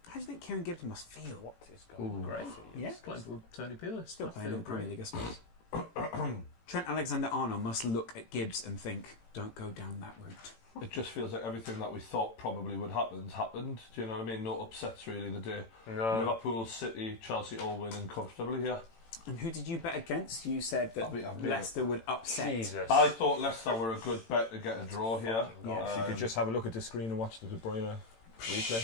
How do you think Kieran Gibbs must feel? What is going on? Great. Yeah. Playing for Tony Pulis. Still I playing in feel the Premier great. League, I suppose. Trent Alexander-Arnold must look at Gibbs and think, don't go down that route. It just feels like everything that we thought probably would happen has happened. Do you know what I mean? No upsets really the day. No. Liverpool, City, Chelsea all winning comfortably here. And who did you bet against? You said that I'll be- Leicester would upset. Jesus. I thought Leicester were a good bet to get a draw here. Yeah. If you could just have a look at the screen and watch the De Bruyne replay.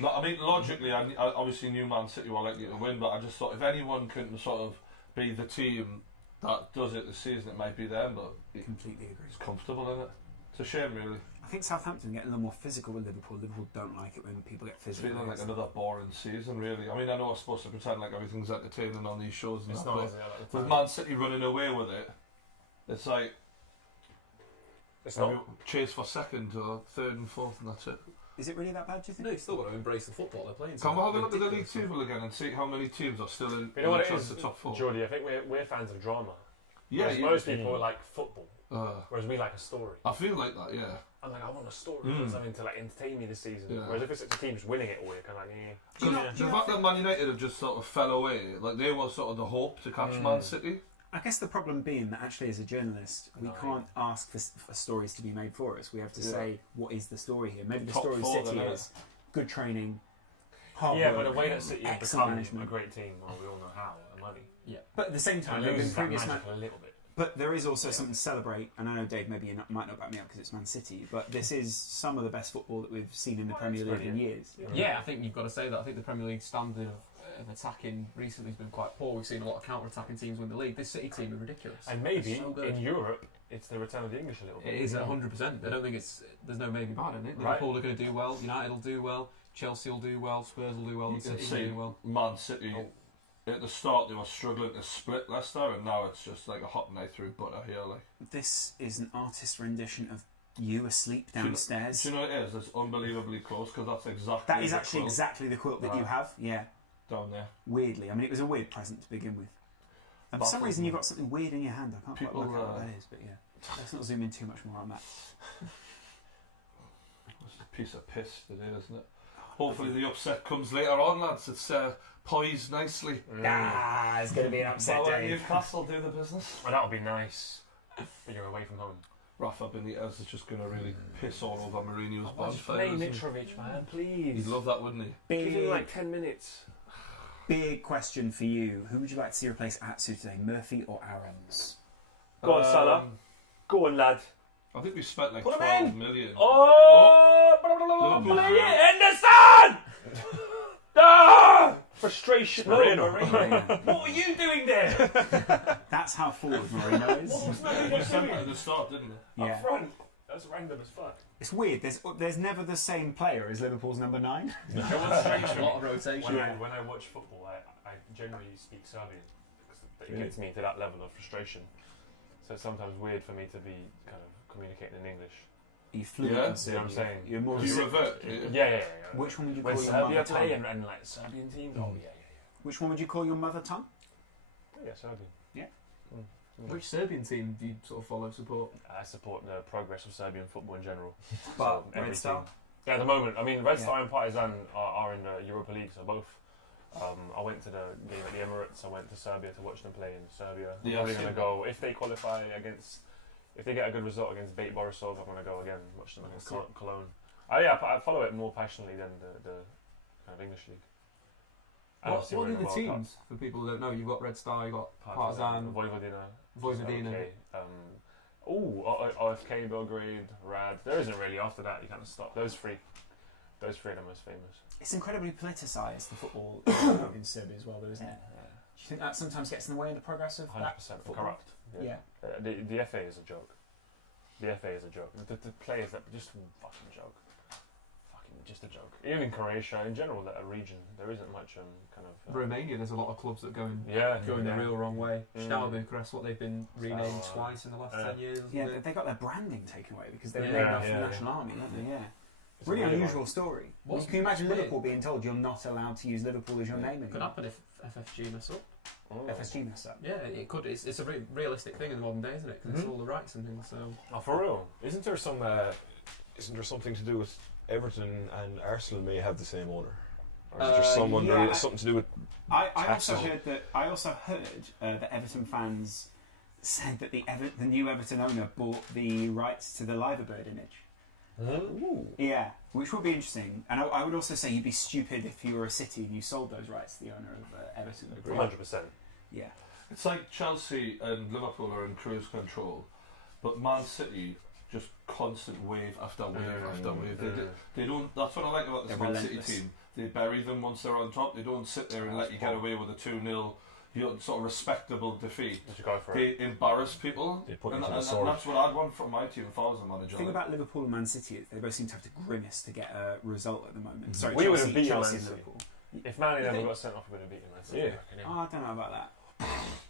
No, I mean, logically, I obviously knew Man City were likely to win, but I just thought if anyone can sort of be the team that does it this season, it might be them, but Completely agree. it's comfortable, isn't it? It's a shame, really. I think Southampton get a little more physical with Liverpool. Liverpool don't like it when people get It's physical. feeling like another boring season, really. I mean, I know I'm supposed to pretend like everything's entertaining on these shows and It's that, not, but is it? Like the with time. Man City running away with it, it's like It's not. chase for second or third and fourth, and that's it. Is it really that bad, do you think? No, you still got to embrace the football they're playing. Can we have a look at the league table again and see how many teams are still in, You know what it chance is, of top four? Geordie? I think we're fans of drama. Yeah, Whereas yeah. most people like football, Uh, whereas we like a story. I feel like that, yeah. I'm like, I want a story. I want something to like entertain me this season. Yeah. Whereas if it's a team just winning it all week, I'm like, yeah. Do you The not- do you fact not that Man United have just sort of fell away, like they were sort of the hope to catch Man City. I guess the problem being that actually as a journalist, we No. can't ask for stories to be made for us. We have to Yeah. say, what is the story here? Maybe the Top story of four, City then, is good training, hard Yeah, work, but the way that City has excellent become management. a great team, well, we all know how, the money. But at the same time, And there have been loses that previous magic a little bit. But there is also something to celebrate, and I know Dave maybe might not back me up because it's Man City, but this is some of the best football that we've seen in the Premier League in years. Yeah, I think you've got to say that. I think the Premier League standard of attacking recently has been quite poor. We've seen a lot of counter-attacking teams win the league. This City team are ridiculous. And maybe so good. in Europe, it's the return of the English a little bit. It is 100%. I don't think there's no maybe about it. Right. Liverpool are going to do well. United will do well. Chelsea will do well. Spurs will do well. You And can City will see do well. Man City. At the start, they were struggling to split Leicester, and now it's just like a hot knife through butter here. Like, This is an artist rendition of you asleep downstairs. do you know what it is? It's unbelievably close because that's exactly. That is the actually quilt exactly the quilt that you have. Yeah, down there. weirdly. I mean, it was a weird present to begin with. And for some Baffles reason, me. you've got something weird in your hand. I can't quite People, work out what that is, but yeah. Let's not zoom in too much more on that. It's a piece of piss today, isn't it? Hopefully the upset comes later on, lads. It's poised nicely. Ah, it's going to be an upset Well, day. Newcastle do the business. Well, that'll be nice. But you're away from home. Rafa Benitez is just going to really piss all over Mourinho's Just bonfire. play isn't he? Mitrovic, man, please. He'd love that, wouldn't he? Give him like Big, 10 minutes. big question for you. Who would you like to see replace Atsu today, Murphy or Aarons? Go on, Salah. Go on, lad. I think we spent like Put him 12 in. million. Oh! Liverpool. Play it, Henderson! Ah! Frustration. Moreno. What were you doing there? That's how forward Moreno is. What was We Mourinho sent it doing? at the start, didn't we? Yeah. Up front. That's random as fuck. It's weird. There's never the same player as Liverpool's number 9. You know what's strange A for lot of me? rotation. When I watch football, I generally speak Serbian because it gets me to that level of frustration. So it's sometimes weird for me to be kind of communicating in English. You fluent Yeah, in you know what I'm Serbian. saying? You're more Do you revert? Yeah. Which one would you When call your Serbia mother play tongue? and like Serbian teams, oh yeah. Which one would you call your mother tongue? Yeah, Serbian. Yeah. Which Serbian team do you sort of follow, support? I support the progress of Serbian football in general. But every Red Star? team. Yeah, at the moment. I mean, Red Yeah. Star and Partizan are in the Europa League, so both. I went to the game at the Emirates. I went to Serbia to watch them play in Serbia. I'm Yeah, probably I've going to seen go if they qualify against. If they get a good result against Bate Borisov, I'm going to go again and watch them against Cool. Cologne. I follow it more passionately than the kind of English league. And What obviously are we're in the World teams? For people who don't know, you've got Red Star, you've got Cup. Partizan, Vojvodina. Vojvodina. Okay. OFK, Belgrade, Rad. There isn't really after that. You kind of stop. Those three are the most famous. It's incredibly politicised, the football in Serbia as well, though, isn't it? Do you think that sometimes gets in the way of the progress of that 100% football? corrupt. Yeah. The FA is a joke. The FA is a joke. The players that just fucking joke. Fucking just a joke. Even in Croatia, in general, that a region, there isn't much kind of. Romania, there's a lot of clubs that go in Yeah, the real wrong way. Mm. Steaua Bucharest, what they've been renamed Steaua, twice in the last 10 years. Yeah, isn't it? they got their branding taken away because they were Yeah, named after yeah, the yeah. national army, weren't they? Yeah. It's a Really weird unusual one. story. What's Can you imagine weird? Liverpool being told you're not allowed to use Liverpool as your name Could anymore? happen if FFG mess up. Oh. FSG messed up. Yeah, it could. It's a very realistic thing in the modern day, isn't it? Because it's all the rights and things. So Oh, for real? Isn't there something to do with Everton and Arsenal may have the same owner? Or is it just someone yeah, something to do with I also taxes? heard that Everton fans said that the new Everton owner bought the rights to the Liverbird image. Ooh. Yeah, which would be interesting. And I would also say you'd be stupid if you were a City and you sold those rights to the owner of Everton. 100%. Yeah. It's like Chelsea and Liverpool are in cruise control, but Man City just constant wave after wave after wave. They don't. That's what I like about this They're Man City relentless. team. They bury them once they're on top. They don't sit there and let you get away with a 2-0, sort of respectable defeat. Just go for They it. embarrass people, They put you and, to the and sword. that's what I'd want from my team if I was a manager. The thing about Liverpool and Man City is they both seem to have to grimace to get a result at the moment. Sorry, We would have Chelsea, beaten Chelsea Man and City. Liverpool. If Manny never think- got sent off, we would have beaten Man City. Yeah. Oh, I don't know about that.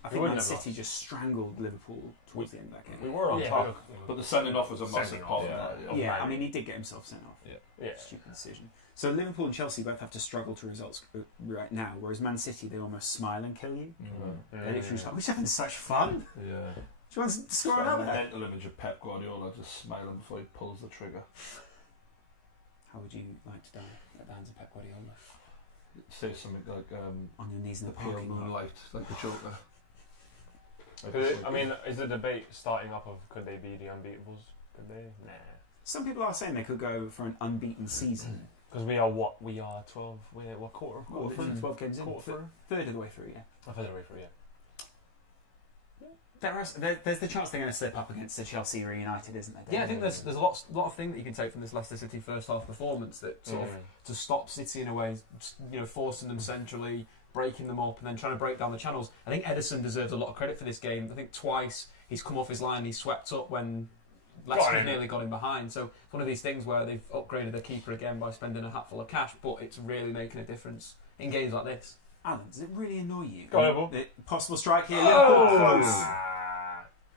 I think wouldn't Man have City lost. just strangled Liverpool towards the end of that We game. were on Yeah, top. But the sending off was a massive Sending part off, of that. yeah. Yeah. Yeah, Man. I mean, he did get himself sent off. Yeah. Stupid decision. So Liverpool and Chelsea both have to struggle to results right now, whereas Man City, they almost smile and kill you. They're literally just like, we're just having such fun. Yeah. Do you want to score Got a another? mental image of Pep Guardiola just smiling before he pulls the trigger. How would you like to die at the hands of Pep Guardiola? Say something like On your knees in the the pale parking lot. moonlight, like the Joker. I mean, is the debate starting up of could they be the unbeatables? Could they? Nah. Some people are saying they could go for an unbeaten season. Because we are what? We are 12. We're what quarter? Quarter through, 12 games in. Quarter through? Third of the way through, yeah. I've had it away for yeah. There's the chance they're going to slip up against the Chelsea or United, isn't there? Yeah, I think there's a lot of things that you can take from this Leicester City first half performance that sort of to stop City in a way, forcing them centrally, breaking them up, and then trying to break down the channels. I think Ederson deserves a lot of credit for this game. I think twice he's come off his line, he's swept up when Leicester nearly got him behind. So it's one of these things where they've upgraded their keeper again by spending a hatful of cash, but it's really making a difference in games like this. Alan, does it really annoy you? Go Possible strike here. Oh! Liverpool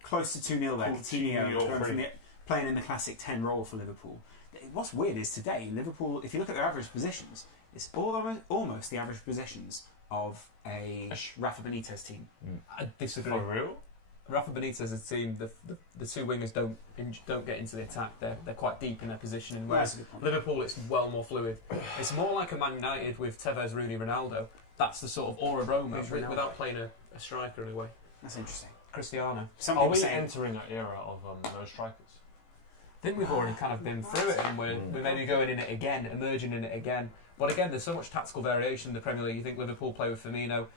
close to 2-0 there. Coutinho going from playing in the classic 10 role for Liverpool. What's weird is today, Liverpool, if you look at their average possessions, it's almost the average possessions of a Rafa Benitez team. I disagree. For real? Rafa Benitez's team, the two wingers don't get into the attack. They're quite deep in their positioning. Whereas Liverpool, it's well more fluid. It's more like a Man United with Tevez, Rooney, Ronaldo. That's the sort of aura Roma without playing a striker in a way. That's interesting. Cristiano. Are we entering that era of no strikers? I think we've already kind of been through it, and we're maybe going in it again, emerging in it again. But again, there's so much tactical variation in the Premier League. You think Liverpool play with Firmino,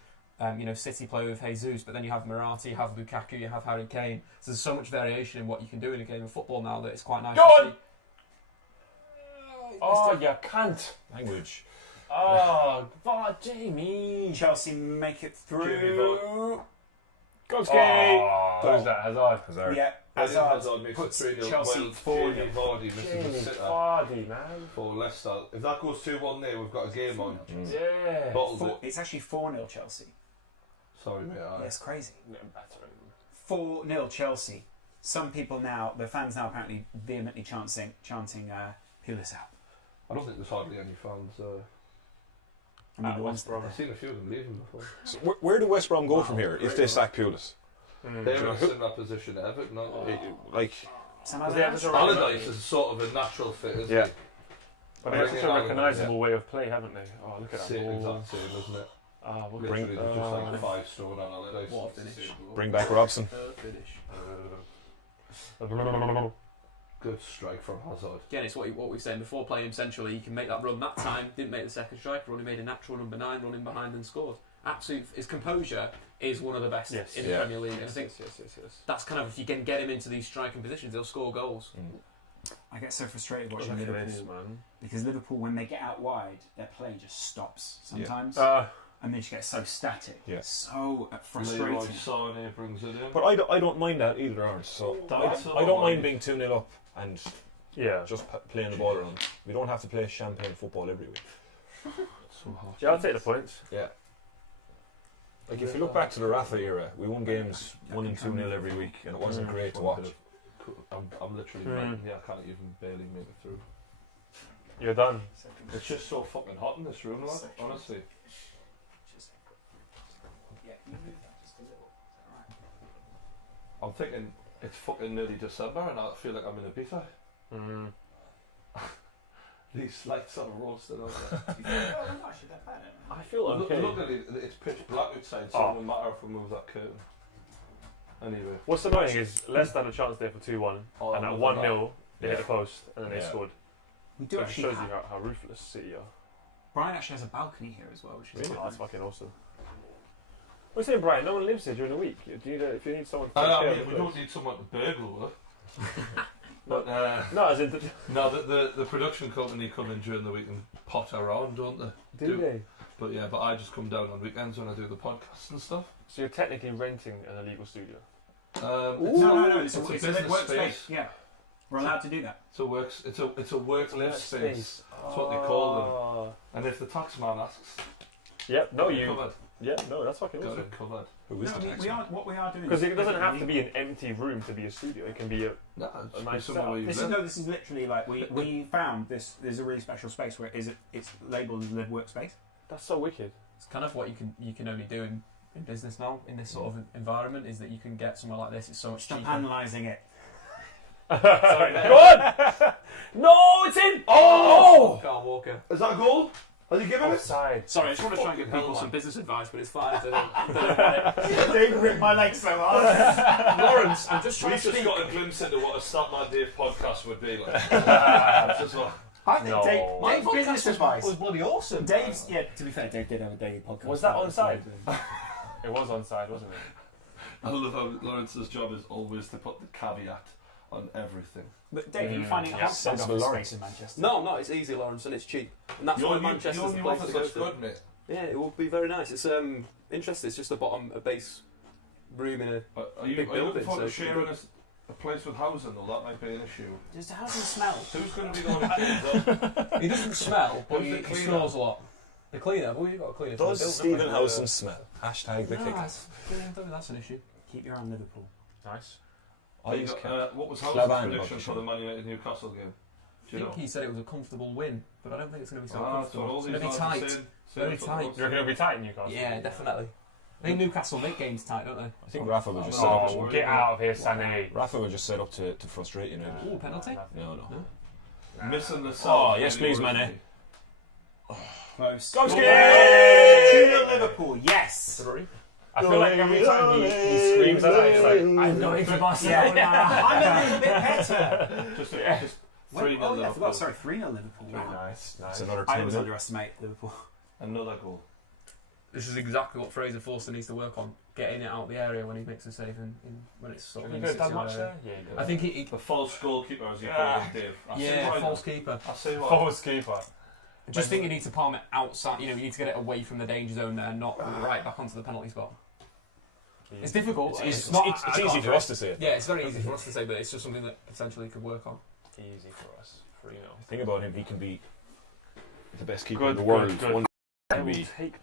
City play with Jesus, but then you have Morata, you have Lukaku, you have Harry Kane. So there's so much variation in what you can do in a game of football now that it's quite nice to see. Oh, you can't. Language. Oh, but Jamie. Chelsea make it Jamie through. Goski. Oh. Who's that? Hazard. Yeah, Hazard makes puts it 3-0. Chelsea Well, 4-0. Jamie Vardy misses a Jamie sitter Vardy, man. for Leicester. If that goes 2-1 there, we've got a game on. Yeah. Bottled it. It's actually 4-0 Chelsea. Sorry, mate. Yeah, it's crazy. Battering. 4-0 Chelsea. Some people now, the fans now apparently vehemently chanting Pulis out. I don't think there's hardly any fans. I mean, the ones that I've seen a few of them leaving before. So where do West Brom go from here if they sack Pulis? They're in a similar position to Everton, aren't they? Like, Sam Allardyce Allardyce is sort of a natural fit, isn't Yeah. he? But they have such a recognisable way of play, haven't they? Oh, look at that Same, ball. exact same, isn't it? Ah, look at Literally, that. just like 5 stone on Allardyce. What a It's the finish. same goal. bring back Robson. Good strike from Hazard. Again, it's what we were saying before, playing him centrally. He can make that run that time, didn't make the second striker, only made a natural number 9, running behind and scored. His composure is one of the best in the Premier League. And I think that's kind of, if you can get him into these striking positions, he'll score goals. I get so frustrated Look watching at Liverpool this, man. because Liverpool, when they get out wide, their play just stops sometimes, and they just get so static, so Leroy frustrating. Sané brings it in. But I don't mind that either, Aaron. So I don't mind being 2-0 up and just playing the ball around. We don't have to play champagne football every week. So hot. Yeah, I'll take the points. Yeah. Like if you look back to the Rafa era, we won games 1 and 2-0 every week, and it wasn't great to watch. I'm literally I can't even barely make it through. You're done. It's just so fucking hot in this room, like, honestly. I'm thinking it's fucking nearly December and I feel like I'm in Ibiza. These lights are roasted, aren't they? I feel okay. Look at it, it's pitch black outside, so it doesn't matter if we move that curtain. Anyway. What's annoying is Leicester had a chance there for 2-1, and at 1-0 they hit the post, and then they scored. We do So it actually shows you have, how ruthless City are. Brian actually has a balcony here as well, which is Oh, that's fucking awesome. We're saying, Brian, no one lives here during the week. Do you, if you need someone to take care of the we place. don't need someone to burgle with. But No, as in... the production company come in during the week and pot around, don't they? Do they? But yeah, but I just come down on weekends when I do the podcast and stuff. So you're technically renting an illegal studio? no, it's a business workspace. space. Yeah, we're allowed to do that. It's a work live space. That's what they call them. And if the tax man asks, Yep. No, you. covered. Yeah. No, that's fucking Got awesome. it covered. Who is No, the we tax are, what we are doing Because is it doesn't have to be illegal. an empty room to be a studio. It can be a. No, A nice somewhere setup. where you This live. is literally like we found this. There's a really special space where it's labelled as live workspace. That's so wicked. It's kind of what you can only do in business now, in this sort of environment, is that you can get somewhere like this. It's so much Stop cheaper. analysing it. Sorry, Go on! No, it's in! Oh! Carl Walker. Is that a goal? Has he given it? Offside. Sorry, I just want to try and give Fucking people hell, some man. business advice, but it's fine. They don't want it. Dave ripped my leg so hard. Lawrence, I'm just We trying to just speak. got a glimpse into what a Statman Dave podcast would be like. That's just what. I think No. Dave's My business podcast advice. was bloody awesome. Dave's, yeah. To be fair, Dave did have a daily podcast. Was that onside? It was onside, wasn't it? I love how Lawrence's job is always to put the caveat on everything. But Dave, are you finding it hard to find sensible office Lawrence. space in Manchester? No, I'm not. It's easy, Lawrence, and it's cheap. And that's why Manchester's the place to go to. Good, mate. Yeah, it will be very nice. It's interesting. It's just a base room in a Are you big looking building. forward to So sharing a place with housing, though? That might be an issue. Just how does it smell? Who's going to be the one who cleans up? he doesn't smell, but Who's he the cleaner? snores a lot. The cleaner, well, you've got a cleaner. for the Does building, Stephen haven't you? Howson smell? Hashtag the No, kicker. I don't think that's an issue. Keep your eye on Liverpool. Nice. What was Housen's Slavan prediction Bucky. for the Man United Newcastle game? I Do you think know? he said it was a comfortable win, but I don't think it's going to be so So comfortable. all It's these going to be lads are tight. saying Very that's what tight. they You reckon it'll be tight in Newcastle? Yeah, definitely. I think Newcastle make games tight, don't they? I think Rafa will just set up. Oh, get out of here, Sané. Rafa will just set up to frustrate you now. Ooh, penalty? No. Missing the Oh, cell. yes, please, Mane. Close. Go, Ski! 2-0 Liverpool, yes! I feel like every time he screams at that, it's like, I'm going for Barcelona. Yeah, I'm a bit better. Just 3-0 Oh, yeah, I Liverpool. forgot. Sorry, 3-0 Liverpool. Wow. nice. It's another I 10 always minutes. underestimate Liverpool. Another goal. This is exactly what Fraser Forster needs to work on. Getting it out of the area when he makes a save when it's sort of in Good, that 60 much area. there? Yeah, I think he The false goalkeeper, as you call Yeah. him, Dave. I see yeah, why false now. keeper. I see why. false keeper. I just think you need to palm it outside. You know, you need to get it away from the danger zone there, and not right back onto the penalty spot. It's difficult. It's not. it's I can't easy do for it. us to say it. Yeah, it's very easy for us to say, but it's just something that potentially could work on. Easy for us. 3-0. The thing about him, he can be the best keeper Good, in the world. good, good. One I can will be take